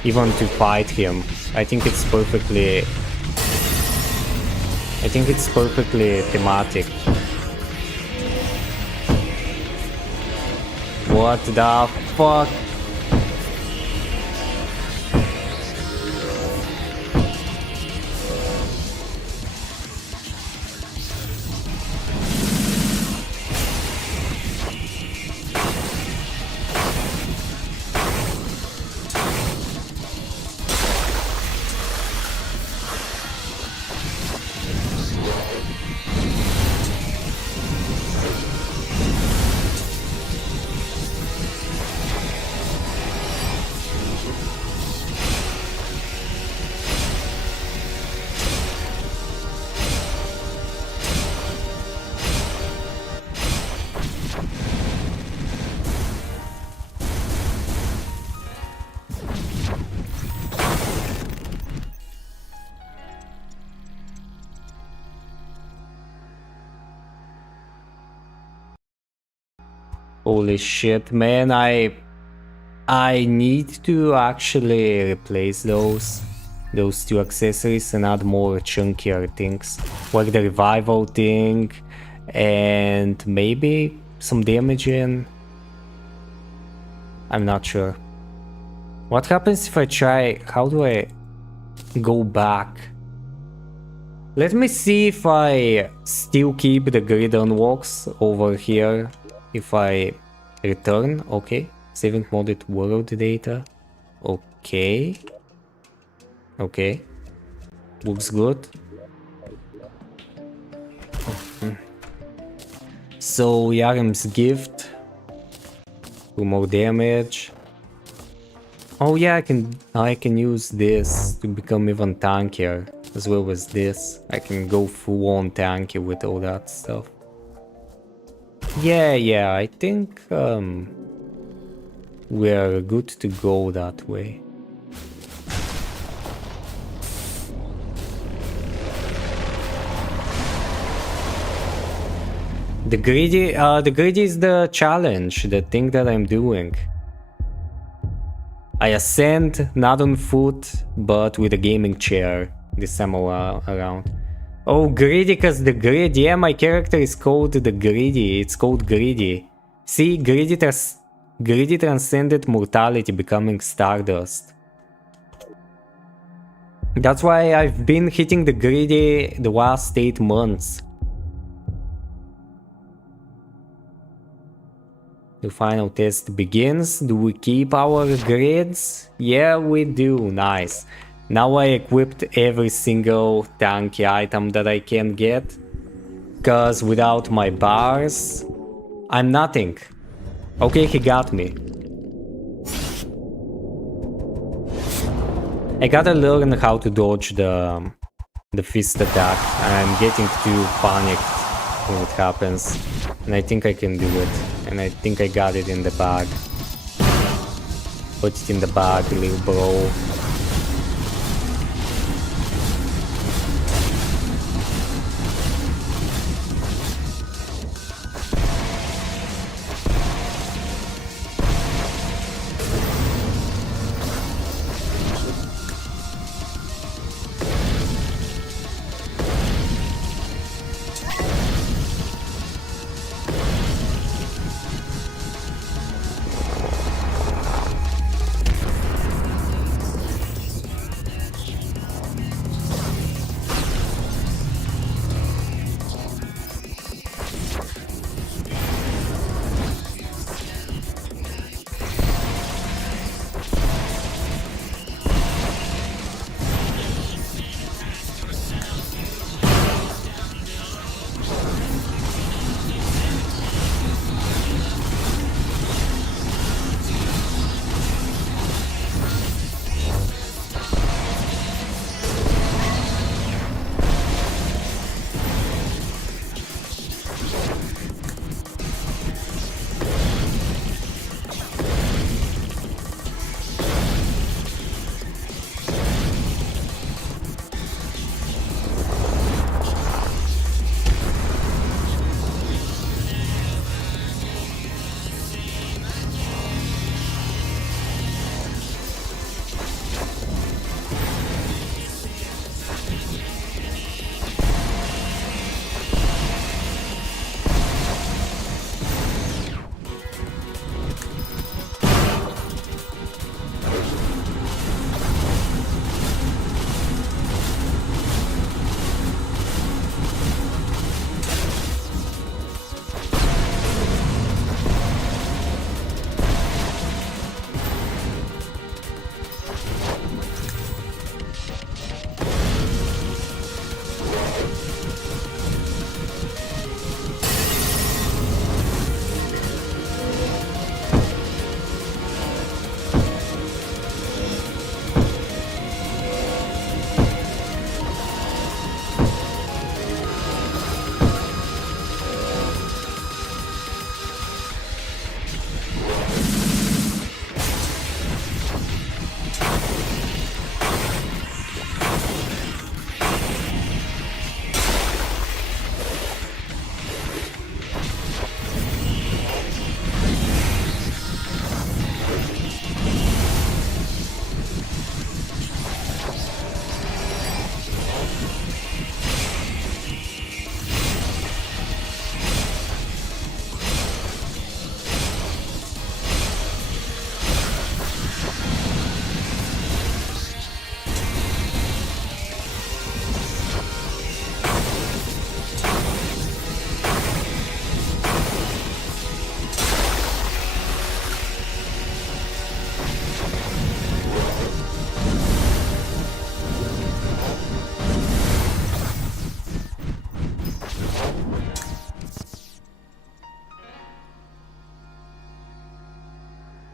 even to fight him. I think it's perfectly thematic. What the fuck? Holy shit, man, I need to actually replace those two accessories and add more chunkier things, like the revival thing and maybe some damage in. I'm not sure. What happens if I try? How do I go back? Let me see if I still keep the grid unlocks over here. If I return, okay. Saving modded world data. Okay. Okay. Looks good. So Yarim's gift. 2 more damage. Oh yeah, I can use this to become even tankier, as well as this. I can go full on tanky with all that stuff. Yeah, I think we're good to go that way. The greedy is the challenge, the thing that I'm doing. I ascend, not on foot, but with a gaming chair this time around. Oh, greedy, cause the grid. Yeah, my character is called the greedy. It's called greedy. See, greedy transcended mortality, becoming stardust. That's why I've been hitting the greedy the last 8 months. The final test begins. Do we keep our grids? Yeah, we do. Nice. Now I equipped every single tanky item that I can get. Cause without my bars, I'm nothing. Okay, he got me. I gotta learn how to dodge the fist attack. I'm getting too panicked when it happens. And I think I can do it. And I think I got it in the bag. Put it in the bag, little bro.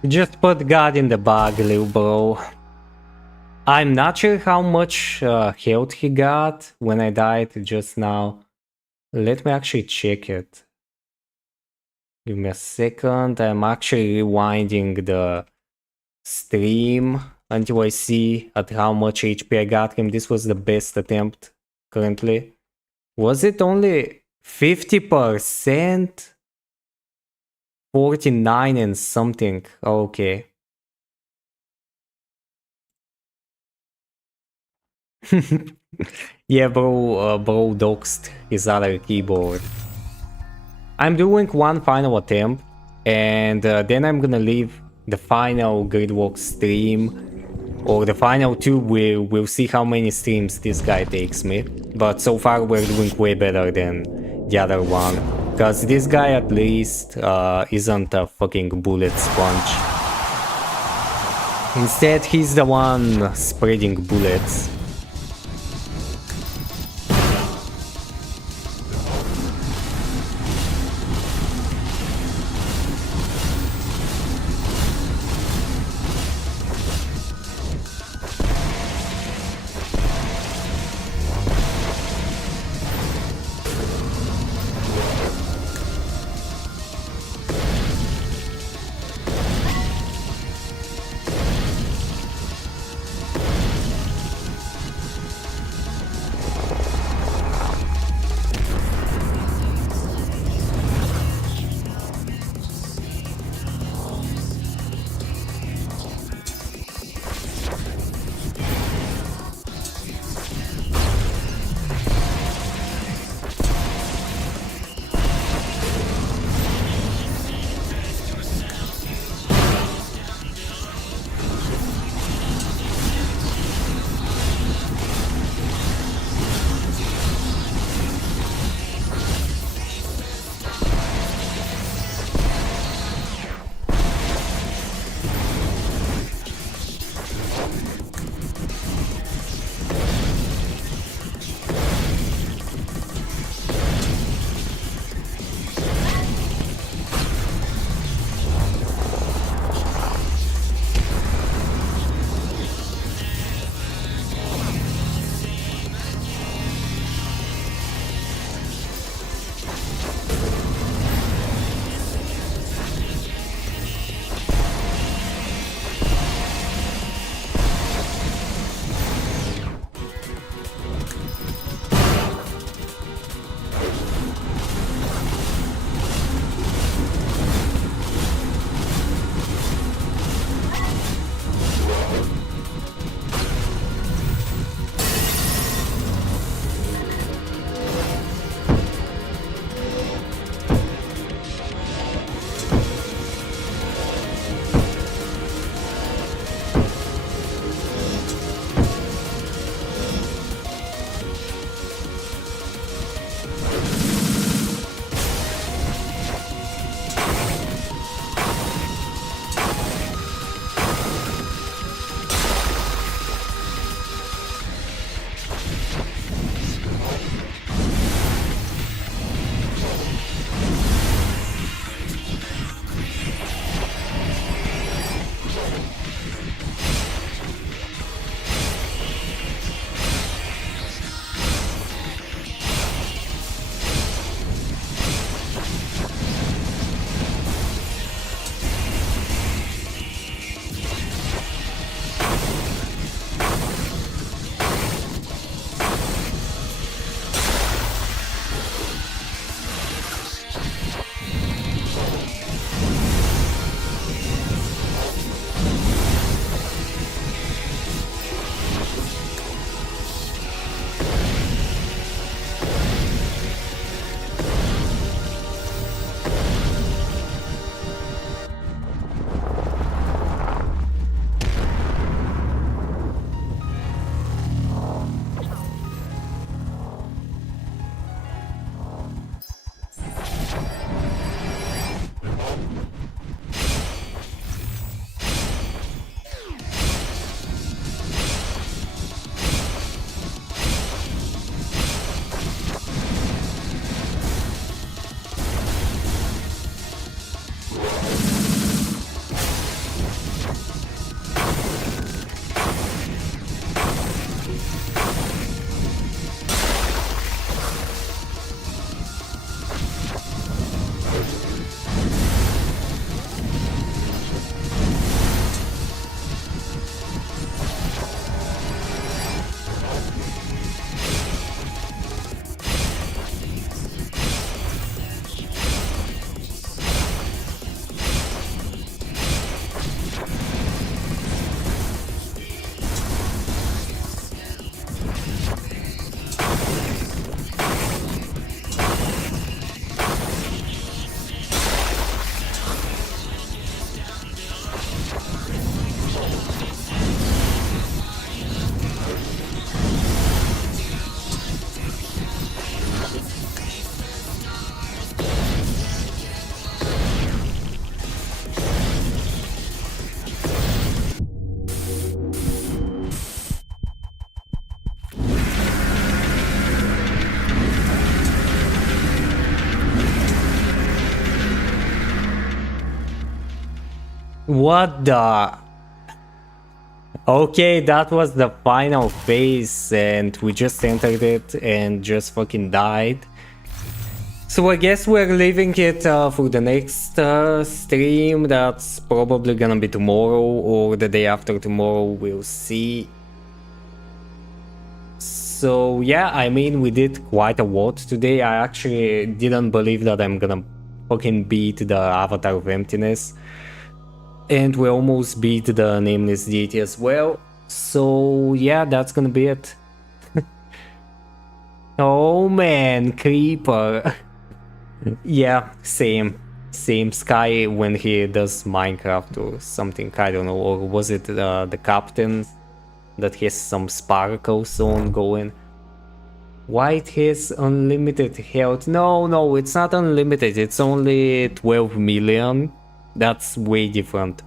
Just put God in the bag, little bro. I'm not sure how much health he got when I died just now. Let me actually check it. Give me a second. I'm actually rewinding the stream until I see at how much HP I got him. This was the best attempt currently. Was it only 50%? 49 and something. Okay. Yeah, bro doxed his other keyboard. I'm doing one final attempt, and then I'm gonna leave the final Gridlocked stream, or the final two. We'll see how many streams this guy takes me. But so far we're doing way better than the other one, because this guy at least isn't a fucking bullet sponge. Instead, he's the one spreading bullets. What the? Okay, that was the final phase and we just entered it and just fucking died. So I guess we're leaving it for the next stream. That's probably gonna be tomorrow or the day after tomorrow, we'll see. So yeah, I mean, we did quite a lot today. I actually didn't believe that I'm gonna fucking beat the Avatar of Emptiness. And we almost beat the Nameless Deity as well. So yeah, that's gonna be it. Oh man, Creeper. Yeah, same Sky when he does Minecraft or something, I don't know, or was it the captain that has some sparkles on going? White has unlimited health. No, it's not unlimited, it's only 12 million. That's way different.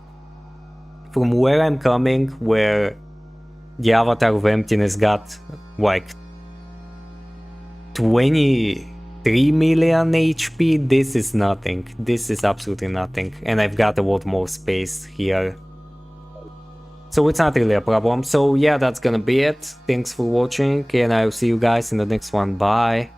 From where I'm coming, where the Avatar of Emptiness got like 23 million HP, this is nothing. This is absolutely nothing. And I've got a lot more space here. So it's not really a problem. So yeah, that's gonna be it. Thanks for watching and I'll see you guys in the next one. Bye.